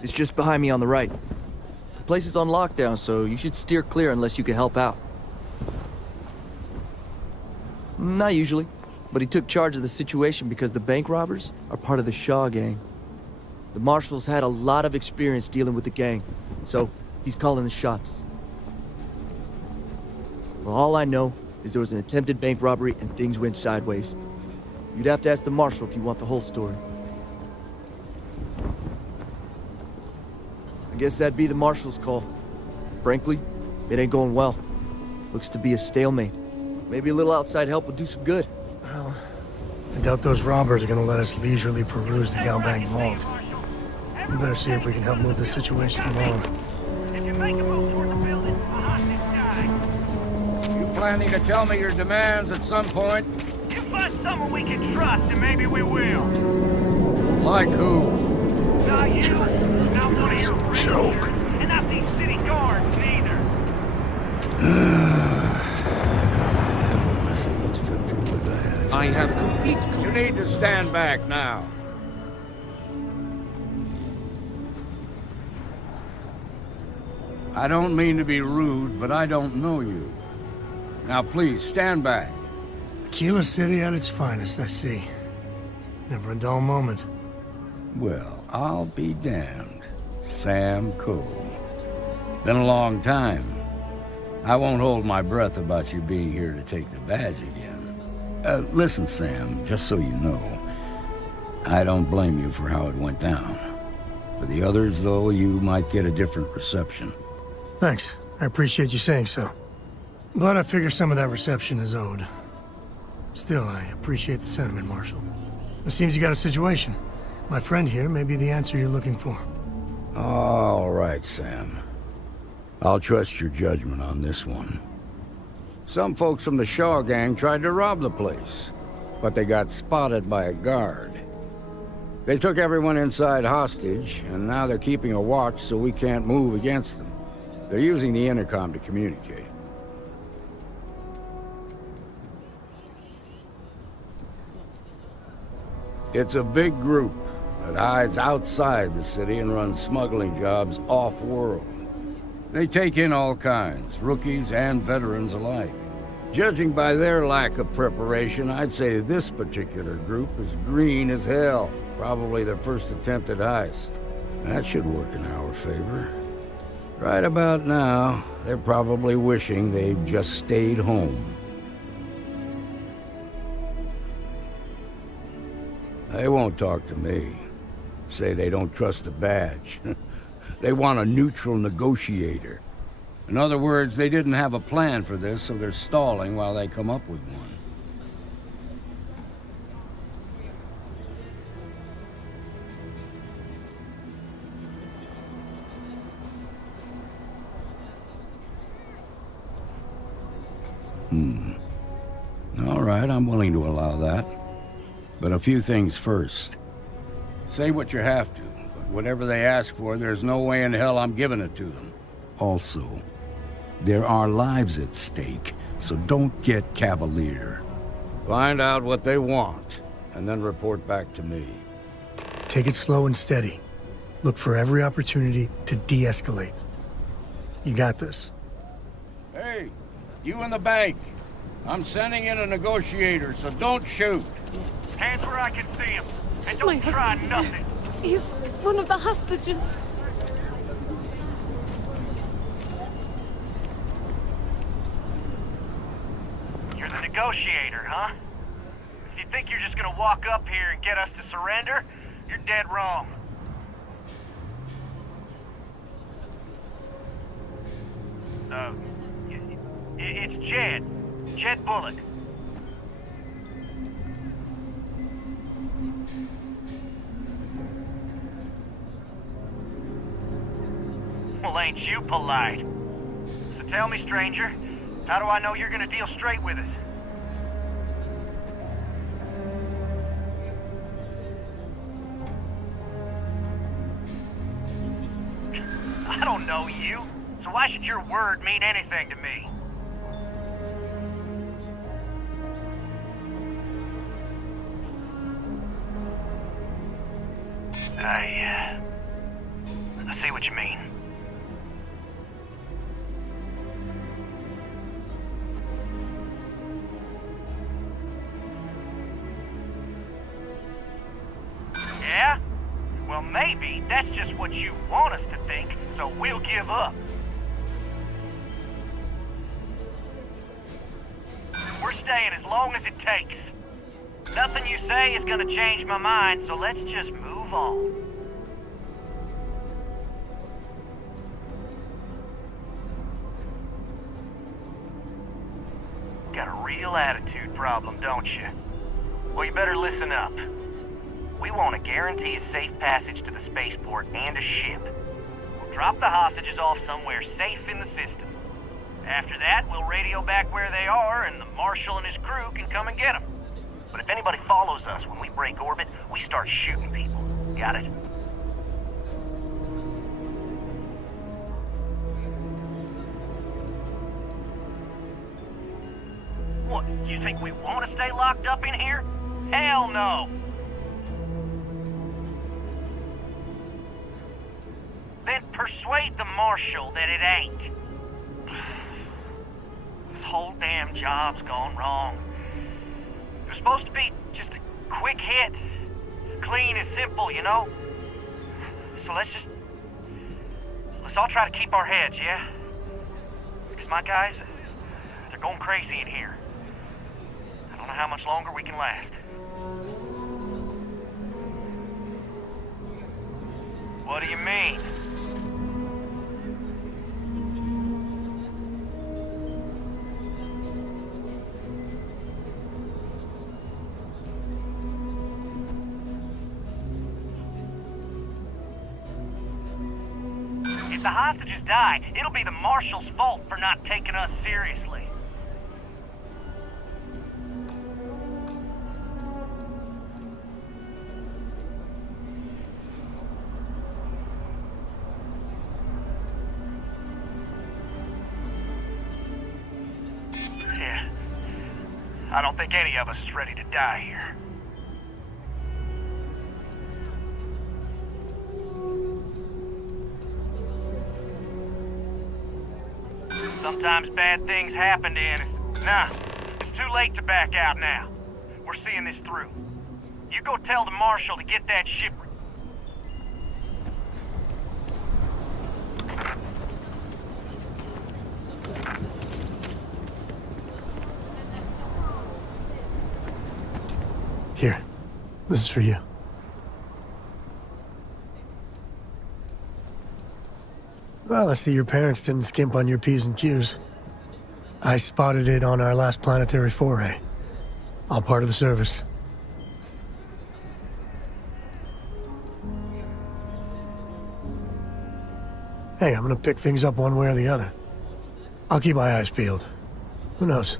It's just behind me on the right. The place is on lockdown, so you should steer clear unless you can help out. Not usually, but he took charge of the situation because the bank robbers are part of the Shaw gang. The Marshal's had a lot of experience dealing with the gang, so he's calling the shots. Well, all I know is there was an attempted bank robbery and things went sideways. You'd have to ask the Marshal if you want the whole story. I guess that'd be the Marshal's call. Frankly, it ain't going well. Looks to be a stalemate. Maybe a little outside help will do some good. Well, I doubt those robbers are gonna let us leisurely peruse the Gal Bank vault. We better see if we can help move this situation along. You planning to tell me your demands at some point? Give us someone we can trust, and maybe we will. Like who? Not you, not one of your rangers, and not these city guards, neither. I have complete... You need to stand back now. I don't mean to be rude, but I don't know you. Now please, stand back. Aquila City at its finest, I see. Never a dull moment. Well, I'll be damned. Sam Coe. Been a long time. I won't hold my breath about you being here to take the badge again. Listen, Sam, just so you know, I don't blame you for how it went down. For the others, though, you might get a different reception. Thanks. I appreciate you saying so. But I figure some of that reception is owed. Still, I appreciate the sentiment, Marshal. It seems you got a situation. My friend here may be the answer you're looking for. All right, Sam. I'll trust your judgment on this one. Some folks from the Shaw gang tried to rob the place, but they got spotted by a guard. They took everyone inside hostage, and now they're keeping a watch so we can't move against them. They're using the intercom to communicate. It's a big group that hides outside the city and runs smuggling jobs off-world. They take in all kinds, rookies and veterans alike. Judging by their lack of preparation, I'd say this particular group is green as hell. Probably their first attempt at heist. That should work in our favor. Right about now, they're probably wishing they'd just stayed home. They won't talk to me. Say they don't trust the badge. They want a neutral negotiator. In other words, they didn't have a plan for this, so they're stalling while they come up with one. All right, I'm willing to allow that. But a few things first. Say what you have to, but whatever they ask for, there's no way in hell I'm giving it to them. Also, there are lives at stake, so don't get cavalier. Find out what they want, and then report back to me. Take it slow and steady. Look for every opportunity to de-escalate. You got this. Hey, you in the bank. I'm sending in a negotiator, so don't shoot. Hands where I can see him. And don't try nothing. He's one of the hostages. You're the negotiator, huh? If you think you're just gonna walk up here and get us to surrender, you're dead wrong. It's Jed. Jed Bullock. Well, ain't you polite? So tell me, stranger, how do I know you're gonna deal straight with us? I don't know you, so why should your word mean anything to me? I see what you mean. Yeah? Well, maybe that's just what you want us to think, so we'll give up. We're staying as long as it takes. Nothing you say is gonna change my mind, so let's just move on. Got a real attitude problem, don't you? Well, you better listen up. We want to guarantee a safe passage to the spaceport and a ship. We'll drop the hostages off somewhere safe in the system. After that, we'll radio back where they are, and the Marshal and his crew can come and get them. But if anybody follows us when we break orbit, we start shooting people. Got it? What, you think we want to stay locked up in here? Hell no! Then persuade the Marshal that it ain't. This whole damn job's gone wrong. It was supposed to be just a quick hit. Clean and simple, you know? So let's all try to keep our heads, yeah? Because my guys, they're going crazy in here. I don't know how much longer we can last. What do you mean? If the hostages die, it'll be the Marshal's fault for not taking us seriously. Yeah. I don't think any of us is ready to die here. Sometimes bad things happen to us. Nah, it's too late to back out now. We're seeing this through. You go tell the Marshal to get that ship. Here. This is for you. Well, I see your parents didn't skimp on your P's and Q's. I spotted it on our last planetary foray. All part of the service. Hey, I'm gonna pick things up one way or the other. I'll keep my eyes peeled. Who knows?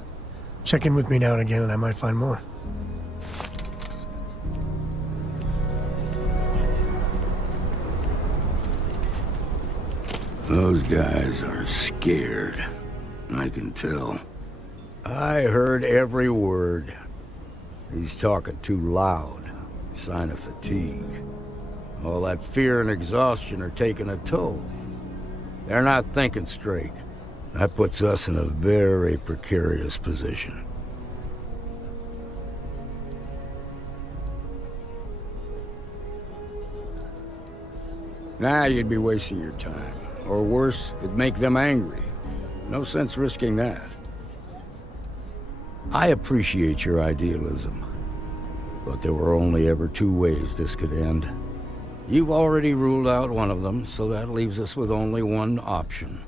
Check in with me now and again and I might find more. Those guys are scared. I can tell. I heard every word. He's talking too loud. Sign of fatigue. All that fear and exhaustion are taking a toll. They're not thinking straight. That puts us in a very precarious position. Nah, you'd be wasting your time. Or worse, it'd make them angry. No sense risking that. I appreciate your idealism, but there were only ever two ways this could end. You've already ruled out one of them, so that leaves us with only one option.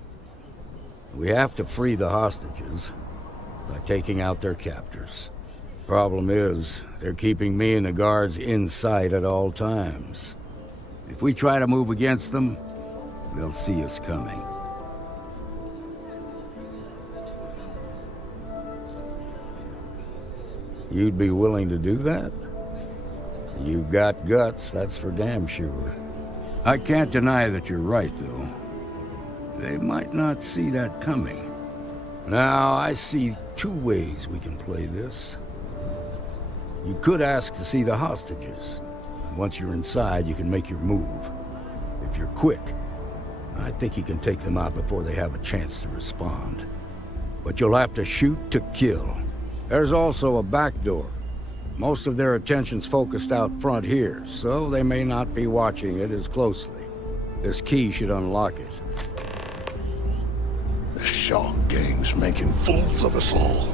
We have to free the hostages by taking out their captors. Problem is, they're keeping me and the guards in sight at all times. If we try to move against them, they'll see us coming. You'd be willing to do that? You've got guts, that's for damn sure. I can't deny that you're right, though. They might not see that coming. Now, I see two ways we can play this. You could ask to see the hostages. Once you're inside, you can make your move. If you're quick, I think you can take them out before they have a chance to respond. But you'll have to shoot to kill. There's also a back door. Most of their attention's focused out front here, so they may not be watching it as closely. This key should unlock it. The Shaw gang's making fools of us all.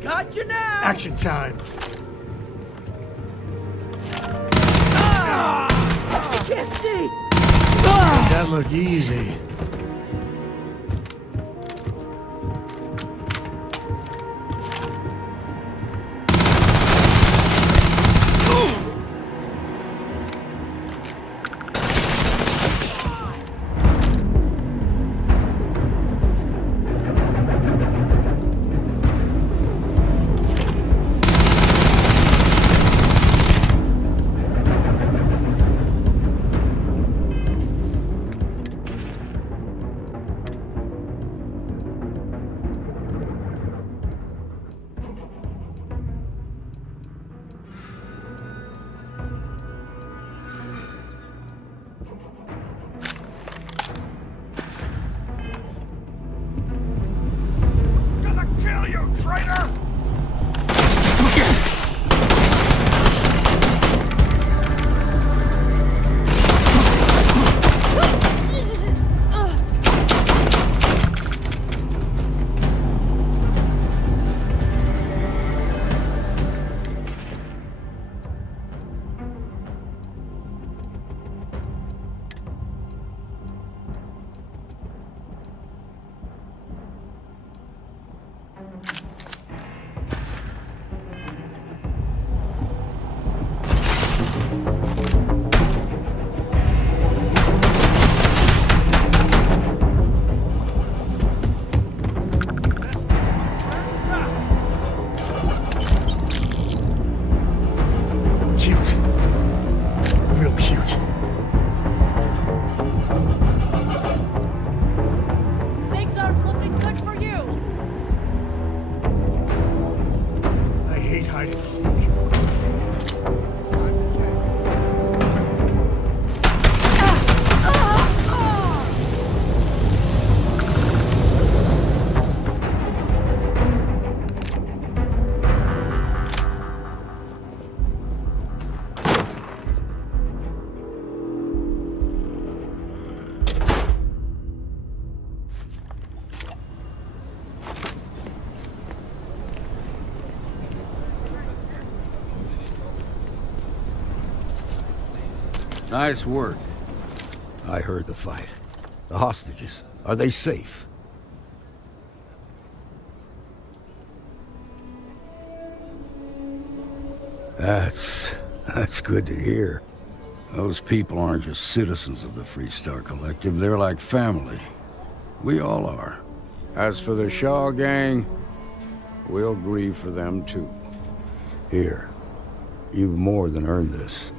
Gotcha now! Action time. Can't see! That look easy. Nice work. I heard the fight. The hostages, are they safe? That's good to hear. Those people aren't just citizens of the Freestar Collective, they're like family. We all are. As for the Shaw gang, we'll grieve for them too. Here, you've more than earned this.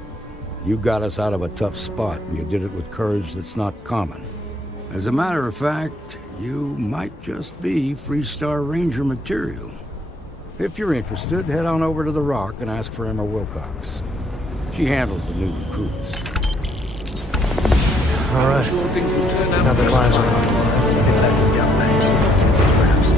You got us out of a tough spot, and you did it with courage that's not common. As a matter of fact, you might just be Freestar Ranger material. If you're interested, head on over to the Rock and ask for Emma Wilcox. She handles the new recruits. All right. Sure things will turn out Now the just lives are fine. on the line. Let's get back to the outlands. Perhaps.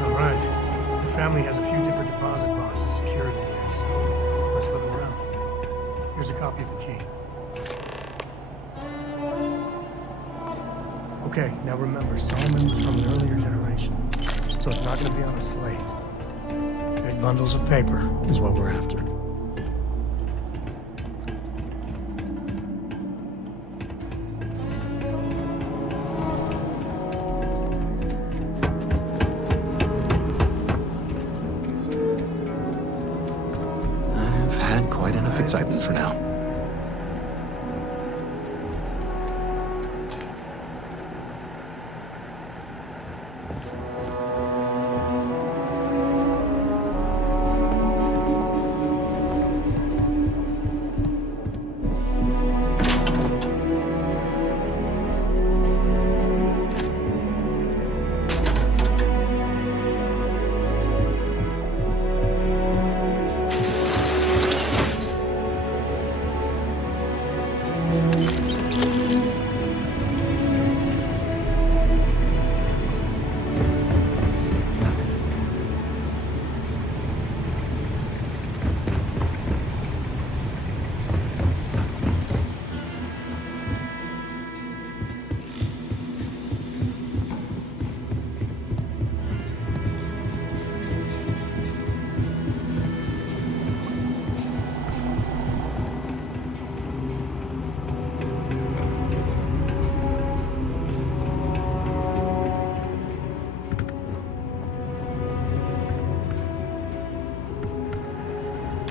All right. The family has a few different deposit boxes secured in here, so let's look around. Here's a copy of the key. Okay, now remember, Solomon was from an earlier generation, so it's not going to be on a slate. Big bundles of paper is what we're after. I've had quite enough excitement for now.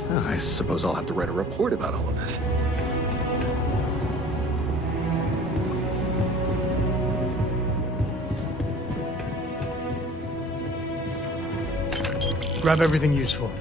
I suppose I'll have to write a report about all of this. Grab everything useful.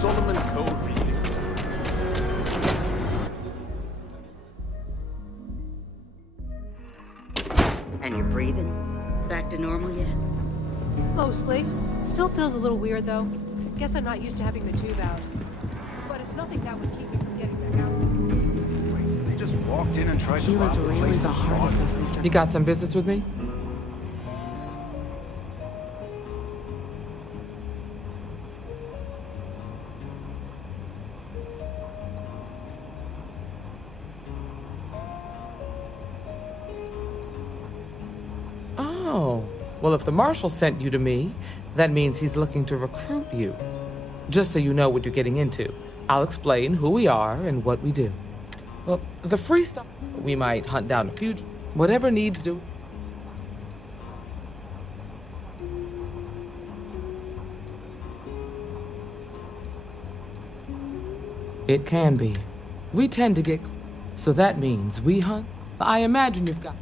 Solomon code reading. And you're breathing? Back to normal yet? Mostly. Still feels a little weird, though. Guess I'm not used to having the tube out. But it's nothing that would keep me from getting back out. They just walked in and tried to Keela's rob the really place the and heart gone. of the Freestar. You got some business with me? Oh, well, if the Marshal sent you to me, that means he's looking to recruit you. Just so you know what you're getting into, I'll explain who we are and what we do. Well, the Freestar, we might hunt down a few, whatever needs do. It can be. We tend to get... So that means we hunt? I imagine you've got...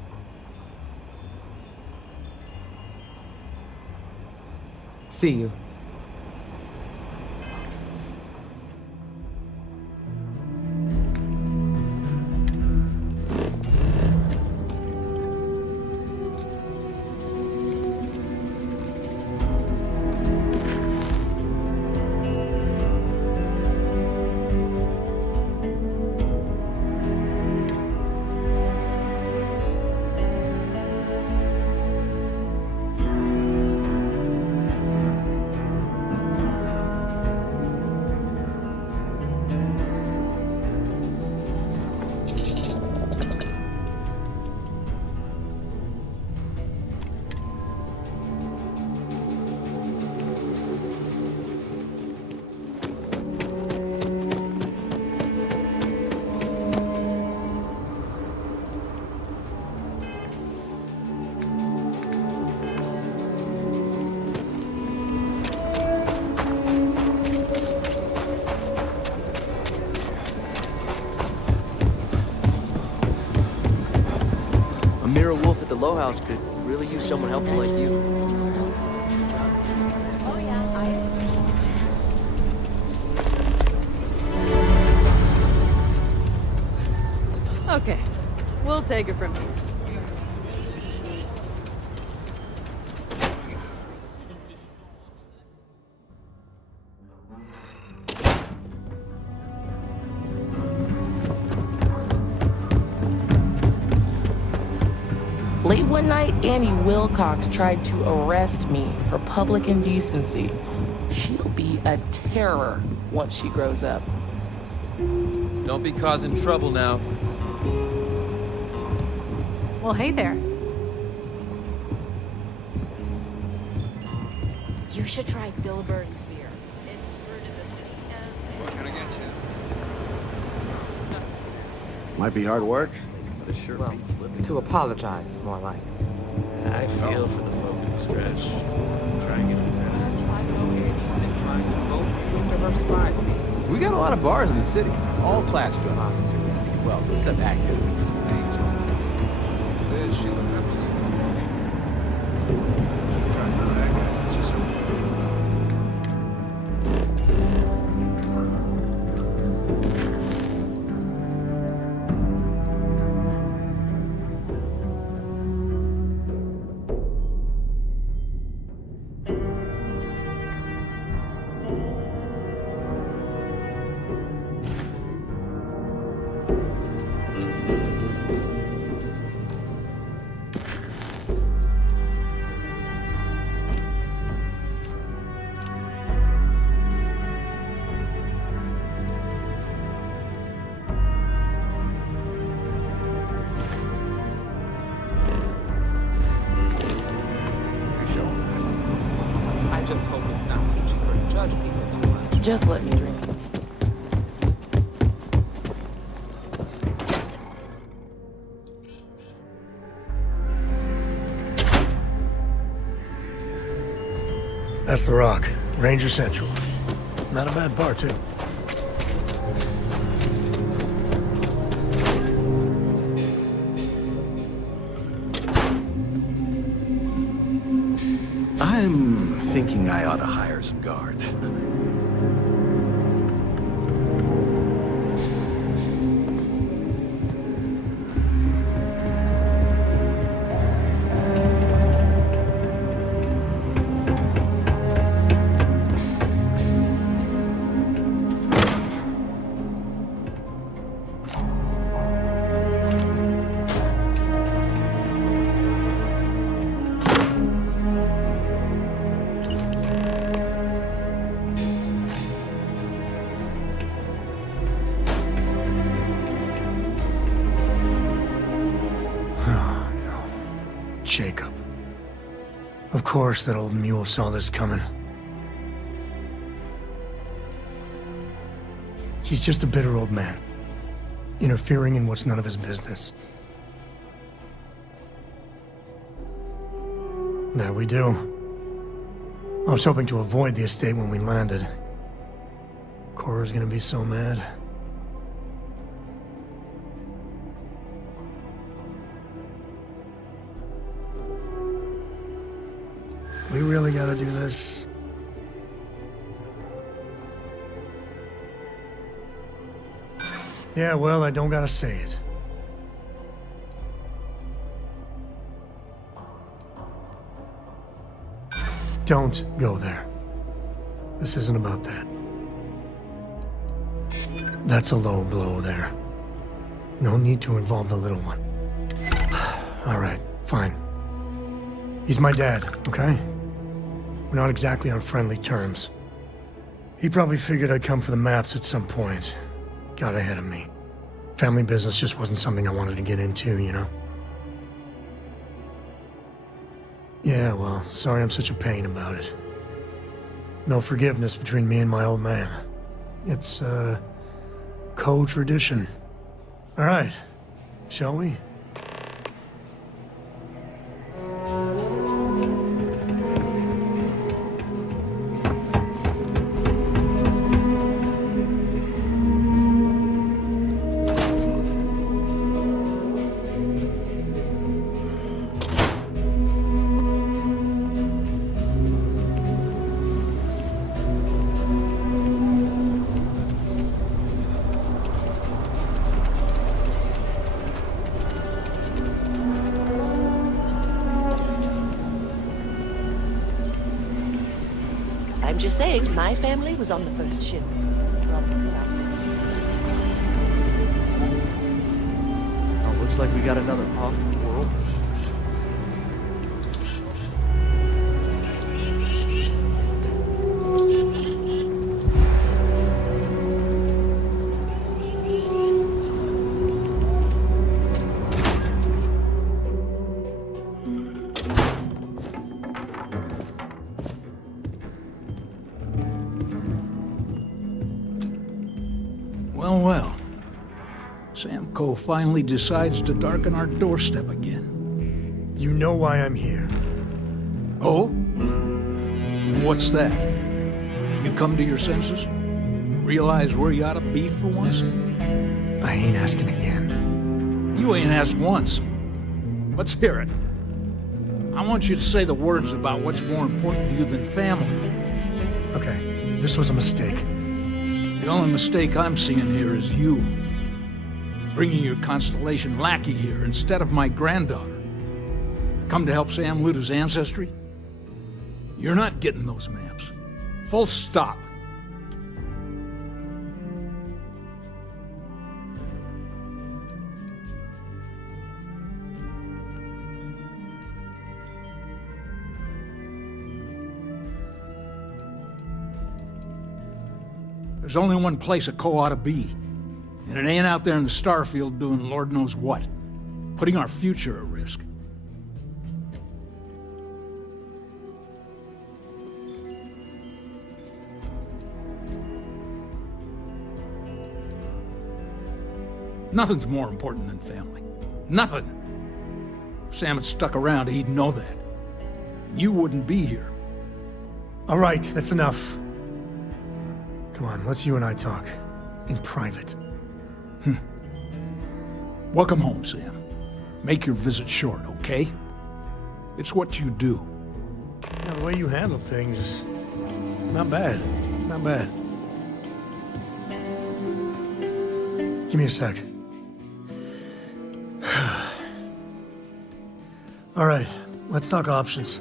See you. Low house could really use someone helpful like you. Okay, we'll take it from here. Late one night, Annie Wilcox tried to arrest me for public indecency. She'll be a terror once she grows up. Don't be causing trouble now. Well, hey there. You should try Phil Burton's beer. It's brewed in the city. What can I get you? Might be hard work, but it sure beats living. To apologize, more like. I feel for the folk in the stretch. Try and get them there. We got a lot of bars in the city, all class drugs. Well, except Agnes. She looks up to you. Keep trying to bad guys. It's just Just let me drink. That's the Rock, Ranger Central. Not a bad bar, too. I'm thinking I ought to hire some guards. Jacob. Of course that old mule saw this coming. He's just a bitter old man, interfering in what's none of his business. That we do. I was hoping to avoid the estate when we landed. Cora's gonna be so mad. We really gotta do this. Yeah, well, I don't gotta say it. Don't go there. This isn't about that. That's a low blow there. No need to involve the little one. All right, fine. He's my dad, okay? We're not exactly on friendly terms. He probably figured I'd come for the maps at some point. Got ahead of me. Family business just wasn't something I wanted to get into, you know? Yeah, well, sorry I'm such a pain about it. No forgiveness between me and my old man. It's, co-tradition. All right, shall we? I'm just saying, my family was on the first ship. Oh, looks like we got another off-world. Well, well. Sam Coe finally decides to darken our doorstep again. You know why I'm here. Oh? And what's that? You come to your senses? Realize where you ought to be for once? I ain't asking again. You ain't asked once. Let's hear it. I want you to say the words about what's more important to you than family. Okay, this was a mistake. The only mistake I'm seeing here is you. Bringing your Constellation lackey here instead of my granddaughter. Come to help Sam loot his ancestry? You're not getting those maps. Full stop. There's only one place a Coe ought to be. And it ain't out there in the Starfield doing Lord knows what. Putting our future at risk. Nothing's more important than family. Nothing. If Sam had stuck around, he'd know that. You wouldn't be here. All right, that's enough. Come on, let's you and I talk. In private. Welcome home, Sam. Make your visit short, okay? It's what you do. Yeah, the way you handle things, not bad. Not bad. Give me a sec. All right, let's talk options.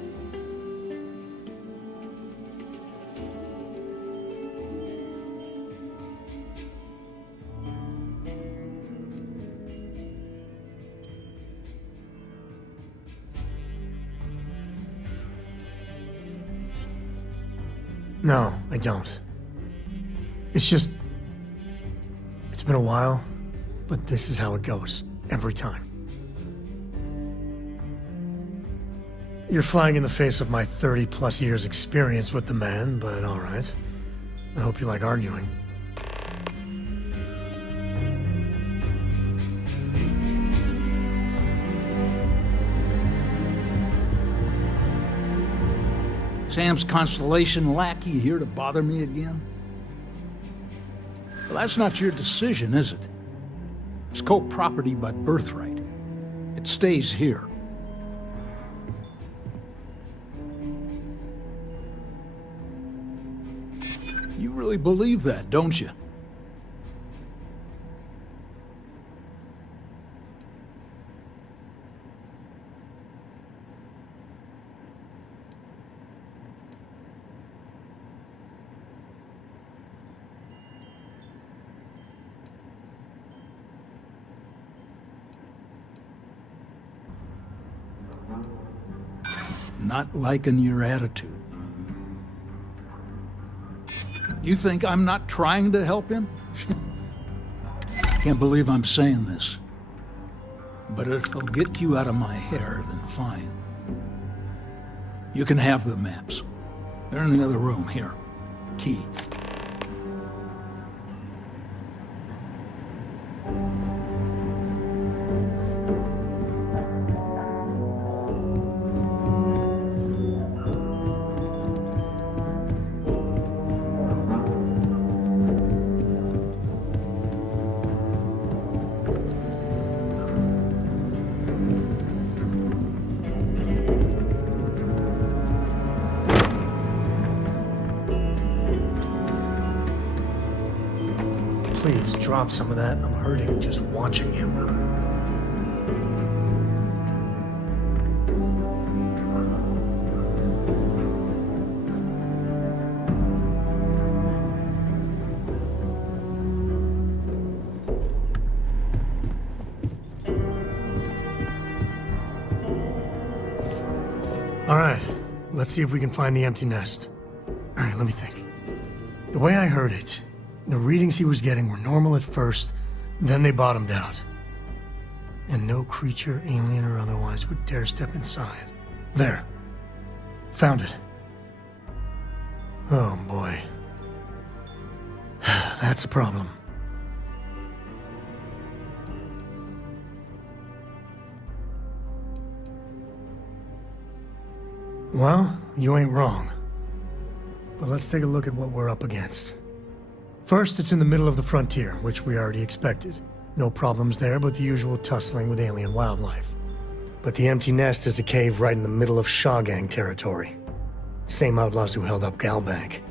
No, I don't. It's just... It's been a while, but this is how it goes. Every time. You're flying in the face of my 30-plus years experience with the man, but all right. I hope you like arguing. Sam's Constellation lackey here to bother me again? Well, that's not your decision, is it? It's Coe property by birthright. It stays here. really believe that, don't you? Not liking your attitude. You think I'm not trying to help him? Can't believe I'm saying this. But if it'll get you out of my hair, then fine. You can have the maps. They're in the other room, here. Key. Please drop some of that. I'm hurting just watching you. All right, let's see if we can find the empty nest. All right, let me think. The way I heard it, the readings he was getting were normal at first, then they bottomed out. And no creature, alien or otherwise, would dare step inside. There. Found it. Oh boy. That's a problem. Well, you ain't wrong. But let's take a look at what we're up against. First, it's in the middle of the frontier, which we already expected. No problems there, but the usual tussling with alien wildlife. But the empty nest is a cave right in the middle of Shaw Gang territory. Same outlaws who held up Galbank.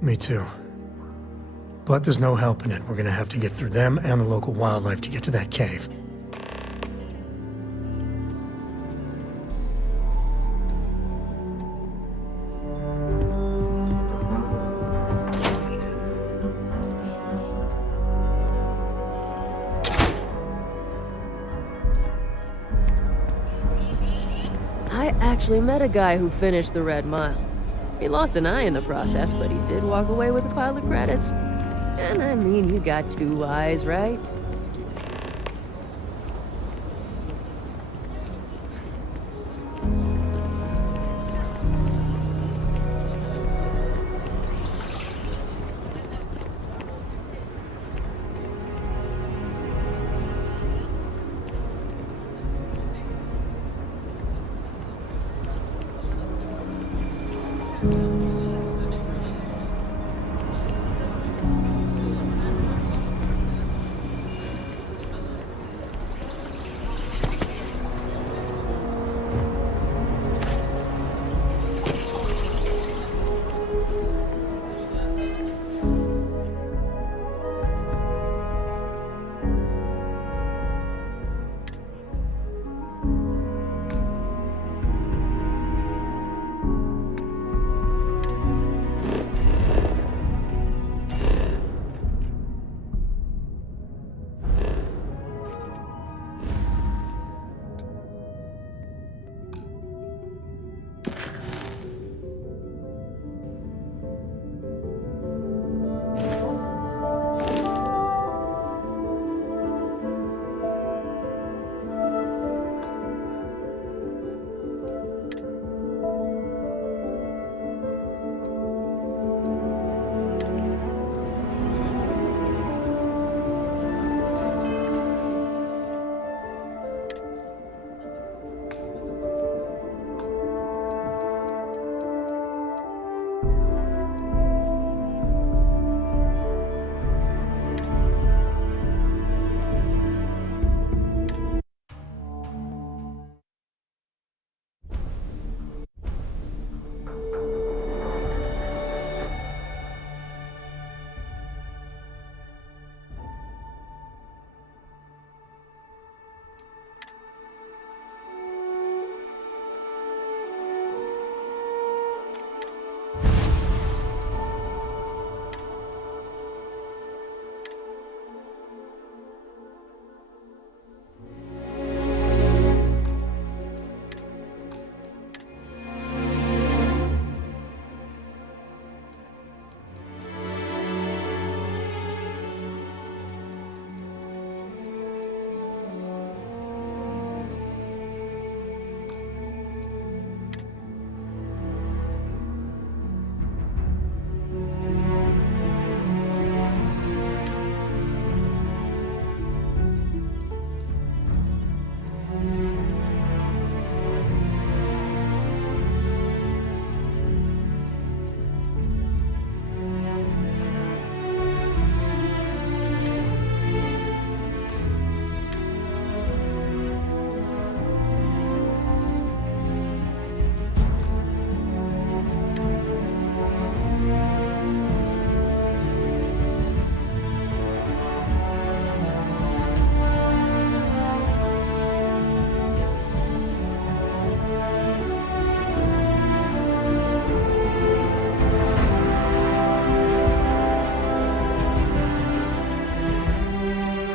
Me too. But there's no helping it. We're gonna have to get through them and the local wildlife to get to that cave. I actually met a guy who finished the Red Mile. He lost an eye in the process, but he did walk away with a pile of credits. And I mean, you got 2 eyes, right?